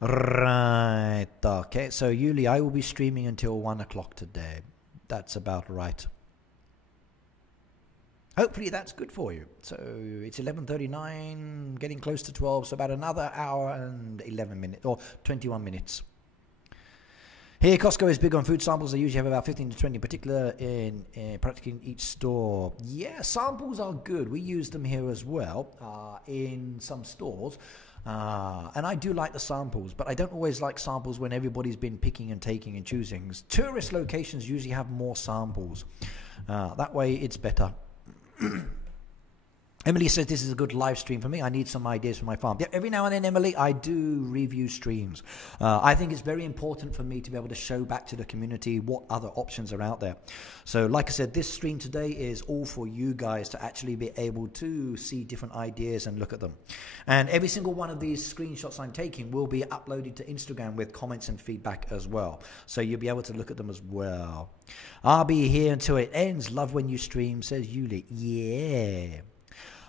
Right. Okay. So, Yuli, I will be streaming until 1 o'clock today. That's about right. Hopefully that's good for you. So it's 11:39, getting close to 12, so about another hour and 11 minutes, or 21 minutes. Here, Costco is big on food samples. They usually have about 15 to 20 in particular in practically in each store. Yeah, samples are good. We use them here as well in some stores. And I do like the samples, but I don't always like samples when everybody's been picking and taking and choosing. Tourist locations usually have more samples. That way it's better. Emily says this is a good live stream for me. I need some ideas for my farm. Yeah, every now and then, Emily, I do review streams. I think it's very important for me to be able to show back to the community what other options are out there. So like I said, this stream today is all for you guys to actually be able to see different ideas and look at them. And every single one of these screenshots I'm taking will be uploaded to Instagram with comments and feedback as well. So you'll be able to look at them as well. I'll be here until it ends. Love when you stream, says Yuli. Yeah.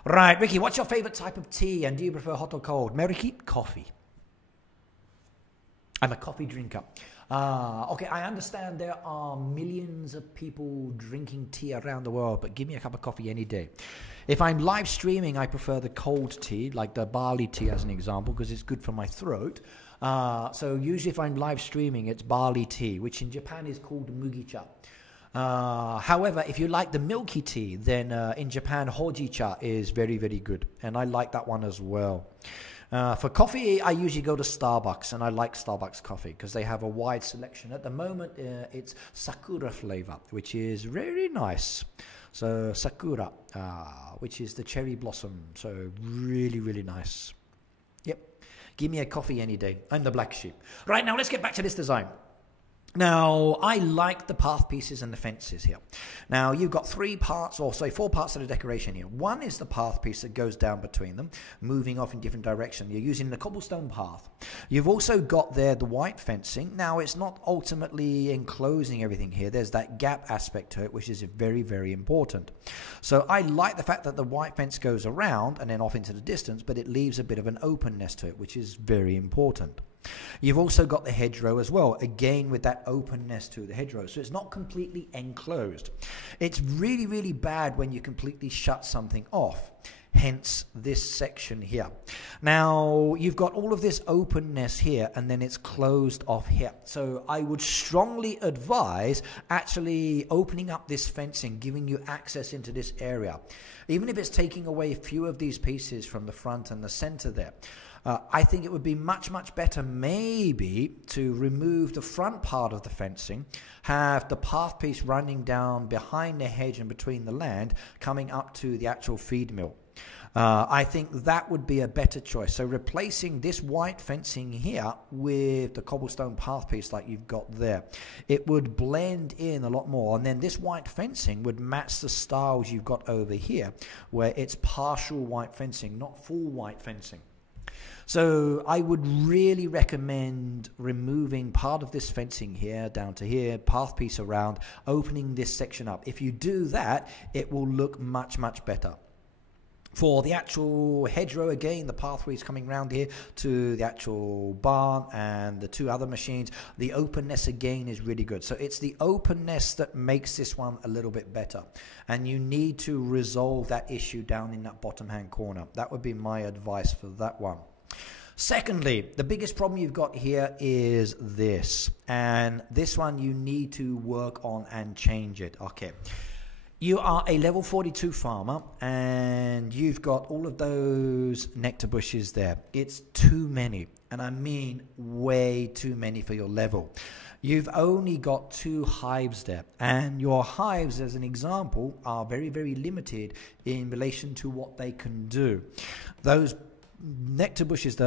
Right, Ricky, what's your favorite type of tea, and do you prefer hot or cold? Meriki, coffee. I'm a coffee drinker. Okay, I understand there are millions of people drinking tea around the world, but give me a cup of coffee any day. If I'm live streaming, I prefer the cold tea, like the barley tea as an example, because it's good for my throat. So usually if I'm live streaming, it's barley tea, which in Japan is called mugicha. However, if you like the milky tea, then in Japan, hojicha is very, very good. And I like that one as well. For coffee, I usually go to Starbucks, and I like Starbucks coffee because they have a wide selection. At the moment, it's sakura flavor, which is very nice. So sakura, which is the cherry blossom. So really, really nice. Yep. Give me a coffee any day. I'm the black sheep. Right, now let's get back to this design. Now, I like the path pieces and the fences here. Now, you've got 3 parts, or say 4 parts of the decoration here. One is the path piece that goes down between them, moving off in different directions. You're using the cobblestone path. You've also got there the white fencing. Now, it's not ultimately enclosing everything here. There's that gap aspect to it, which is very, very important. So I like the fact that the white fence goes around and then off into the distance, but it leaves a bit of an openness to it, which is very important. You've also got the hedgerow as well, again with that openness to the hedgerow. So it's not completely enclosed. It's really, really bad when you completely shut something off, hence this section here. Now, you've got all of this openness here, and then it's closed off here. So I would strongly advise actually opening up this fencing, giving you access into this area. Even if it's taking away a few of these pieces from the front and the center there. I think it would be much, much better maybe to remove the front part of the fencing, have the path piece running down behind the hedge and between the land, coming up to the actual feed mill. I think that would be a better choice. So replacing this white fencing here with the cobblestone path piece like you've got there, it would blend in a lot more. And then this white fencing would match the styles you've got over here, where it's partial white fencing, not full white fencing. So I would really recommend removing part of this fencing here down to here, path piece around, opening this section up. If you do that, it will look much, much better. For the actual hedgerow, again, the pathways coming around here to the actual barn and the 2 other machines, the openness again is really good. So it's the openness that makes this one a little bit better. And you need to resolve that issue down in that bottom hand corner. That would be my advice for that one. Secondly, the biggest problem you've got here is this. And this one you need to work on and change it. Okay. You are a level 42 farmer and you've got all of those nectar bushes there. It's too many, and I mean way too many for your level. You've only got 2 hives there, and your hives, as an example, are very, very limited in relation to what they can do. Those nectar bushes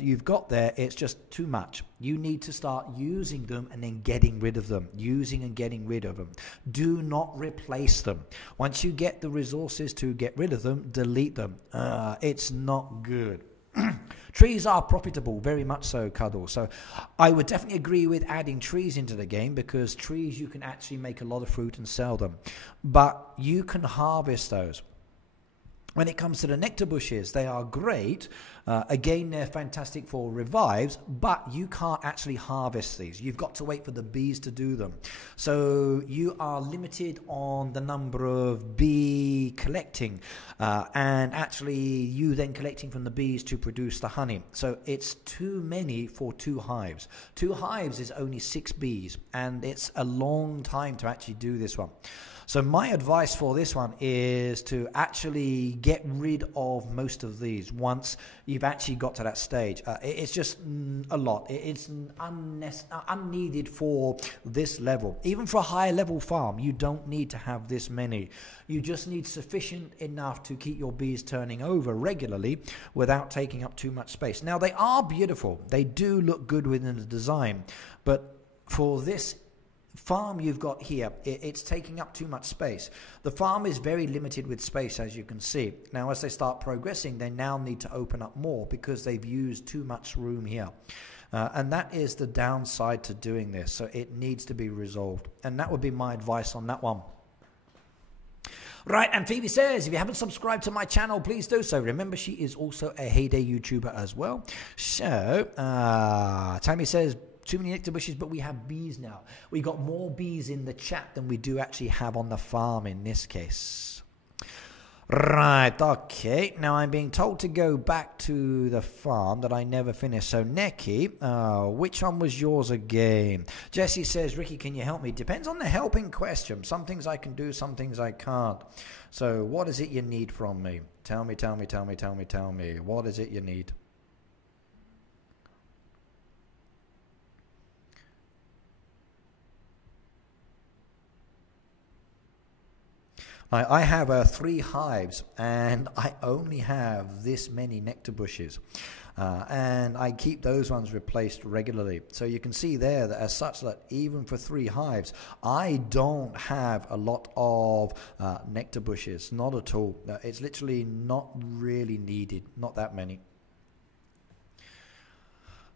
you've got there, it's just too much. You need to start using them and then getting rid of them. Using and getting rid of them. Do not replace them. Once you get the resources to get rid of them, delete them. It's not good. Trees are profitable, very much so, Cuddle. So I would definitely agree with adding trees into the game, because trees you can actually make a lot of fruit and sell them. But you can harvest those. When it comes to the nectar bushes, they are great. Again, they're fantastic for revives, but you can't actually harvest these. You've got to wait for the bees to do them. So you are limited on the number of bee collecting, and actually you then collecting from the bees to produce the honey. So it's too many for 2 hives. 2 hives is only 6 bees, and it's a long time to actually do this one. So my advice for this one is to actually get rid of most of these once you've actually got to that stage. It's just a lot. It's unneeded for this level. Even for a higher level farm, you don't need to have this many. You just need sufficient enough to keep your bees turning over regularly without taking up too much space. Now, they are beautiful. They do look good within the design, but for this farm you've got here, it's taking up too much space. The farm is very limited with space, as you can see. Now, as they start progressing, they now need to open up more because they've used too much room here. And that is the downside to doing this. So it needs to be resolved. And that would be my advice on that one. Right, and Phoebe says, if you haven't subscribed to my channel, please do so. Remember, she is also a Heyday YouTuber as well. So, Tammy says, too many nectar bushes, but we have bees now. We got more bees in the chat than we do actually have on the farm in this case. Right, okay. Now I'm being told to go back to the farm that I never finished. So Neki, which one was yours again? Jesse says, Ricky, can you help me? Depends on the helping question. Some things I can do, some things I can't. So what is it you need from me? Tell me. What is it you need? I have 3 hives, and I only have this many nectar bushes, and I keep those ones replaced regularly. So you can see there that as such that even for 3 hives, I don't have a lot of nectar bushes, not at all. It's literally not really needed, not that many.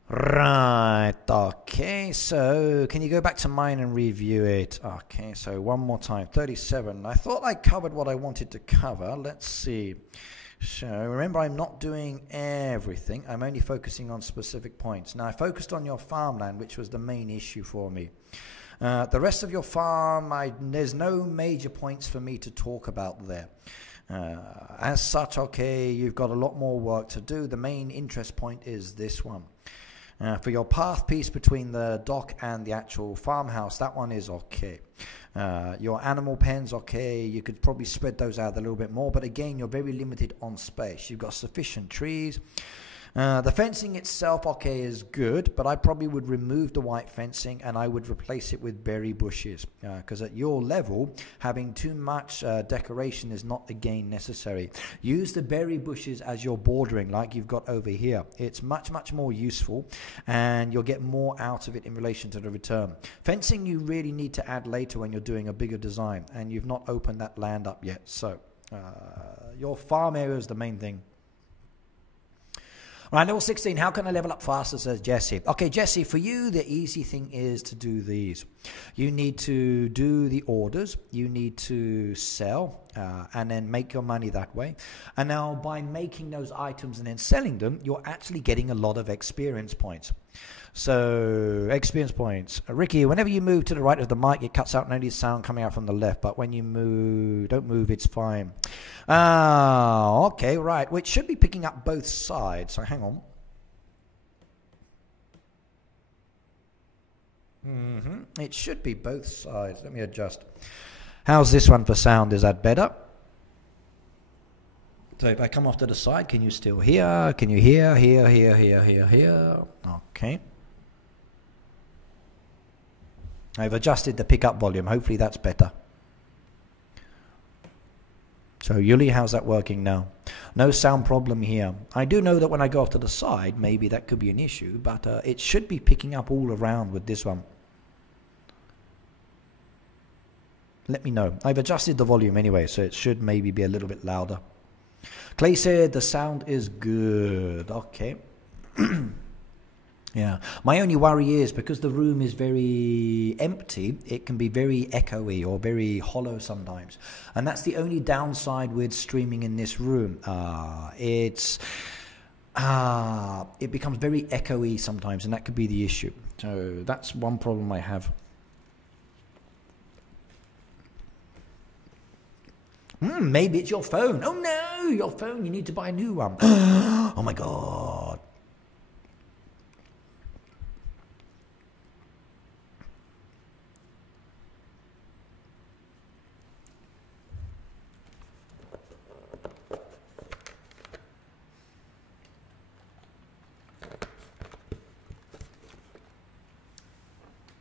Right, okay, so can you go back to mine and review it? Okay, so one more time, 37. I thought I covered what I wanted to cover. Let's see. So remember, I'm not doing everything. I'm only focusing on specific points. Now, I focused on your farmland, which was the main issue for me. The rest of your farm, there's no major points for me to talk about there. As such, okay, you've got a lot more work to do. The main interest point is this one. For your path piece between the dock and the actual farmhouse, that one is okay. Your animal pens, okay, you could probably spread those out a little bit more, but again, you're very limited on space. You've got sufficient trees. The fencing itself, okay, is good, but I probably would remove the white fencing and I would replace it with berry bushes, because at your level, having too much decoration is not again necessary. Use the berry bushes as your bordering, like you've got over here. It's much more useful, and you'll get more out of it in relation to the return. Fencing you really need to add later when you're doing a bigger design, and you've not opened that land up yet. So your farm area is the main thing. Right, level 16, how can I level up faster, says Jesse. Okay, Jesse, for you, the easy thing is to do these. You need to do the orders. You need to sell and then make your money that way. And now by making those items and then selling them, you're actually getting a lot of experience points. So, experience points. Ricky, whenever you move to the right of the mic, it cuts out any sound coming out from the left. But when you move, don't move, it's fine. Okay, right. Well, it should be picking up both sides. So, hang on. It should be both sides. Let me adjust. How's this one for sound? Is that better? So if I come off to the side, can you still hear? Can you hear? Hear? Okay. I've adjusted the pickup volume. Hopefully that's better. So Yuli, how's that working now? No sound problem here. I do know that when I go off to the side, maybe that could be an issue, but it should be picking up all around with this one. Let me know. I've adjusted the volume anyway, so it should maybe be a little bit louder. Clay said the sound is good. Okay. Yeah, my only worry is because the room is very empty, it can be very echoey or very hollow sometimes. And that's the only downside with streaming in this room. It becomes very echoey sometimes, and that could be the issue. So that's one problem I have. Maybe it's your phone. Oh no, your phone, you need to buy a new one. Oh my God.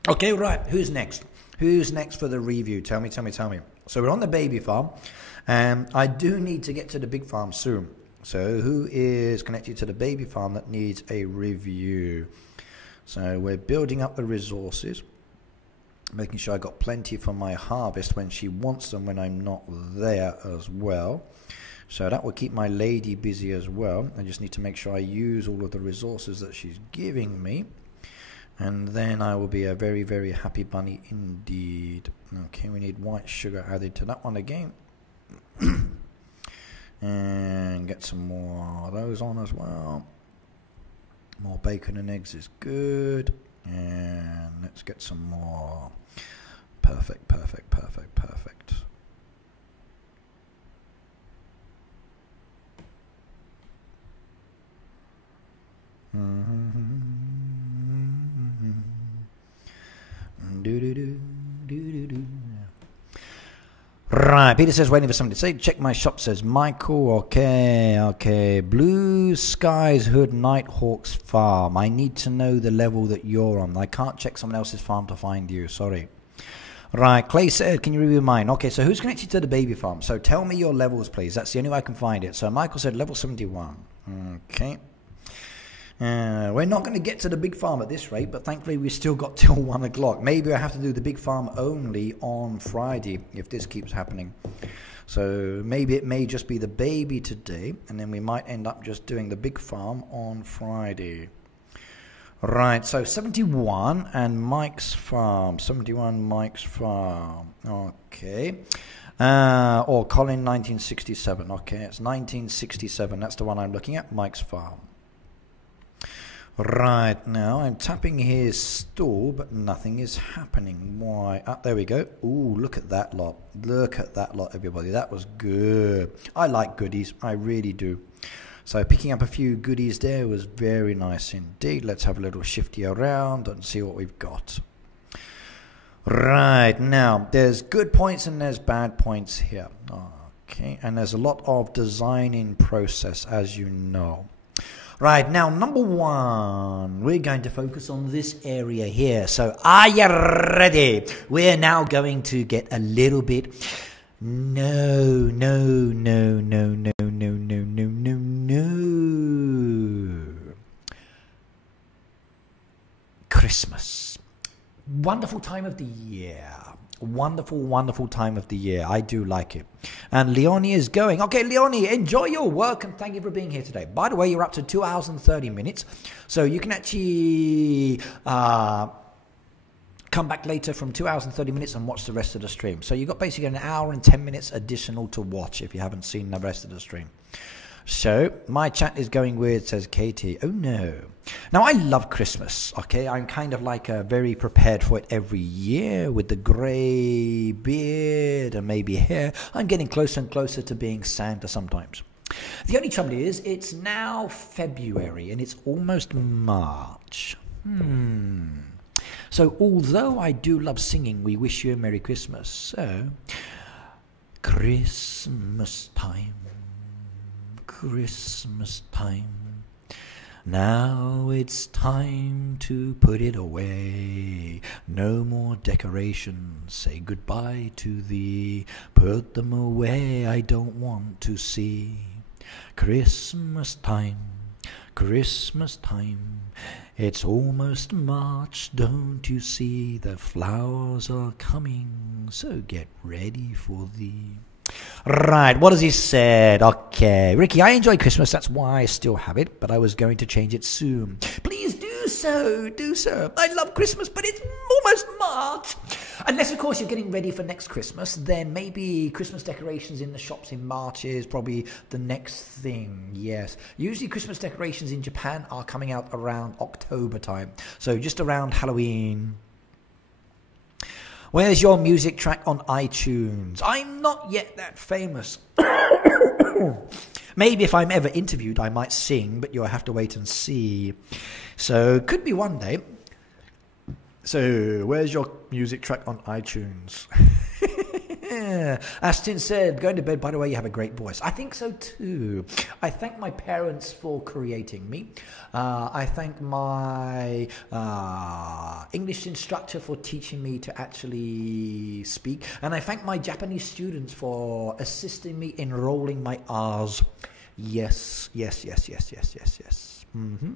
Okay, right. Who's next? Who's next for the review? Tell me. So we're on the baby farm. I do need to get to the big farm soon. So who is connected to the baby farm that needs a review? So we're building up the resources, making sure I got plenty for my harvest when she wants them when I'm not there as well. So that will keep my lady busy as well. I just need to make sure I use all of the resources that she's giving me. And then I will be a very, very happy bunny indeed. Okay, we need white sugar added to that one again. And get some more of those on as well. More bacon and eggs is good. And let's get some more. Perfect. Right, Peter says waiting for somebody to say. Check my shop, says Michael. Okay. Blue Skies Hood Nighthawk's farm. I need to know the level that you're on. I can't check someone else's farm to find you. Sorry. Right, Clay said, can you review mine? Okay, so who's connected to the baby farm? So tell me your levels, please. That's the only way I can find it. So Michael said level 71. Okay. We're not going to get to the big farm at this rate, but thankfully we've still got till 1 o'clock. Maybe I have to do the big farm only on Friday if this keeps happening. So maybe it may just be the baby today, and then we might end up just doing the big farm on Friday. Right, so 71 and Mike's farm. 71 Mike's farm. Okay. Or Colin 1967. Okay, it's 1967. That's the one I'm looking at, Mike's farm. Right, now I'm tapping his stall, but nothing is happening. Why? There we go. Ooh, look at that lot. Look at that lot, everybody. That was good. I like goodies. I really do. So picking up a few goodies there was very nice indeed. Let's have a little shifty around and see what we've got. Right, now there's good points and there's bad points here. Okay, and there's a lot of designing process, as you know. Right, now number one, we're going to focus on this area here. So are you ready? We're now going to get a little bit... No. Christmas. Wonderful time of the year. Wonderful time of the year. I do like it. And Leonie is going. Okay, Leonie, enjoy your work and thank you for being here today. By the way, you're up to 2 hours and 30 minutes. So you can actually come back later from 2 hours and 30 minutes and watch the rest of the stream. So you've got basically an hour and 10 minutes additional to watch if you haven't seen the rest of the stream. So my chat is going weird, says Katie. Oh no. Now I love Christmas, okay? I'm kind of like very prepared for it every year with the grey beard and maybe hair. I'm getting closer and closer to being Santa sometimes. The only trouble is it's now February and it's almost March. So although I do love singing We Wish You a Merry Christmas, so Christmas time. Now it's time to put it away. No more decorations. Say goodbye to thee. Put them away. I don't want to see. Christmas time. It's almost March. Don't you see the flowers are coming? So get ready for thee. Right, what has he said? Okay, Ricky, I enjoy Christmas, that's why I still have it, but I was going to change it soon. Please do so, do so. I love Christmas, but it's almost March. Unless, of course, you're getting ready for next Christmas, then maybe Christmas decorations in the shops in March is probably the next thing, yes. Usually Christmas decorations in Japan are coming out around October time, so just around Halloween. Where's your music track on iTunes? I'm not yet that famous. Maybe if I'm ever interviewed, I might sing, but you'll have to wait and see. So, could be one day. So, where's your music track on iTunes? Aston said, going to bed, by the way, you have a great voice. I think so too. I thank my parents for creating me. I thank my English instructor for teaching me to actually speak. And I thank my Japanese students for assisting me in rolling my R's. Yes. Mm-hmm.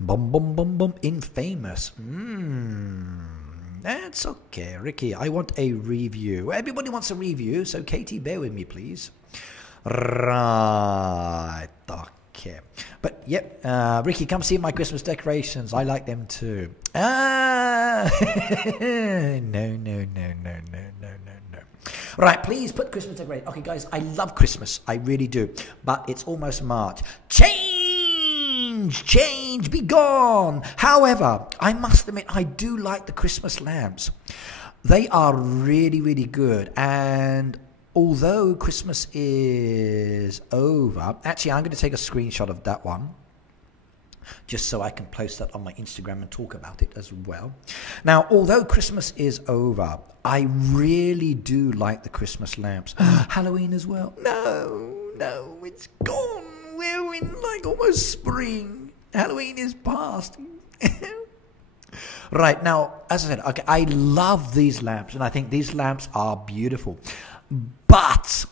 Bum, infamous. That's okay, Ricky. I want a review. Everybody wants a review, so Katie, bear with me, please. Right, okay. But, yep, Ricky, come see my Christmas decorations. I like them too. No. Right, please put Christmas decorations. Okay, guys, I love Christmas. I really do. But it's almost March. Change, be gone. However, I must admit, I do like the Christmas lamps. They are really, really good. And although Christmas is over, actually, I'm going to take a screenshot of that one, just so I can post that on my Instagram and talk about it as well. Now, although Christmas is over, I really do like the Christmas lamps. Halloween as well. No, it's gone. We're in like almost spring. Halloween is past. Right, now, as I said, okay, I love these lamps, and I think these lamps are beautiful. But,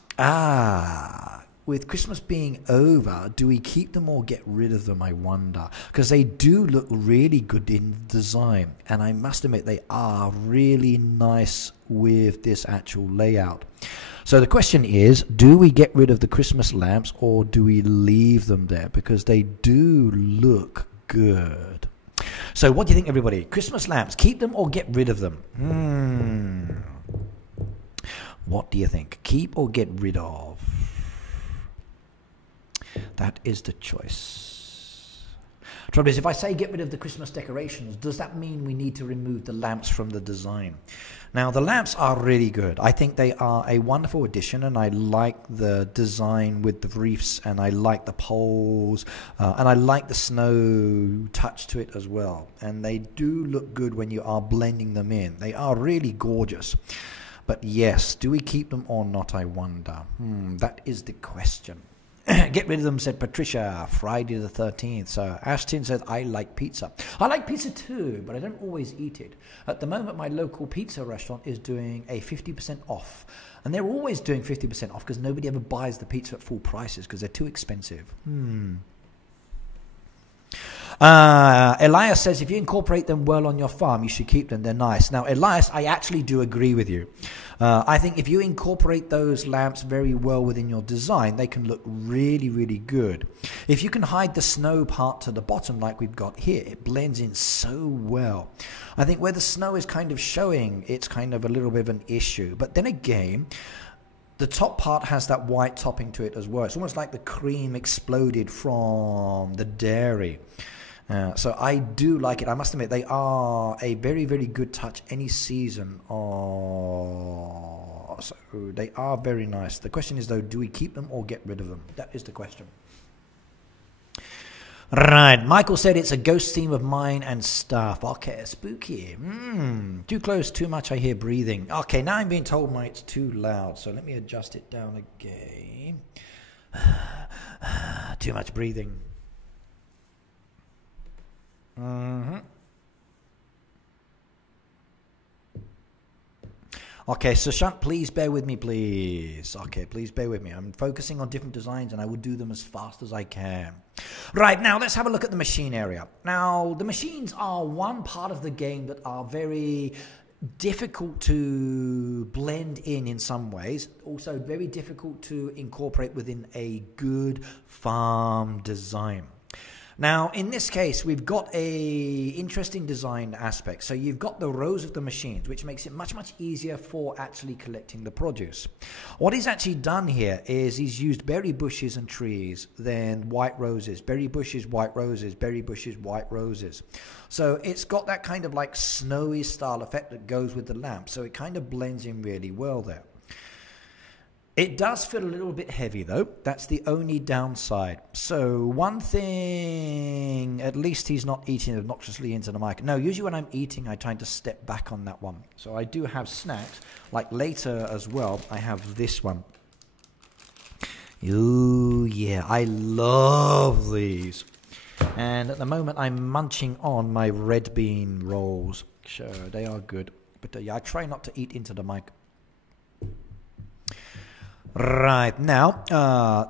with Christmas being over, do we keep them or get rid of them, I wonder? Because they do look really good in design, and I must admit they are really nice with this actual layout. So the question is, do we get rid of the Christmas lamps or do we leave them there? Because they do look good. So what do you think, everybody? Christmas lamps, keep them or get rid of them? What do you think? Keep or get rid of? That is the choice. Trouble is, if I say get rid of the Christmas decorations, does that mean we need to remove the lamps from the design? Now, the lamps are really good. I think they are a wonderful addition, and I like the design with the reefs, and I like the poles, and I like the snow touch to it as well. And they do look good when you are blending them in. They are really gorgeous. But yes, do we keep them or not, I wonder? That is the question. Get rid of them, said Patricia, Friday the 13th. So Ashton says, I like pizza. I like pizza too, but I don't always eat it. At the moment, my local pizza restaurant is doing a 50% off. And they're always doing 50% off because nobody ever buys the pizza at full prices because they're too expensive. Elias says, if you incorporate them well on your farm, you should keep them. They're nice. Now, Elias, I actually do agree with you. I think if you incorporate those lamps very well within your design, they can look really, really good. If you can hide the snow part to the bottom like we've got here, it blends in so well. I think where the snow is kind of showing, it's kind of a little bit of an issue. But then again, the top part has that white topping to it as well. It's almost like the cream exploded from the dairy. So I do like it. I must admit, they are a very, very good touch any season. So they are very nice. The question is, though, do we keep them or get rid of them? That is the question. Right. Michael said it's a ghost theme of mine and stuff. Okay, spooky. Too close, too much, I hear breathing. Okay, now I'm being told it's too loud. So let me adjust it down again. Too much breathing. Okay, so Shunt, please bear with me, please. Okay, please bear with me. I'm focusing on different designs and I will do them as fast as I can. Right, now let's have a look at the machine area. Now, the machines are one part of the game that are very difficult to blend in some ways. Also very difficult to incorporate within a good farm design. Now, in this case, we've got a interesting design aspect. So you've got the rows of the machines, which makes it much, much easier for actually collecting the produce. What he's actually done here is he's used berry bushes and trees, then white roses, berry bushes, white roses, berry bushes, white roses. So it's got that kind of like snowy style effect that goes with the lamp. So it kind of blends in really well there. It does feel a little bit heavy though. That's the only downside. So one thing, at least he's not eating obnoxiously into the mic. No, usually when I'm eating, I try to step back on that one. So I do have snacks. Like later as well, I have this one. Ooh, yeah, I love these. And at the moment, I'm munching on my red bean rolls. Sure, they are good. But yeah, I try not to eat into the mic. Right, now,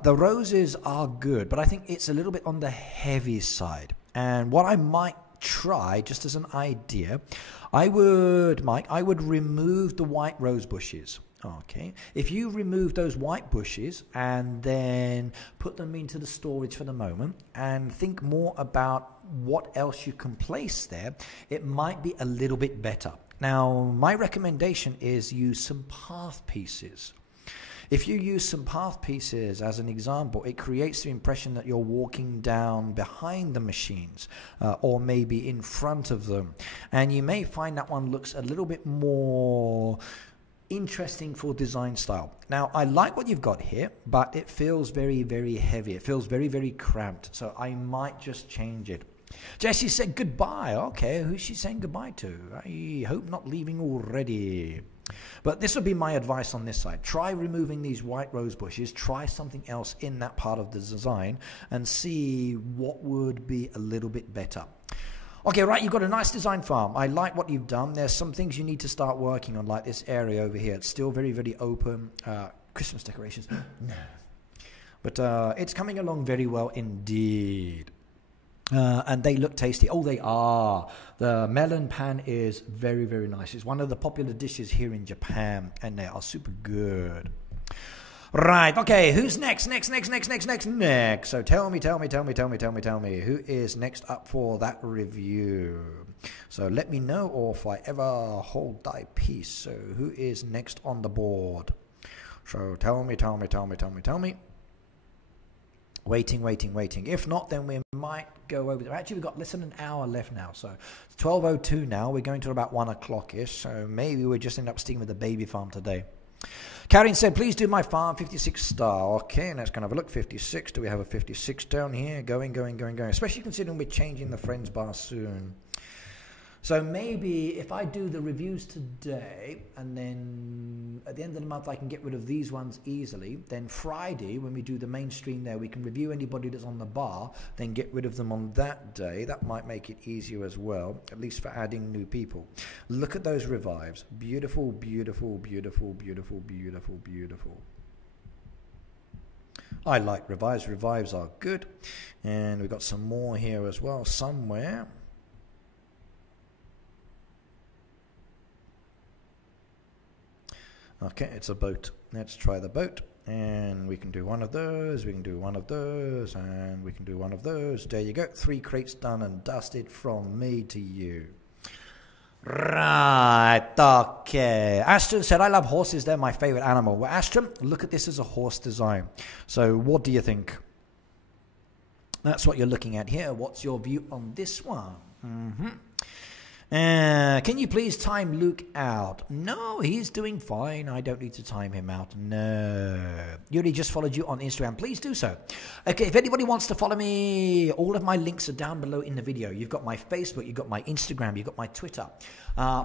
the roses are good, but I think it's a little bit on the heavy side. And what I might try, just as an idea, I would remove the white rose bushes. Okay, if you remove those white bushes and then put them into the storage for the moment and think more about what else you can place there, it might be a little bit better. Now, my recommendation is use some path pieces. If you use some path pieces as an example, it creates the impression that you're walking down behind the machines or maybe in front of them. And you may find that one looks a little bit more interesting for design style. Now, I like what you've got here, but it feels very, very heavy. It feels very, very cramped. So I might just change it. Jessie said goodbye. Okay, who's she saying goodbye to? I hope not leaving already. But this would be my advice on this side. Try removing these white rose bushes. Try something else in that part of the design and see what would be a little bit better. Okay, right, you've got a nice design farm. I like what you've done. There's some things you need to start working on, like this area over here. It's still very, very open. Christmas decorations. No. But it's coming along very well indeed. And they look tasty. Oh, they are. The melon pan is very, very nice. It's one of the popular dishes here in Japan, and they are super good. Right, okay, who's next? Next. So tell me, who is next up for that review? So let me know, or if I ever hold thy peace. So who is next on the board? So tell me. Waiting. If not, then we might go over there. Actually, we've got less than an hour left now. So it's 12:02 now. We're going to about 1 o'clock-ish. So maybe we just end up sticking with the baby farm today. Karen said, please do my farm 56 star. Okay, let's kind of have a look. 56. Do we have a 56 down here? Going. Especially considering we're changing the friends bar soon. So maybe if I do the reviews today and then at the end of the month I can get rid of these ones easily, then Friday when we do the main stream there we can review anybody that's on the bar, then get rid of them on that day. That might make it easier as well, at least for adding new people. Look at those revives. Beautiful. I like revives. Revives are good. And we've got some more here as well somewhere. Okay, it's a boat. Let's try the boat. And we can do one of those, we can do one of those, and we can do one of those. There you go. 3 crates done and dusted from me to you. Right, okay. Ashton said, I love horses. They're my favorite animal. Well, Ashton, look at this as a horse design. So what do you think? That's what you're looking at here. What's your view on this one? Can you please time Luke out? No, he's doing fine. I don't need to time him out. No. Yuri just followed you on Instagram. Please do so. Okay, if anybody wants to follow me, all of my links are down below in the video. You've got my Facebook, you've got my Instagram, you've got my Twitter.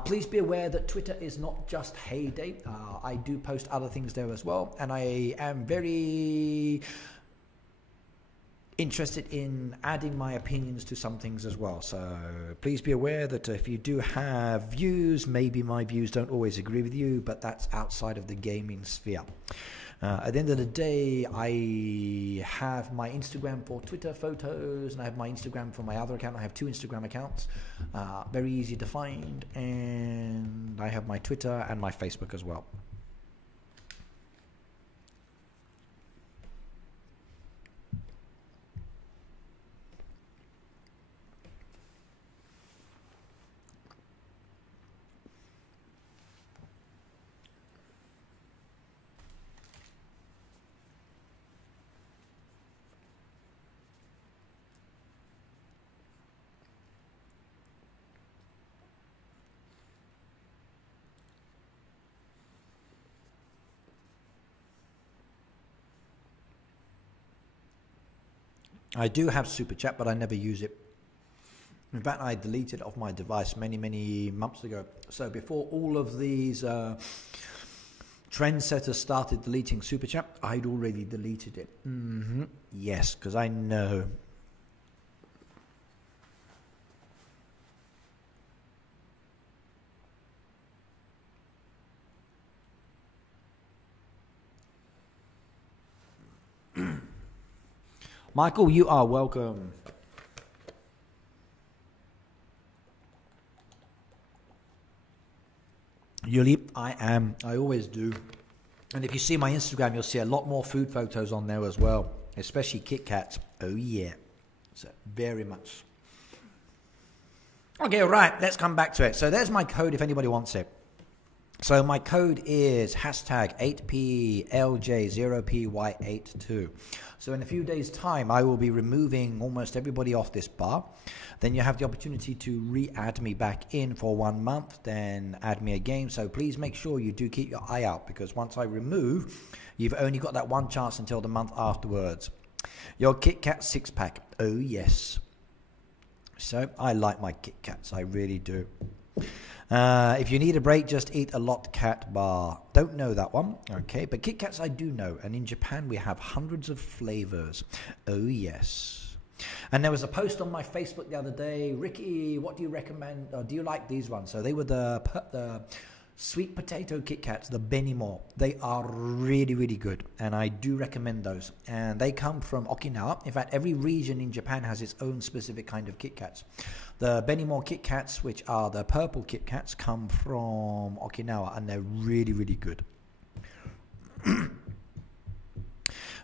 Please be aware that Twitter is not just heyday. I do post other things there as well. And I am very interested in adding my opinions to some things as well. So please be aware that if you do have views, maybe my views don't always agree with you, but that's outside of the gaming sphere. At the end of the day, I have my Instagram for Twitter photos, and I have my Instagram for my other account. I have 2 Instagram accounts, very easy to find, and I have my Twitter and my Facebook as well. I do have Super Chat, but I never use it. In fact, I deleted it off my device many months ago. So before all of these trendsetters started deleting Super Chat, I'd already deleted it. Yes, because I know. Michael, you are welcome. Yuli, I am. I always do. And if you see my Instagram, you'll see a lot more food photos on there as well, especially Kit Kats. Oh, yeah. So, very much. Okay, right. Let's come back to it. So, there's my code if anybody wants it. So, my code is hashtag 8PLJ0PY82. So in a few days' time, I will be removing almost everybody off this bar. Then you have the opportunity to re-add me back in for 1 month, then add me again. So please make sure you do keep your eye out, because once I remove, you've only got that one chance until the month afterwards. Your Kit Kat 6-pack. Oh, yes. So I like my Kit Kats. I really do. If you need a break, just eat a lot cat bar. Don't know that one. Okay, but Kit Kats I do know. And in Japan, we have hundreds of flavors. Oh, yes. And there was a post on my Facebook the other day. Ricky, what do you recommend? Or do you like these ones? So they were the sweet potato Kit Kats, the Benimo. They are really good. And I do recommend those. And they come from Okinawa. In fact, every region in Japan has its own specific kind of Kit Kats. The Benimo Kit Kats, which are the purple Kit Kats, come from Okinawa, and they're really good.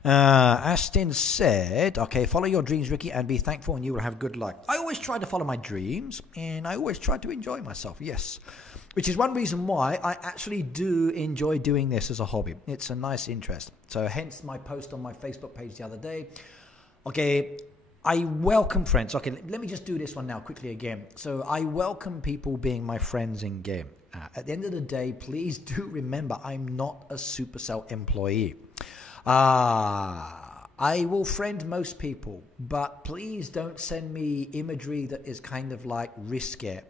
Aston said, okay, follow your dreams, Ricky, and be thankful, and you will have good luck. I always try to follow my dreams, and I always try to enjoy myself, yes. Which is one reason why I actually do enjoy doing this as a hobby. It's a nice interest. So hence my post on my Facebook page the other day. Okay, I welcome friends. Okay, let me just do this one now quickly again. So I welcome people being my friends in game. At the end of the day, please do remember I'm not a Supercell employee. I will friend most people, but please don't send me imagery that is kind of like risky.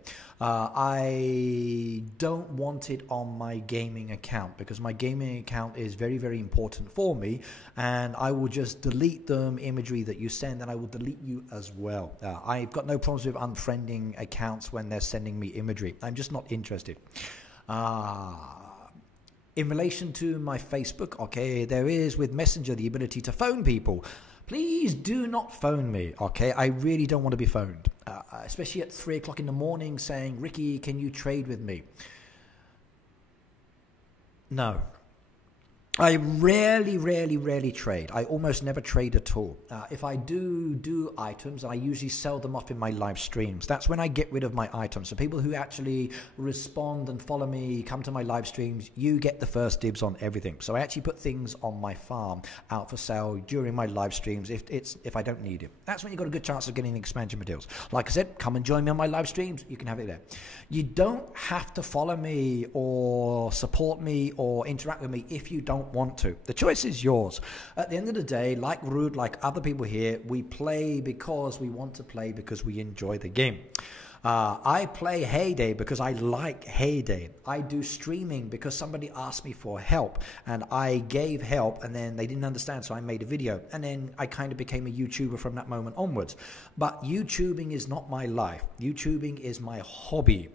I don't want it on my gaming account, because my gaming account is very important for me, and I will just delete them imagery that you send, and I will delete you as well. I've got no problems with unfriending accounts when they're sending me imagery. I'm just not interested. In relation to my Facebook, okay, there is with Messenger the ability to phone people. Please do not phone me, okay? I really don't want to be phoned, especially at 3 o'clock in the morning saying, Ricky, can you trade with me? No. I rarely trade. I almost never trade at all. If I do items, I usually sell them off in my live streams. That's when I get rid of my items. So people who actually respond and follow me, come to my live streams, you get the first dibs on everything. So I actually put things on my farm out for sale during my live streams if I don't need it. That's when you've got a good chance of getting expansion materials. Like I said, come and join me on my live streams. You can have it there. You don't have to follow me or support me or interact with me if you don't want to. The choice is yours. At the end of the day, like Rude, like other people here, we play because we want to play, because we enjoy the game. I play Heyday because I like Heyday. I do streaming because somebody asked me for help, and I gave help, and then they didn't understand, so I made a video, and then I kind of became a YouTuber from that moment onwards. But YouTubing is not my life. YouTubing is my hobby.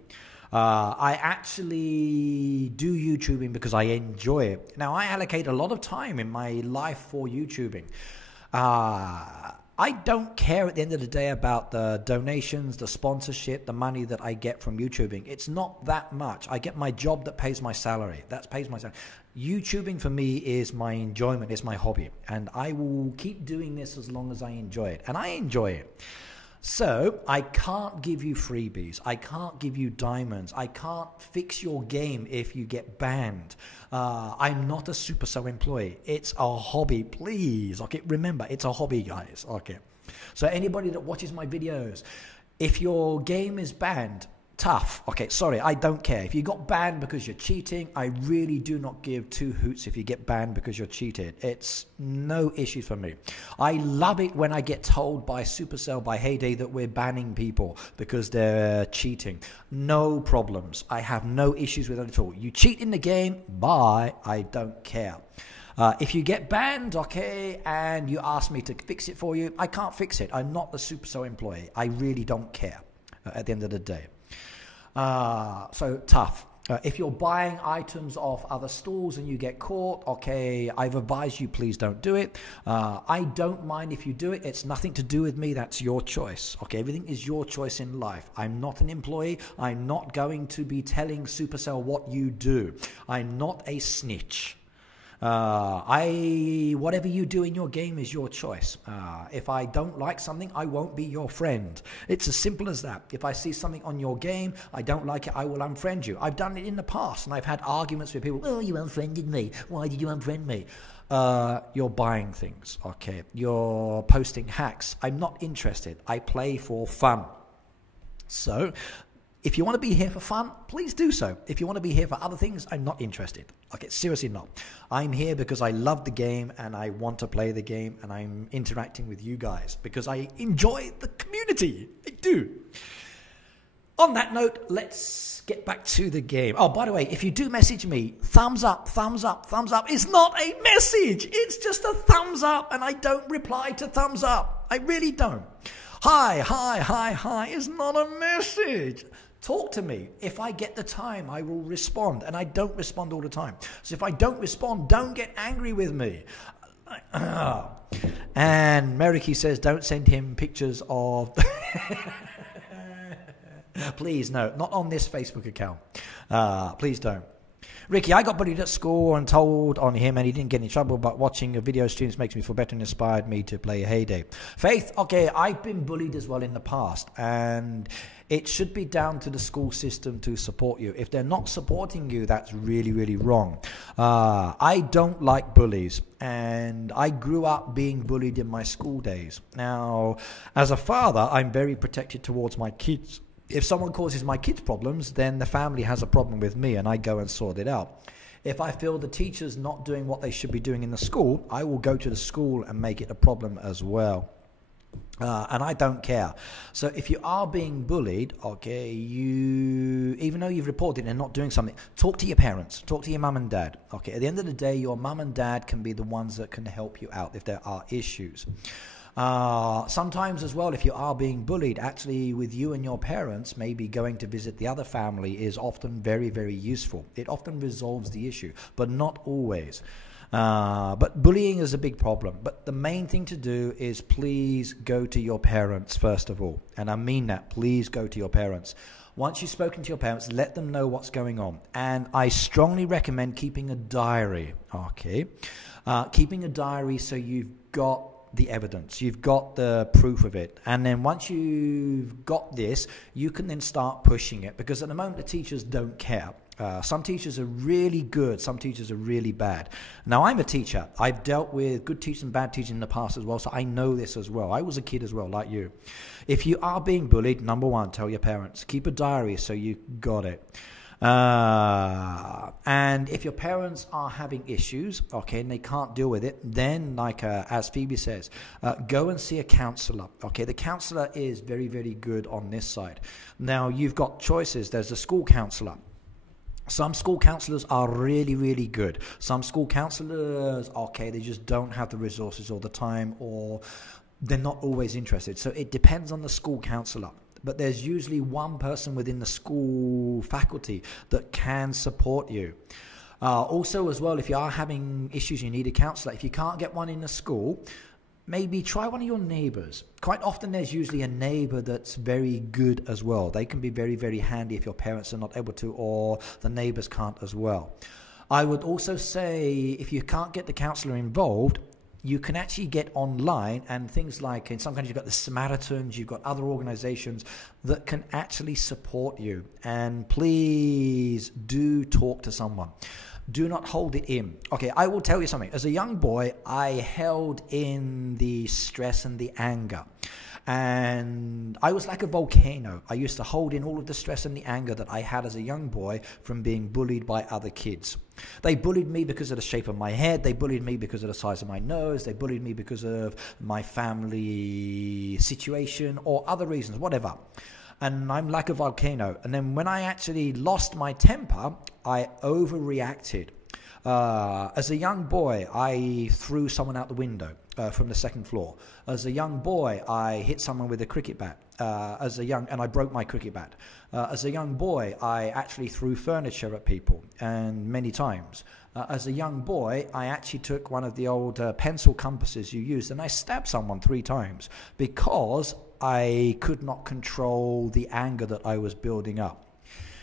I actually do YouTubing because I enjoy it. Now, I allocate a lot of time in my life for YouTubing. I don't care at the end of the day about the donations, the sponsorship, the money that I get from YouTubing. It's not that much. I get my job that pays my salary. That pays my salary. YouTubing for me is my enjoyment, is my hobby. And I will keep doing this as long as I enjoy it. And I enjoy it. So I can't give you freebies. I can't give you diamonds. I can't fix your game if you get banned. I'm not a Supercell employee. It's a hobby, please. Okay, remember, it's a hobby, guys. Okay. So anybody that watches my videos, if your game is banned, Tough. Okay, sorry, I don't care. If you got banned because you're cheating, I really do not give two hoots if you get banned because you're cheated. It's no issue for me. I love it when I get told by Supercell, by Heyday, that we're banning people because they're cheating. No problems. I have no issues with it at all. You cheat in the game, bye. I don't care. If you get banned, okay, and you ask me to fix it for you, I can't fix it. I'm not the Supercell employee. I really don't care at the end of the day. So tough. If you're buying items off other stores and you get caught, okay, I've advised you, please don't do it. I don't mind if you do it. It's nothing to do with me. That's your choice. Okay, everything is your choice in life. I'm not an employee. I'm not going to be telling Supercell what you do. I'm not a snitch. Whatever you do in your game is your choice. If I don't like something, I won't be your friend. It's as simple as that. If I see something on your game, I don't like it, I will unfriend you. I've done it in the past, and I've had arguments with people. Oh, you unfriended me. Why did you unfriend me? You're buying things, okay? You're posting hacks. I'm not interested. I play for fun. So, if you want to be here for fun, please do so. If you want to be here for other things, I'm not interested. Okay, seriously not. I'm here because I love the game and I want to play the game and I'm interacting with you guys because I enjoy the community. I do. On that note, let's get back to the game. Oh, by the way, if you do message me, thumbs up, thumbs up, thumbs up is not a message. It's just a thumbs up, and I don't reply to thumbs up. I really don't. Hi is not a message. Talk to me. If I get the time, I will respond. And I don't respond all the time. So if I don't respond, don't get angry with me. And Meriki says, don't send him pictures of... Please, no. Not on this Facebook account. Please don't. Ricky, I got bullied at school and told on him and he didn't get in trouble, but watching a video streams makes me feel better and inspired me to play Heyday. Faith, okay, I've been bullied as well in the past, and it should be down to the school system to support you. If they're not supporting you, that's really, really wrong. I don't like bullies, and I grew up being bullied in my school days. Now, as a father, I'm very protected towards my kids. If someone causes my kids problems, then the family has a problem with me and I go and sort it out. If I feel the teacher's not doing what they should be doing in the school, I will go to the school and make it a problem as well. And I don't care. So if you are being bullied, okay, even though you've reported and not doing something, talk to your parents, talk to your mum and dad. Okay, at the end of the day, your mum and dad can be the ones that can help you out if there are issues. Sometimes as well, if you are being bullied, actually with you and your parents, maybe going to visit the other family is often very, very useful. It often resolves the issue, but not always. But bullying is a big problem. But the main thing to do is please go to your parents first of all. And I mean that. Please go to your parents. Once you've spoken to your parents, let them know what's going on. And I strongly recommend keeping a diary. Okay. Keeping a diary so you've got the evidence, you've got the proof of it, and then once you've got this, you can then start pushing it, because at the moment the teachers don't care. Some teachers are really good, some teachers are really bad. Now, I'm a teacher. I've dealt with good teachers and bad teachers in the past as well, so I know this as well. I was a kid as well, like you. If you are being bullied, number one, tell your parents. Keep a diary so you got it. And if your parents are having issues, okay, and they can't deal with it, then like as Phoebe says, go and see a counselor. Okay, the counselor is very, very good on this side. Now, you've got choices. There's a school counselor. Some school counselors are really, really good. Some school counselors, okay, they just don't have the resources all the time, or they're not always interested. So it depends on the school counselor. But there's usually one person within the school faculty that can support you. Also as well, if you are having issues, you need a counsellor. If you can't get one in the school, maybe try one of your neighbours. Quite often there's usually a neighbour that's very good as well. They can be very, very handy if your parents are not able to, or the neighbours can't as well. I would also say if you can't get the counsellor involved, you can actually get online, and things like, in some countries you've got the Samaritans, you've got other organizations that can actually support you. And please do talk to someone. Do not hold it in. Okay, I will tell you something. As a young boy, I held in the stress and the anger. And I was like a volcano. I used to hold in all of the stress and the anger that I had as a young boy from being bullied by other kids. They bullied me because of the shape of my head. They bullied me because of the size of my nose. They bullied me because of my family situation or other reasons, whatever. And I'm like a volcano. And then when I actually lost my temper, I overreacted. As a young boy, I threw someone out the window from the second floor. As a young boy, I hit someone with a cricket bat. And I broke my cricket bat. As a young boy, I actually threw furniture at people, and many times. As a young boy, I actually took one of the old pencil compasses you used, and I stabbed someone 3 times because I could not control the anger that I was building up.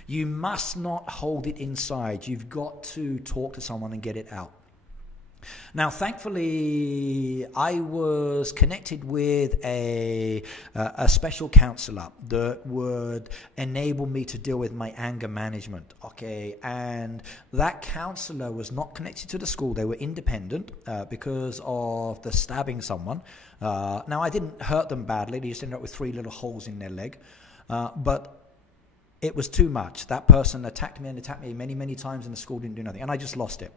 You must not hold it inside. You've got to talk to someone and get it out. Now, thankfully, I was connected with a special counselor that would enable me to deal with my anger management, okay? And that counselor was not connected to the school. They were independent because of the stabbing someone. Now, I didn't hurt them badly. They just ended up with 3 little holes in their leg. But it was too much. That person attacked me many, many times, and the school didn't do nothing. And I just lost it.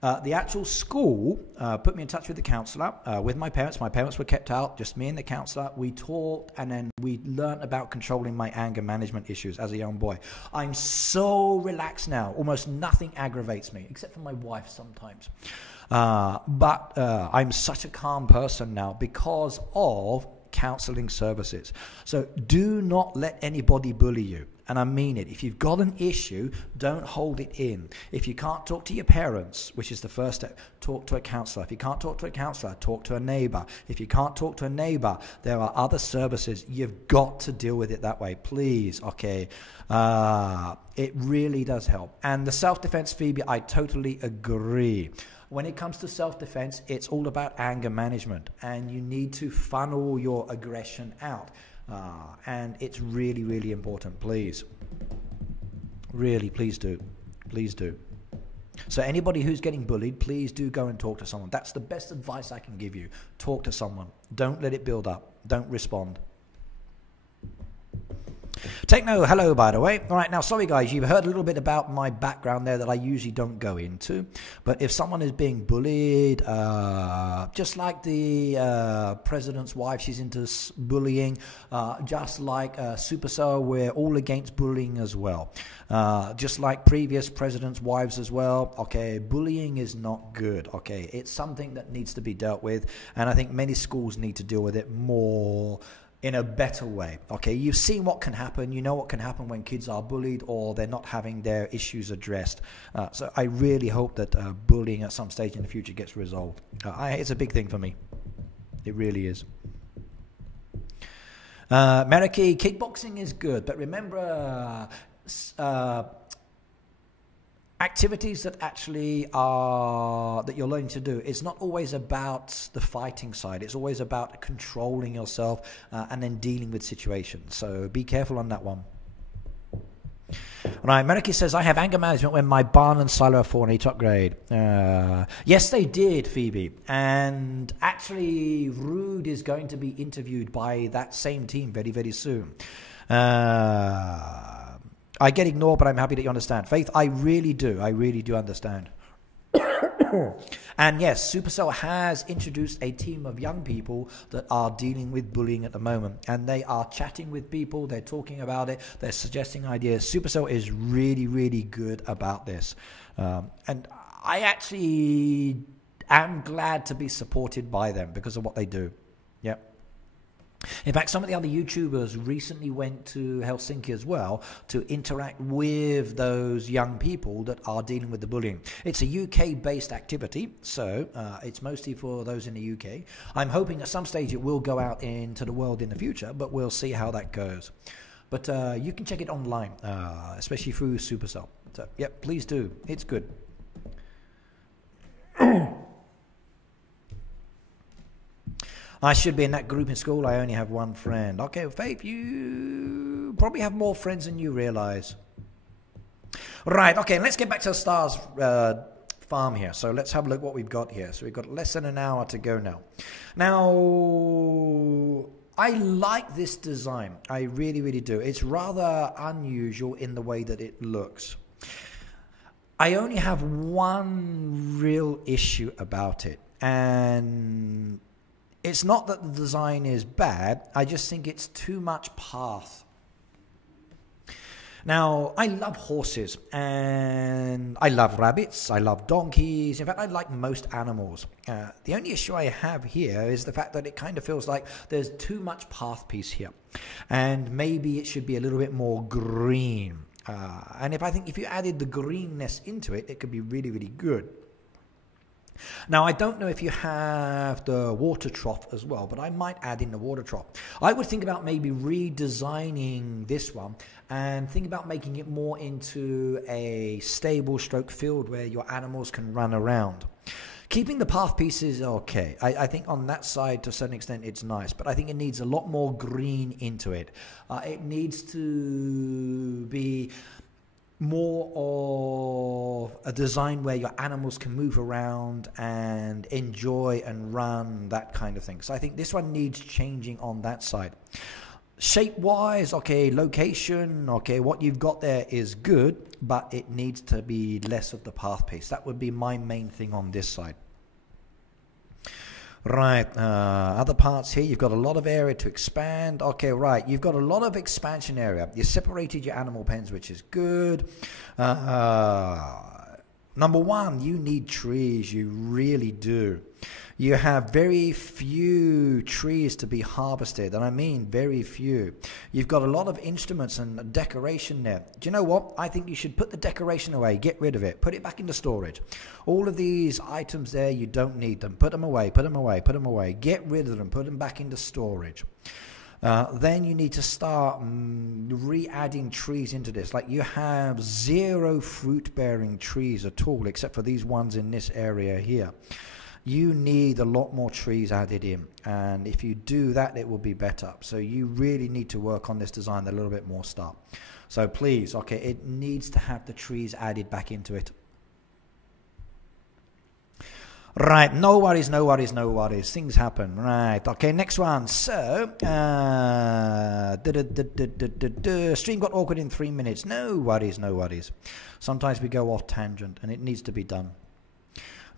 The actual school put me in touch with the counsellor, with my parents. My parents were kept out, just me and the counsellor. We talked, and then we learned about controlling my anger management issues as a young boy. I'm so relaxed now. Almost nothing aggravates me, except for my wife sometimes. But I'm such a calm person now because of counselling services. So do not let anybody bully you. And I mean it. If you've got an issue, don't hold it in. If you can't talk to your parents, which is the first step, talk to a counsellor. If you can't talk to a counsellor, talk to a neighbour. If you can't talk to a neighbour, there are other services. You've got to deal with it that way, please. Okay. It really does help. And the self-defense, Phoebe, I totally agree. When it comes to self-defense, it's all about anger management, and you need to funnel your aggression out. And it's really, really important. Please. Really, please do. Please do. So anybody who's getting bullied, please do go and talk to someone. That's the best advice I can give you. Talk to someone. Don't let it build up. Don't respond. Techno, hello, by the way. All right, now, sorry, guys, you've heard a little bit about my background there that I usually don't go into. But if someone is being bullied, just like the president's wife, she's into bullying, just like Supercell, we're all against bullying as well. Just like previous presidents' wives as well, okay, bullying is not good, okay? It's something that needs to be dealt with, and I think many schools need to deal with it more in a better way. Okay, you've seen what can happen. You know what can happen when kids are bullied or they're not having their issues addressed. So I really hope that bullying at some stage in the future gets resolved. It's a big thing for me. It really is. Meriki, kickboxing is good, but remember activities that actually are that you're learning to do, it's not always about the fighting side. It's always about controlling yourself and then dealing with situations. So be careful on that one. Right, Meriki says, I have anger management when my barn and silo are 4 and 8 upgrade. Yes, they did, Phoebe. And actually, Rude is going to be interviewed by that same team very, very soon. I get ignored, but I'm happy that you understand. Faith, I really do. I really do understand. And yes, Supercell has introduced a team of young people that are dealing with bullying at the moment. And they are chatting with people. They're talking about it. They're suggesting ideas. Supercell is really, really good about this. And I actually am glad to be supported by them because of what they do. Yep. In fact, some of the other YouTubers recently went to Helsinki as well to interact with those young people that are dealing with the bullying. It's a UK-based activity, so it's mostly for those in the UK. I'm hoping at some stage it will go out into the world in the future, but we'll see how that goes. But you can check it online, especially through Supercell. So, yeah, please do. It's good. I should be in that group in school. I only have one friend. Okay, well, Faith, you probably have more friends than you realize. Right, okay, let's get back to the Stars farm here. So let's have a look what we've got here. So we've got less than an hour to go now. Now, I like this design. I really, really do. It's rather unusual in the way that it looks. I only have one real issue about it, and it's not that the design is bad. I just think it's too much path. Now, I love horses, and I love rabbits, I love donkeys. In fact, I like most animals. The only issue I have here is the fact that it kind of feels like there's too much path piece here, and maybe it should be a little bit more green. And I think if you added the greenness into it, it could be really, really good. Now, I don't know if you have the water trough as well, but I might add in the water trough. I would think about maybe redesigning this one and think about making it more into a stable stroke field where your animals can run around. Keeping the path pieces okay. I think on that side, to a certain extent, it's nice, but I think it needs a lot more green into it. It needs to be more of a design where your animals can move around and enjoy and run, that kind of thing. So I think this one needs changing on that side. Shape-wise, okay, location, okay, what you've got there is good, but it needs to be less of the path piece. That would be my main thing on this side. Right, other parts here, you've got a lot of area to expand. Okay, right, you've got a lot of expansion area. You separated your animal pens, which is good. Number one, you need trees. You really do. You have very few trees to be harvested, and I mean very few. You've got a lot of instruments and decoration there. Do you know what? I think you should put the decoration away. Get rid of it. Put it back into storage. All of these items there, you don't need them. Put them away, put them away, put them away. Get rid of them. Put them back into storage. Then you need to start re-adding trees into this. Like, you have 0 fruit-bearing trees at all, except for these ones in this area here. You need a lot more trees added in, and if you do that, it will be better. So you really need to work on this design a little bit more stuff. So please, okay, it needs to have the trees added back into it. Right, no worries, no worries, no worries. Things happen. Right, okay, next one. So, stream got awkward in 3 minutes. No worries, no worries. Sometimes we go off tangent, and it needs to be done.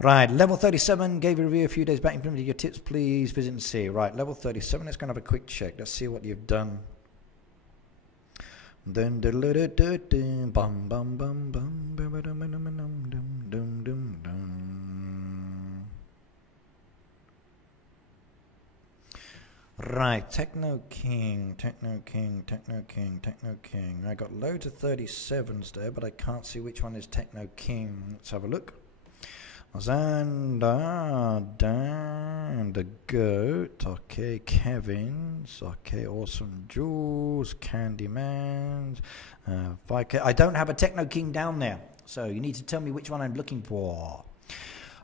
Right, level 37, gave a review a few days back. Implemented your tips, please visit and see. Right, level 37, let's go and have a quick check. Let's see what you've done. Right, Techno King, Techno King, Techno King, Techno King. I got loads of 37s there, but I can't see which one is Techno King. Let's have a look. Xander, Dan, the Goat, okay, Kevin's, okay, Awesome Jules, Candyman, I don't have a Techno King down there, so you need to tell me which one I'm looking for.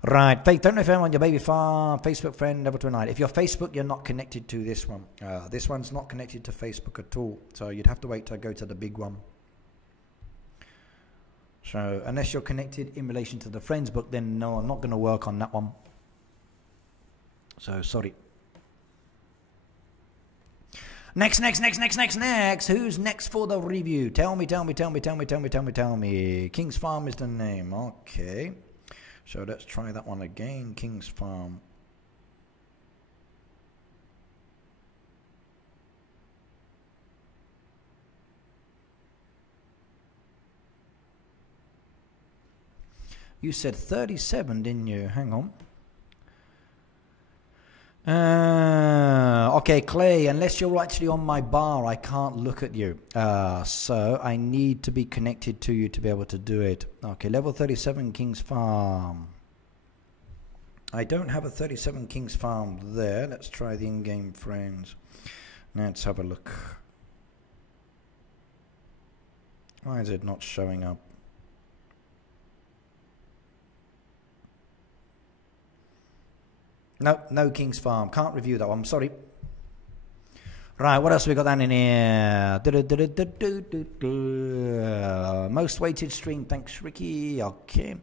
Right, Faith, don't know if I'm on your baby farm, Facebook friend, level 29. If you're Facebook, you're not connected to this one. This one's not connected to Facebook at all, so you'd have to wait to go to the big one. So unless you're connected in relation to the friends book, then no, I'm not going to work on that one. So sorry. Next. Who's next for the review? Tell me. King's Farm is the name. Okay. So let's try that one again. King's Farm. You said 37, didn't you? Hang on. Okay, Clay, unless you're actually on my bar, I can't look at you. So I need to be connected to you to be able to do it. Okay, level 37, King's Farm. I don't have a 37 King's Farm there. Let's try the in-game friends. Let's have a look. Why is it not showing up? No King's Farm. Can't review that one. I'm sorry. Right, what else we got down in here? Most weighted stream. Thanks, Ricky. Okay.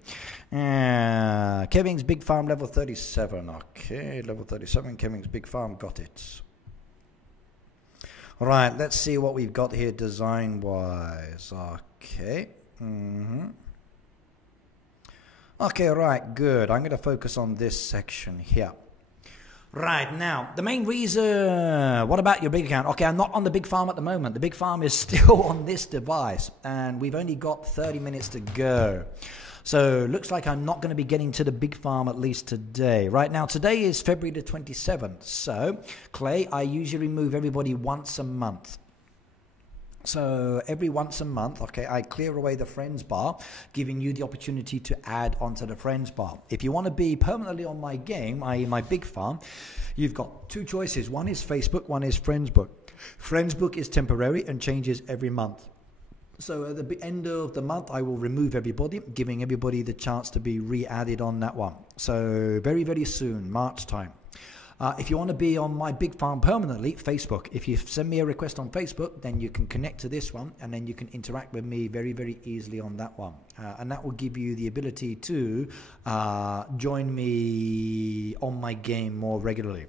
Kevin's Big Farm, level 37. Okay, level 37. Kevin's Big Farm. Got it. Right, let's see what we've got here design-wise. Okay. Okay, right, good. I'm going to focus on this section here. Right, now, the main reason, what about your big account? Okay, I'm not on the big farm at the moment. The big farm is still on this device, and we've only got 30 minutes to go. So, looks like I'm not going to be getting to the big farm at least today. Right now, today is February the 27th. So, Clay, I usually remove everybody once a month. So every once a month, okay, I clear away the friends bar, giving you the opportunity to add onto the friends bar. If you want to be permanently on my game, i.e. my big farm, you've got two choices. One is Facebook, one is Friendsbook. Friendsbook is temporary and changes every month. So at the end of the month, I will remove everybody, giving everybody the chance to be re-added on that one. So very, very soon, March time. If you want to be on my big farm permanently, Facebook. If you send me a request on Facebook, then you can connect to this one, and then you can interact with me very, very easily on that one. And that will give you the ability to join me on my game more regularly.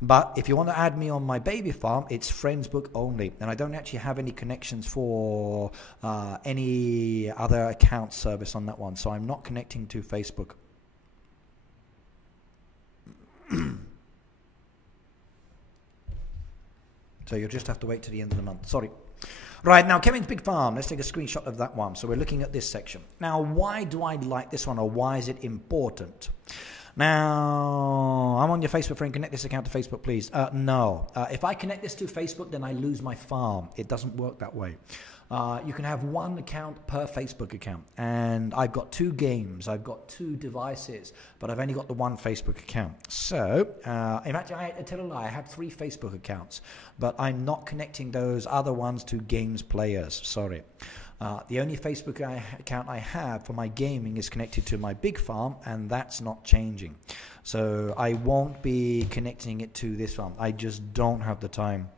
But if you want to add me on my baby farm, it's Friendsbook only. And I don't actually have any connections for any other account service on that one. So I'm not connecting to Facebook. So you'll just have to wait to the end of the month. Sorry. Right, now Kevin's Big Farm. Let's take a screenshot of that one. So we're looking at this section. Now, why do I like this one, or why is it important? Now, I'm on your Facebook friend. Connect this account to Facebook, please. No. If I connect this to Facebook, then I lose my farm. It doesn't work that way. You can have one account per Facebook account. And I've got 2 games. I've got 2 devices. But I've only got the one Facebook account. So, in fact, I tell a lie. I have 3 Facebook accounts. But I'm not connecting those other ones to games players. Sorry. The only Facebook account I have for my gaming is connected to my big farm, and that's not changing. So I won't be connecting it to this one. I just don't have the time.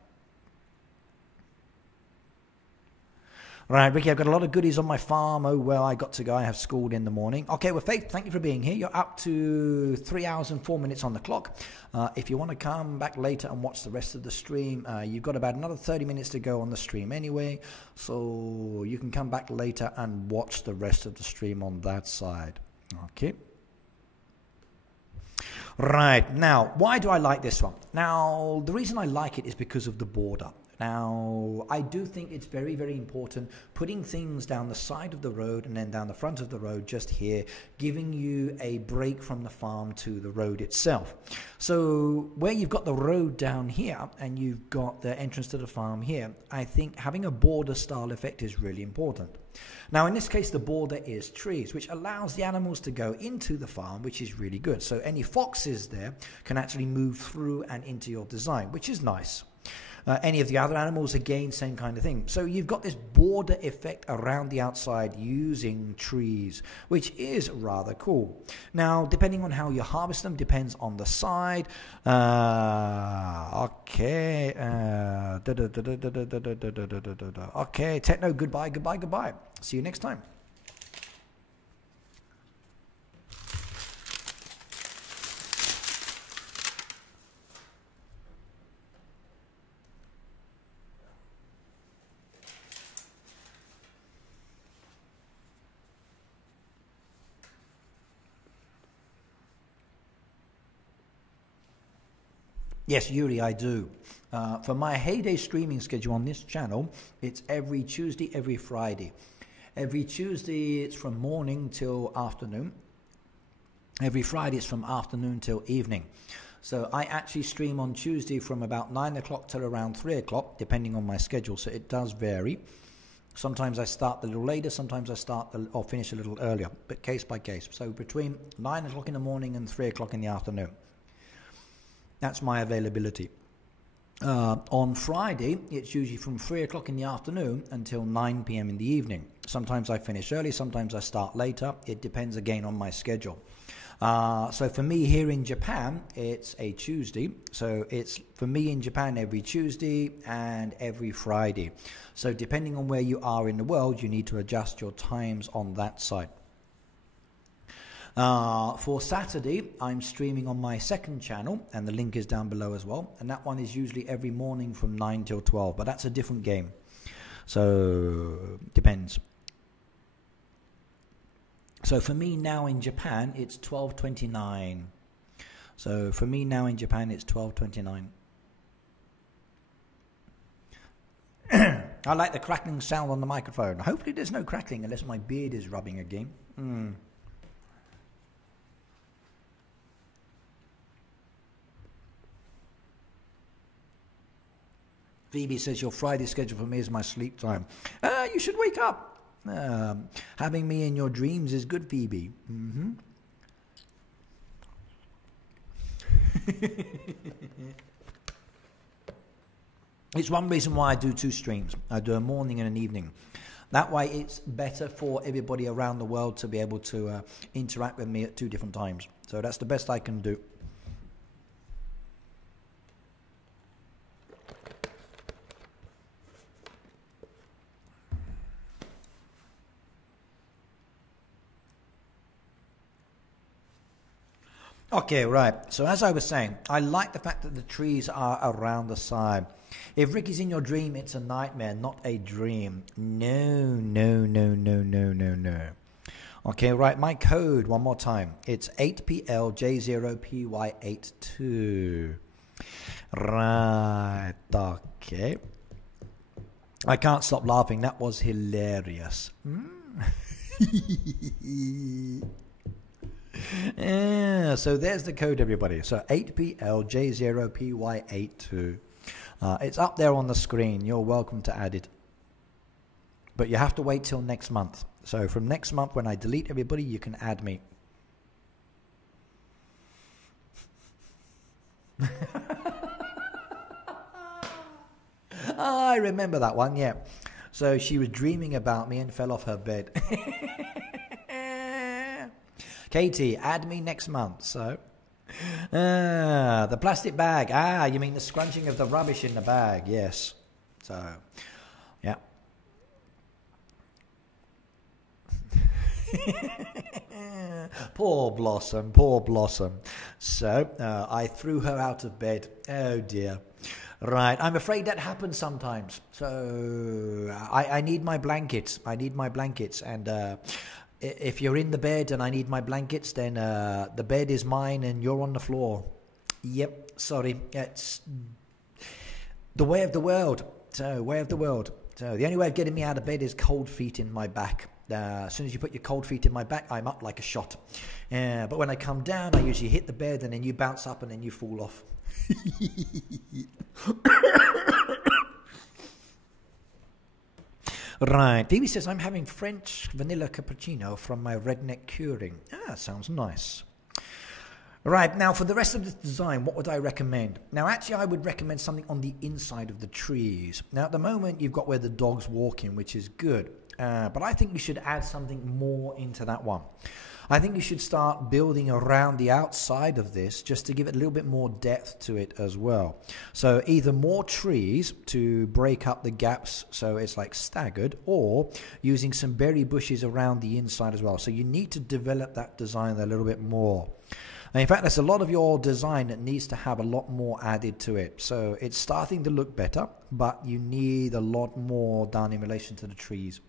Right, Ricky, I've got a lot of goodies on my farm. Oh, well, I got to go. I have school in the morning. Okay, well, Faith, thank you for being here. You're up to 3 hours and 4 minutes on the clock. If you want to come back later and watch the rest of the stream, you've got about another 30 minutes to go on the stream anyway. So you can come back later and watch the rest of the stream on that side. Okay. Right, now, why do I like this one? Now, the reason I like it is because of the border. Now, I do think it's very, very important putting things down the side of the road and then down the front of the road just here, giving you a break from the farm to the road itself. So where you've got the road down here and you've got the entrance to the farm here, I think having a border style effect is really important. Now, in this case, the border is trees, which allows the animals to go into the farm, which is really good. So any foxes there can actually move through and into your design, which is nice. Any of the other animals, again, same kind of thing. So you've got this border effect around the outside using trees, which is rather cool. Now, depending on how you harvest them, depends on the side. Okay. Okay, Techno, goodbye, goodbye, goodbye. See you next time. Yes, Yuri, I do. For my heyday streaming schedule on this channel, it's every Tuesday, every Friday. Every Tuesday, it's from morning till afternoon. Every Friday, it's from afternoon till evening. So I actually stream on Tuesday from about 9 o'clock till around 3 o'clock, depending on my schedule. So it does vary. Sometimes I start a little later, sometimes I start or finish a little earlier, but case by case. So between 9 o'clock in the morning and 3 o'clock in the afternoon. That's my availability. On Friday, it's usually from 3 o'clock in the afternoon until 9 p.m. in the evening. Sometimes I finish early, sometimes I start later. It depends again on my schedule. So for me here in Japan, it's a Tuesday. So it's for me in Japan every Tuesday and every Friday. So depending on where you are in the world, you need to adjust your times on that side. For Saturday, I'm streaming on my second channel, and the link is down below as well. And that one is usually every morning from 9 till 12, but that's a different game. So, depends. So for me now in Japan, it's 12:29. So for me now in Japan, it's 12:29. I like the crackling sound on the microphone. Hopefully there's no crackling unless my beard is rubbing again. Phoebe says, your Friday schedule for me is my sleep time. You should wake up. Having me in your dreams is good, Phoebe. It's one reason why I do 2 streams. I do a morning and an evening. That way it's better for everybody around the world to be able to interact with me at 2 different times. So that's the best I can do. Okay, right. So as I was saying, I like the fact that the trees are around the side. If Ricky's in your dream, it's a nightmare, not a dream. No. Okay, right. My code, one more time. It's 8PLJ0PY82. Right. Okay. I can't stop laughing. That was hilarious. Yeah, so there's the code, everybody. So 8PLJ0PY82. It's up there on the screen. You're welcome to add it. But you have to wait till next month. So from next month, when I delete everybody, you can add me. I remember that one, yeah. So she was dreaming about me and fell off her bed. Katie, add me next month. So, the plastic bag. You mean the scrunching of the rubbish in the bag? Yes. So, yeah. Poor Blossom, poor Blossom. So, I threw her out of bed. Oh dear. Right, I'm afraid that happens sometimes. So, I need my blankets. I need my blankets, and if you're in the bed and I need my blankets, then the bed is mine and you're on the floor. Yep, sorry. It's the way of the world. So, way of the world. So, the only way of getting me out of bed is cold feet in my back. As soon as you put your cold feet in my back, I'm up like a shot. But when I come down, I usually hit the bed and then you bounce up and then you fall off. Right. Phoebe says, I'm having French vanilla cappuccino from my redneck curing. Sounds nice. Right. Now, for the rest of this design, what would I recommend? Now, actually, I would recommend something on the inside of the trees. Now, at the moment, you've got where the dog's walking, which is good. But I think you should add something more into that one. I think you should start building around the outside of this just to give it a little bit more depth to it as well. So either more trees to break up the gaps so it's like staggered, or using some berry bushes around the inside as well. So you need to develop that design a little bit more. And in fact, there's a lot of your design that needs to have a lot more added to it. So it's starting to look better, but you need a lot more done in relation to the trees.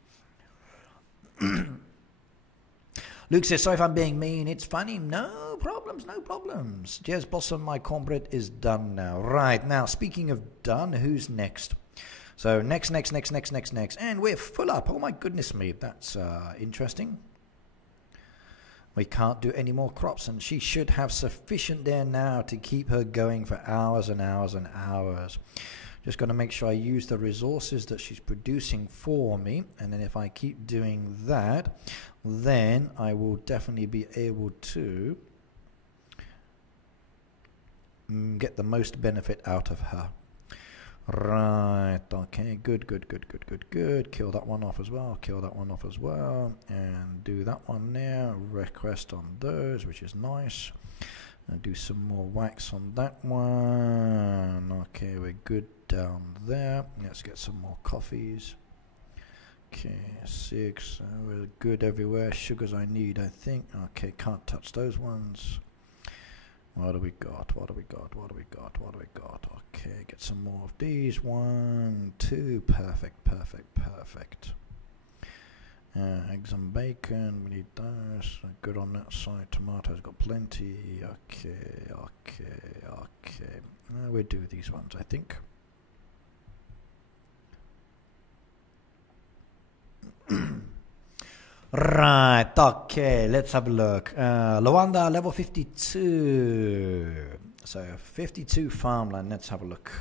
Luke says, sorry if I'm being mean. It's funny. No problems, no problems. Jez Blossom, my comrade, is done now. Right, now, speaking of done, who's next? So, next. And we're full up. Oh, my goodness me. That's interesting. We can't do any more crops, and she should have sufficient there now to keep her going for hours and hours and hours. Just got to make sure I use the resources that she's producing for me. And then if I keep doing that, then I will definitely be able to get the most benefit out of her. Right, okay, good. Kill that one off as well, and do that one now. Request on those, which is nice. And do some more wax on that one. Okay, we're good down there. Let's get some more coffees. Okay, 6. We're good everywhere. Sugars I need, I think. Okay, can't touch those ones. What do we got? What do we got? What do we got? What do we got? Okay, get some more of these. 1, 2. Perfect, perfect, perfect. Eggs and bacon, we need those. Good on that side. Tomatoes got plenty. Okay, okay, okay. We'll do these ones, I think. Right, okay, let's have a look. Luanda, level 52. So 52 farmland, let's have a look.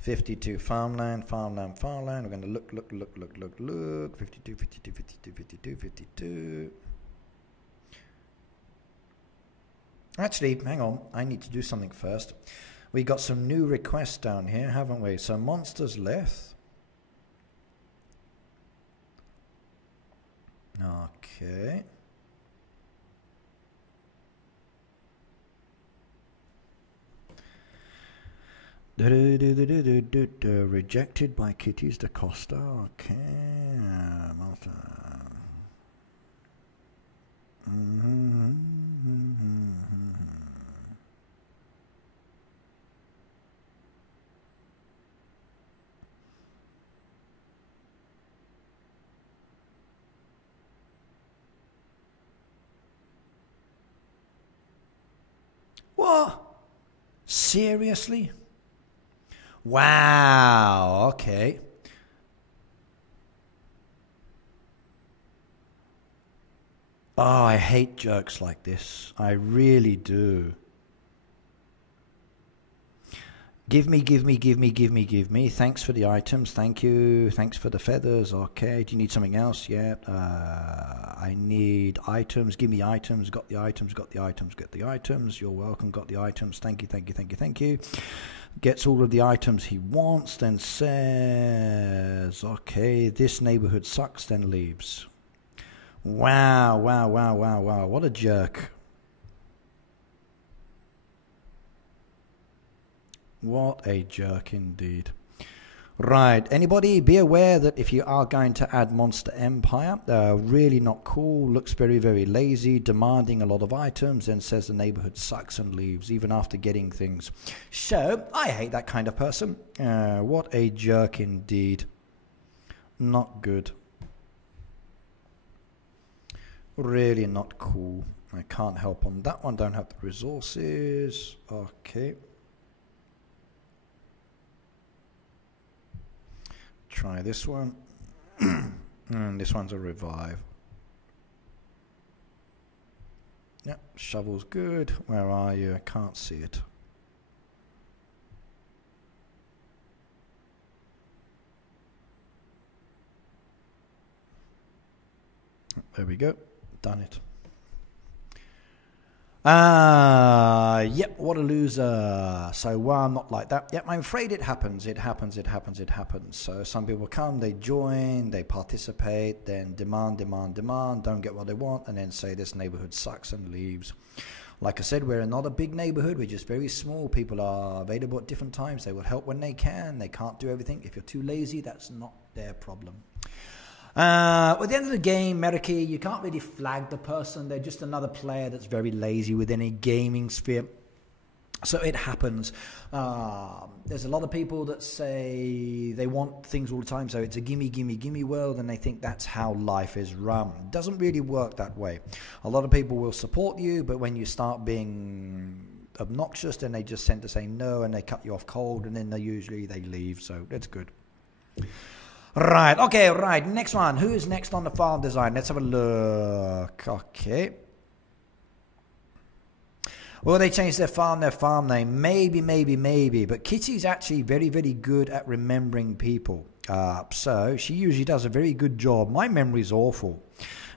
52 farmland. We're going to look. 52. Actually, hang on, I need to do something first. We got some new requests down here, haven't we? So monsters left. Okay. Rejected by Kitties da Costa. Okay. What? Seriously? Wow, okay. Oh, I hate jerks like this. I really do. Give me. Thanks for the items. Thank you. Thanks for the feathers. Okay. Do you need something else? Yeah. I need items. Give me items. Got the items. Got the items. You're welcome. Got the items. Thank you. Gets all of the items he wants. Then says, okay, this neighborhood sucks. Then leaves. Wow. What a jerk. What a jerk indeed. Right, anybody be aware that if you are going to add Monster Empire, really not cool, looks very, very lazy, demanding a lot of items, and says the neighborhood sucks and leaves, even after getting things. So, I hate that kind of person. What a jerk indeed. Not good. Really not cool. I can't help on that one, don't have the resources. Okay. Try this one. And this one's a revive. Yep, shovel's good. Where are you? I can't see it. There we go. Done it. Yep, what a loser. So, well, I'm not like that. Yep, I'm afraid it happens. It happens. So some people come, they join, they participate, then demand, don't get what they want, and then say this neighborhood sucks and leaves. Like I said, we're not a big neighborhood. We're just very small. People are available at different times. They will help when they can. They can't do everything. If you're too lazy, that's not their problem. At the end of the game, Meriki, you can't really flag the person. They're just another player that's very lazy within a gaming sphere. So it happens. There's a lot of people that say they want things all the time. So it's a gimme world, and they think that's how life is run. It doesn't really work that way. A lot of people will support you, but when you start being obnoxious, then they just tend to say no, and they cut you off cold, and then they leave. So that's good. Right, okay, right, next one. Who is next on the farm design? Let's have a look. Okay. Well, they changed their farm name. Maybe. But Kitty's actually very, very good at remembering people. So she usually does a very good job. My memory's awful.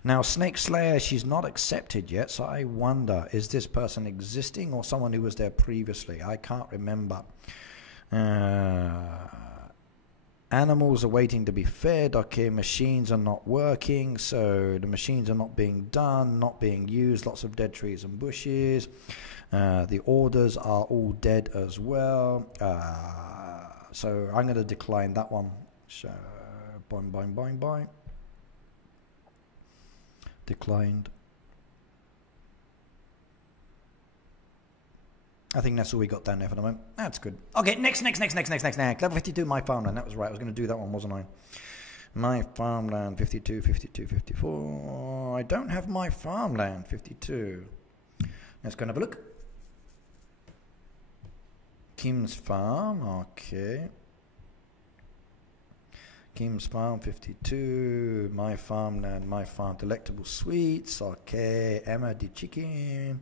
Now, Snake Slayer, she's not accepted yet, so I wonder, is this person existing or someone who was there previously? I can't remember. Animals are waiting to be fed. Okay, machines are not working, so the machines are not being done, not being used. Lots of dead trees and bushes. The orders are all dead as well. So I'm going to decline that one. So Boing, boing, boing, boing. Declined. I think that's all we got down there for the moment. That's good. Okay, next. Level 52, my farmland. That was right. I was going to do that one, wasn't I? My farmland, 52, 52, 54. I don't have my farmland, 52. Let's go and have a look. Kim's farm, okay. Kim's farm, 52. My farmland, my farm, delectable sweets, okay. Emma the chicken.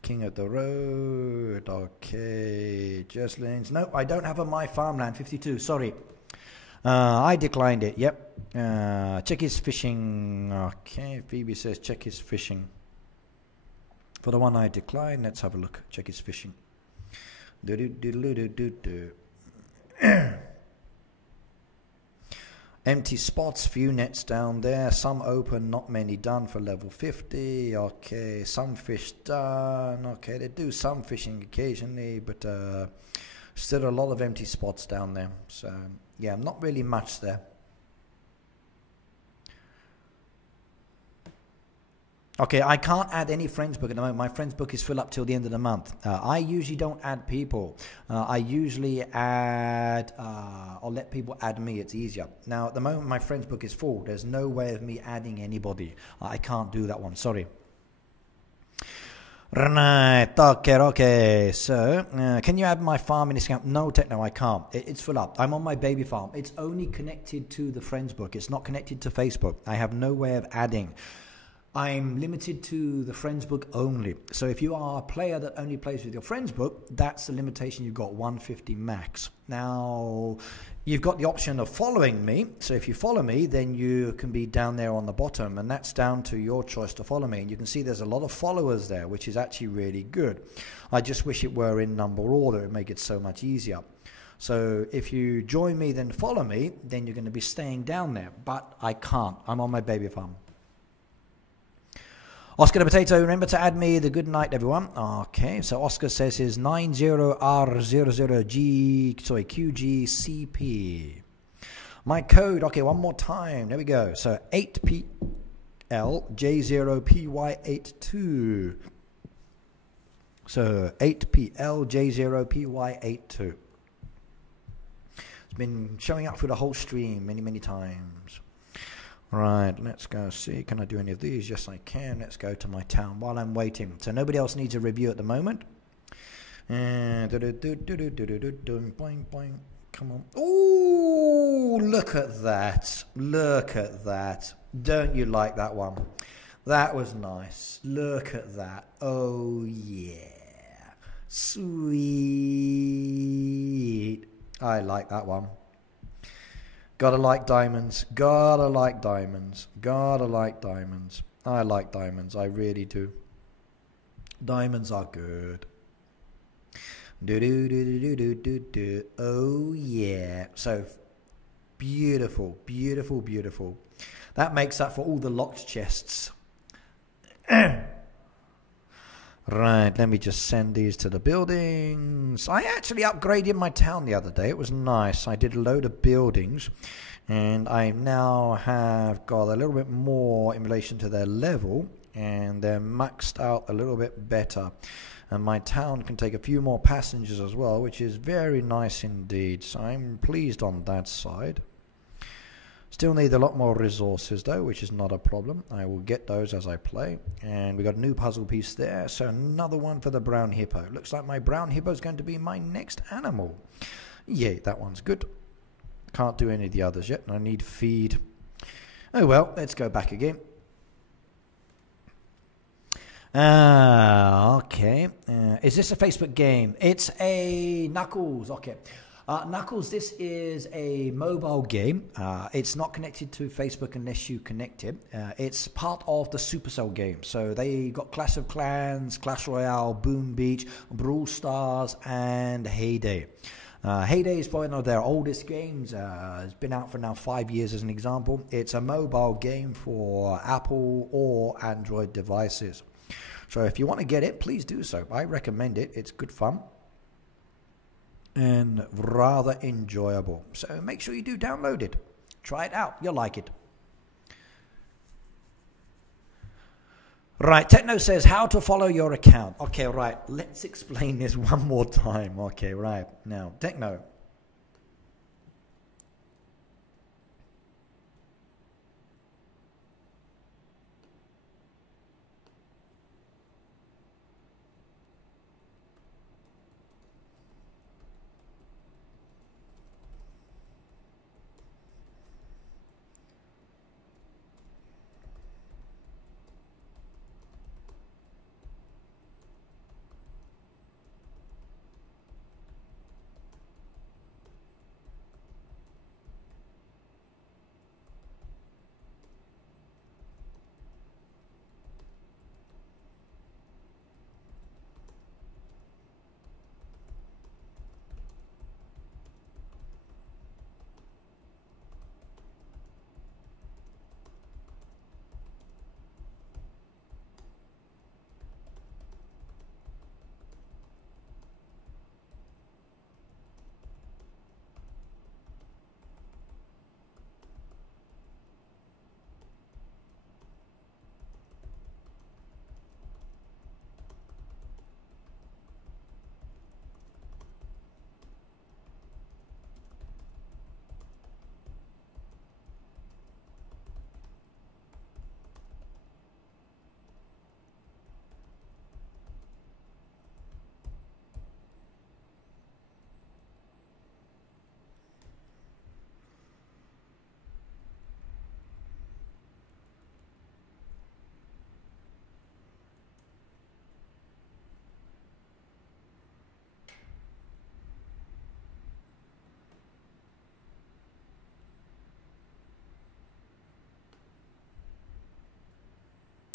King of the road, okay. Jocelyn's, no, I don't have a my farmland, 52, sorry. I declined it, yep. Check his fishing, okay. Phoebe says check his fishing. For the one I declined, let's have a look. Check his fishing. Empty spots, few nets down there, some open, not many done for level 50, okay, some fish done, okay, they do some fishing occasionally, but still a lot of empty spots down there, so yeah, not really much there. Okay, I can't add any friends book at the moment. My friends book is full up till the end of the month. I usually don't add people. I usually add, I'll let people add me. It's easier. Now, at the moment, my friends book is full. There's no way of me adding anybody. I can't do that one. Sorry. Right, okay. So, can you add my farm in this account? No, Techno, I can't. It's full up. I'm on my baby farm. It's only connected to the friends book. It's not connected to Facebook. I have no way of adding. I'm limited to the friends book only. So if you are a player that only plays with your friends book, that's the limitation. You've got 150 max. Now, you've got the option of following me. So if you follow me, then you can be down there on the bottom, and that's down to your choice to follow me. And you can see there's a lot of followers there, which is actually really good. I just wish it were in number order. It would make it so much easier. So if you join me, then follow me, then you're going to be staying down there. But I can't. I'm on my baby farm. Oscar the Potato, remember to add me. The good night, everyone. Okay, so Oscar says his 90R00QGCP. My code, okay, one more time. There we go. So 8PLJ0PY82. So 8PLJ0PY82. It's been showing up through the whole stream many times. Right, let's go see. Can I do any of these? Yes, I can. Let's go to my town while I'm waiting. So nobody else needs a review at the moment. Come on. Oh, look at that. Look at that. Don't you like that one? That was nice. Look at that. Oh, yeah. Sweet. I like that one. Gotta like diamonds. Gotta like diamonds. Gotta like diamonds. I like diamonds. I really do. Diamonds are good. Do. Oh, yeah. So, beautiful. Beautiful, beautiful. That makes up for all the locked chests. Right, let me just send these to the buildings. I actually upgraded my town the other day. It was nice. I did a load of buildings, and I now have got a little bit more in relation to their level, and they're maxed out a little bit better. And my town can take a few more passengers as well, which is very nice indeed. So I'm pleased on that side. Still need a lot more resources though, which is not a problem. I will get those as I play. And we got a new puzzle piece there. So another one for the brown hippo. Looks like my brown hippo is going to be my next animal. Yay, that one's good. Can't do any of the others yet. I need feed. Oh well, let's go back again. Okay. Is this a Facebook game? It's a Knuckles. Okay. Knuckles, this is a mobile game. It's not connected to Facebook unless you connect it. It's part of the Supercell game. So they got Clash of Clans, Clash Royale, Boom Beach, Brawl Stars, and Heyday. Heyday is probably one of their oldest games. It's been out for now 5 years as an example. It's a mobile game for Apple or Android devices. So if you want to get it, please do so. I recommend it. It's good fun and rather enjoyable. So make sure you do download it. Try it out. You'll like it. Right, Techno says how to follow your account. Okay, right, let's explain this one more time. Okay, right, now, Techno.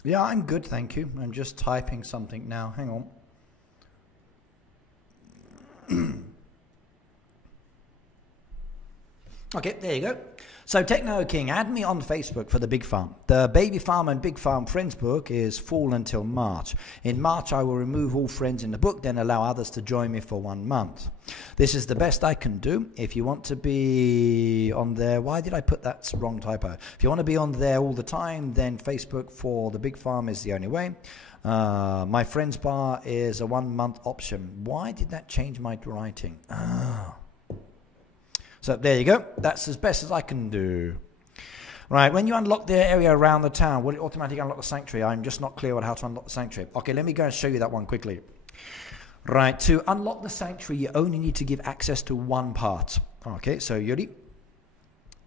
Yeah, I'm good, thank you. I'm just typing something now. Hang on. Okay, there you go. So Techno King, add me on Facebook for the Big Farm. The Baby Farm and Big Farm Friends book is full until March. In March, I will remove all friends in the book, then allow others to join me for 1 month. This is the best I can do. If you want to be on there, why did I put that wrong typo? If you want to be on there all the time, then Facebook for the Big Farm is the only way. My Friends bar is a 1 month option. Why did that change my writing? So there you go. That's as best as I can do. Right, when you unlock the area around the town, will it automatically unlock the sanctuary? I'm just not clear on how to unlock the sanctuary. Okay, let me go and show you that one quickly. Right, to unlock the sanctuary, you only need to give access to one part. Okay, so Yuri,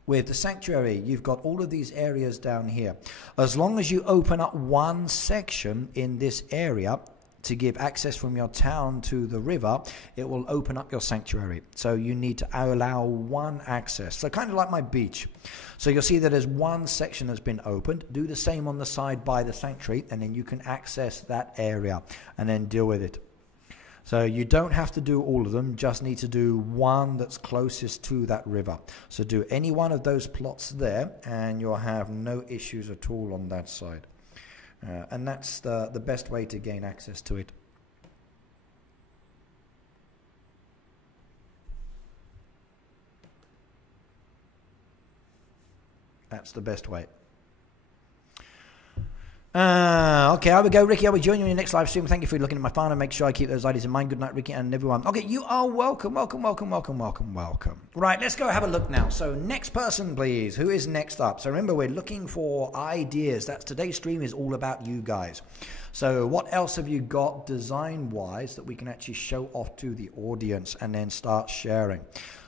with the sanctuary, you've got all of these areas down here. As long as you open up one section in this area, to give access from your town to the river, it will open up your sanctuary. So you need to allow one access. So kind of like my beach. So you'll see that there's one section that's been opened. Do the same on the side by the sanctuary, and then you can access that area and then deal with it. So you don't have to do all of them, just need to do one that's closest to that river. So do any one of those plots there, and you'll have no issues at all on that side. And that's the best way to gain access to it. That's the best way. Okay, I will go, Ricky. I will join you in your next live stream. Thank you for looking at my phone, and make sure I keep those ideas in mind. Good night, Ricky, and everyone. Okay, you are welcome, welcome, welcome, welcome, welcome, welcome. Right, let's go have a look now. So next person, please. Who is next up? So remember, we're looking for ideas. That's today's stream is all about you guys. So what else have you got design-wise that we can actually show off to the audience and then start sharing?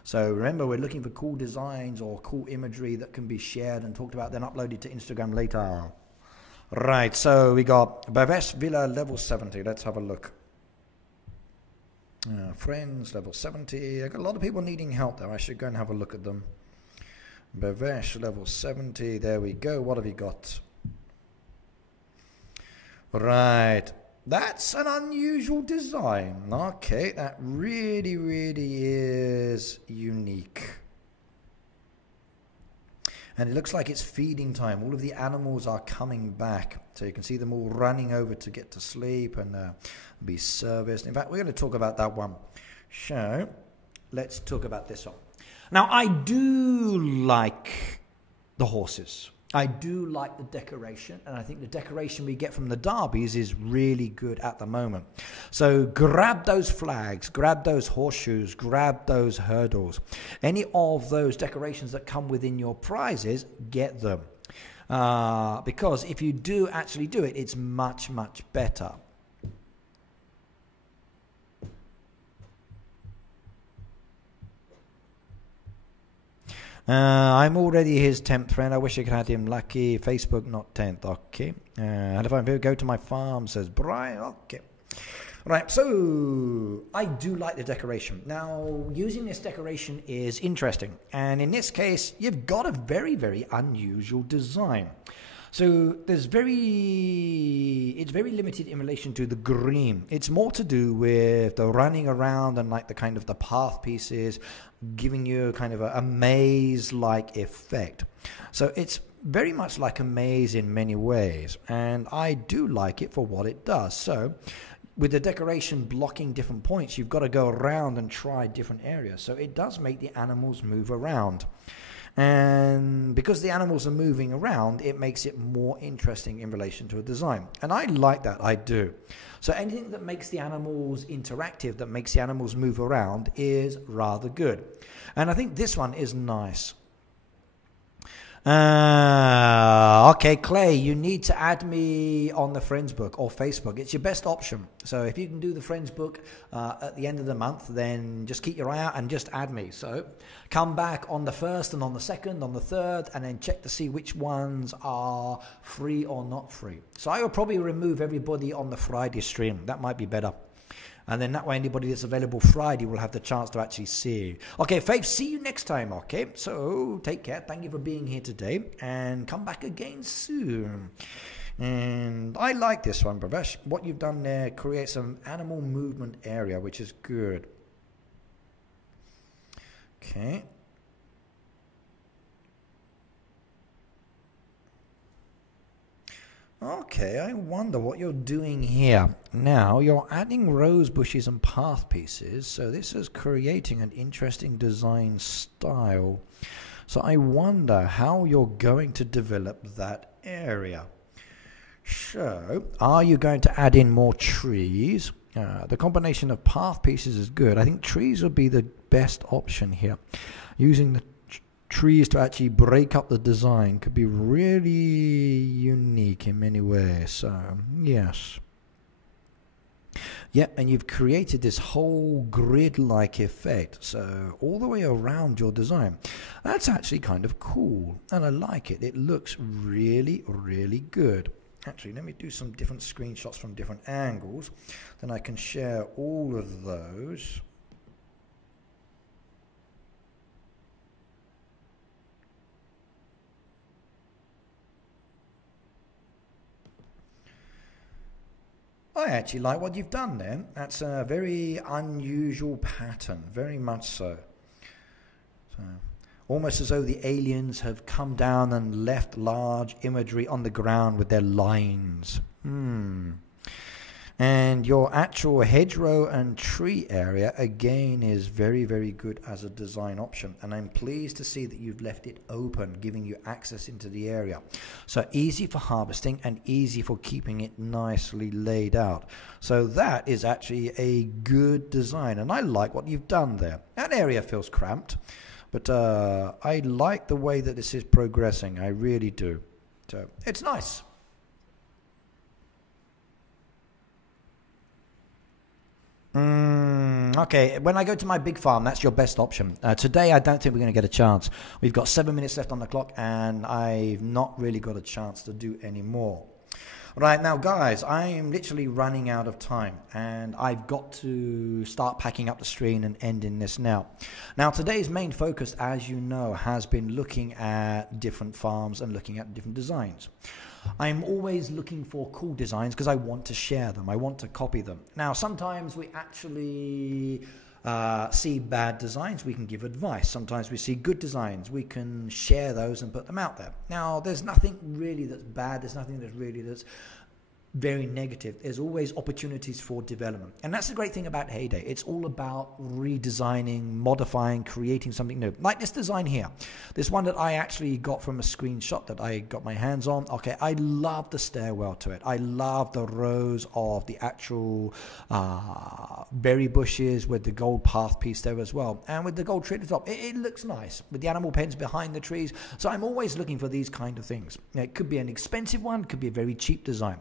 So remember, we're looking for cool designs or cool imagery that can be shared and talked about, then uploaded to Instagram later. Right, so we got Bavesh Villa level 70. Let's have a look. Friends level 70. I got a lot of people needing help there. I should go and have a look at them. Bavesh level 70. There we go. What have you got? Right. That's an unusual design. Okay, that really, really is unique. And it looks like it's feeding time. All of the animals are coming back. So you can see them all running over to get to sleep and be serviced. In fact, we're going to talk about that one. So let's talk about this one. Now, I do like the horses. I do like the decoration, and I think the decoration we get from the derbies is really good at the moment. So grab those flags, grab those horseshoes, grab those hurdles. Any of those decorations that come within your prizes, get them. Because if you do actually do it, it's much, much better. I'm already his 10th friend. I wish I could have him lucky. Facebook, not 10th. Okay. And if I go to my farm, says Brian. Okay. Right, so I do like the decoration. Now, using this decoration is interesting. And in this case, you've got a very, very unusual design. So it's very limited in relation to the green. It's more to do with the running around and like the kind of the path pieces, giving you kind of a maze-like effect. So it's very much like a maze in many ways, and I do like it for what it does. So with the decoration blocking different points, you've got to go around and try different areas. So it does make the animals move around. And because the animals are moving around, it makes it more interesting in relation to a design. And I like that, I do. So anything that makes the animals interactive, that makes the animals move around, is rather good. And I think this one is nice. Okay, Clay, you need to add me on the Friends book or Facebook. It's your best option. So if you can do the Friends book at the end of the month, then just keep your eye out and just add me. So come back on the 1st and on the 2nd, on the 3rd, and then check to see which ones are free or not free. So I will probably remove everybody on the Friday stream. That might be better. And then that way anybody that's available Friday will have the chance to actually see. Okay, Faith, see you next time, okay? So take care. Thank you for being here today. And come back again soon. And I like this one, Pravesh. What you've done there creates an animal movement area, which is good. Okay. Okay, I wonder what you're doing here. Now, you're adding rose bushes and path pieces, so this is creating an interesting design style. So I wonder how you're going to develop that area. So, are you going to add in more trees? The combination of path pieces is good. I think trees would be the best option here. Using the trees to actually break up the design could be really unique in many ways. So yes, yeah, and you've created this whole grid-like effect, so all the way around your design. That's actually kind of cool, and I like it. It looks really, really good. Actually, let me do some different screenshots from different angles, then I can share all of those. I actually like what you've done there. That's a very unusual pattern, very much so. Almost as though the aliens have come down and left large imagery on the ground with their lines. And your actual hedgerow and tree area, again, is very, very good as a design option. And I'm pleased to see that you've left it open, giving you access into the area. So easy for harvesting and easy for keeping it nicely laid out. So that is actually a good design. And I like what you've done there. That area feels cramped, but I like the way that this is progressing. I really do. So it's nice. Okay, when I go to my big farm, that's your best option. Today, I don't think we're going to get a chance. We've got 7 minutes left on the clock, and I've not really got a chance to do any more. Right, now, guys, I am literally running out of time, and I've got to start packing up the stream and ending this now. Now, today's main focus, as you know, has been looking at different farms and looking at different designs. I'm always looking for cool designs because I want to share them. I want to copy them. Now, sometimes we actually see bad designs. We can give advice. Sometimes we see good designs. We can share those and put them out there. Now, there's nothing really that's bad. There's nothing that's really that's very negative. There's always opportunities for development. And that's the great thing about Heyday. It's all about redesigning, modifying, creating something new. Like this design here. This one that I actually got from a screenshot that I got my hands on. Okay, I love the stairwell to it. I love the rows of the actual berry bushes with the gold path piece there as well. And with the gold tree at the top. It looks nice with the animal pens behind the trees. So I'm always looking for these kind of things. It could be an expensive one, could be a very cheap design.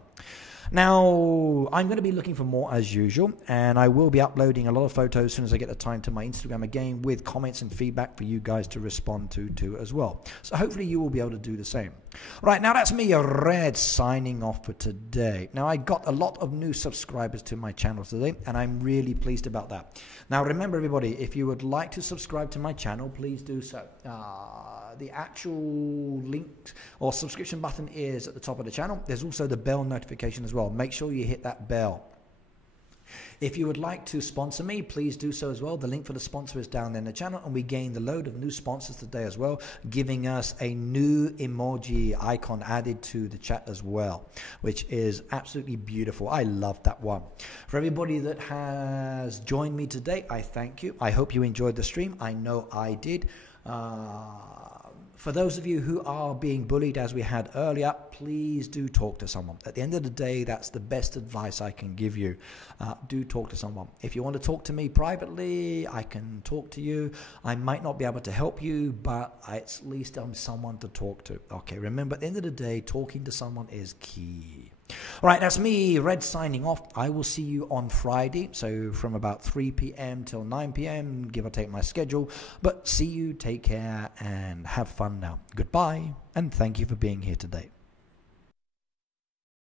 Now, I'm going to be looking for more as usual, and I will be uploading a lot of photos as soon as I get the time to my Instagram again with comments and feedback for you guys to respond to as well. So hopefully you will be able to do the same. Right, now that's me, Red, signing off for today. Now, I got a lot of new subscribers to my channel today, and I'm really pleased about that. Now, remember, everybody, if you would like to subscribe to my channel, please do so. The actual link or subscription button is at the top of the channel. There's also the bell notification as well. Make sure you hit that bell. If you would like to sponsor me, please do so as well. The link for the sponsor is down there in the channel, and we gained a load of new sponsors today as well, giving us a new emoji icon added to the chat as well, which is absolutely beautiful. I love that one. For everybody that has joined me today, I thank you. I hope you enjoyed the stream. I know I did. For those of you who are being bullied as we had earlier, please do talk to someone. At the end of the day, that's the best advice I can give you. Do talk to someone. If you want to talk to me privately, I can talk to you. I might not be able to help you, but at least I'm someone to talk to. Okay, remember, at the end of the day, talking to someone is key. All right, that's me, Red, signing off. I will see you on Friday, so from about 3 p.m. till 9 p.m., give or take my schedule. But see you, take care, and have fun now. Goodbye, and thank you for being here today.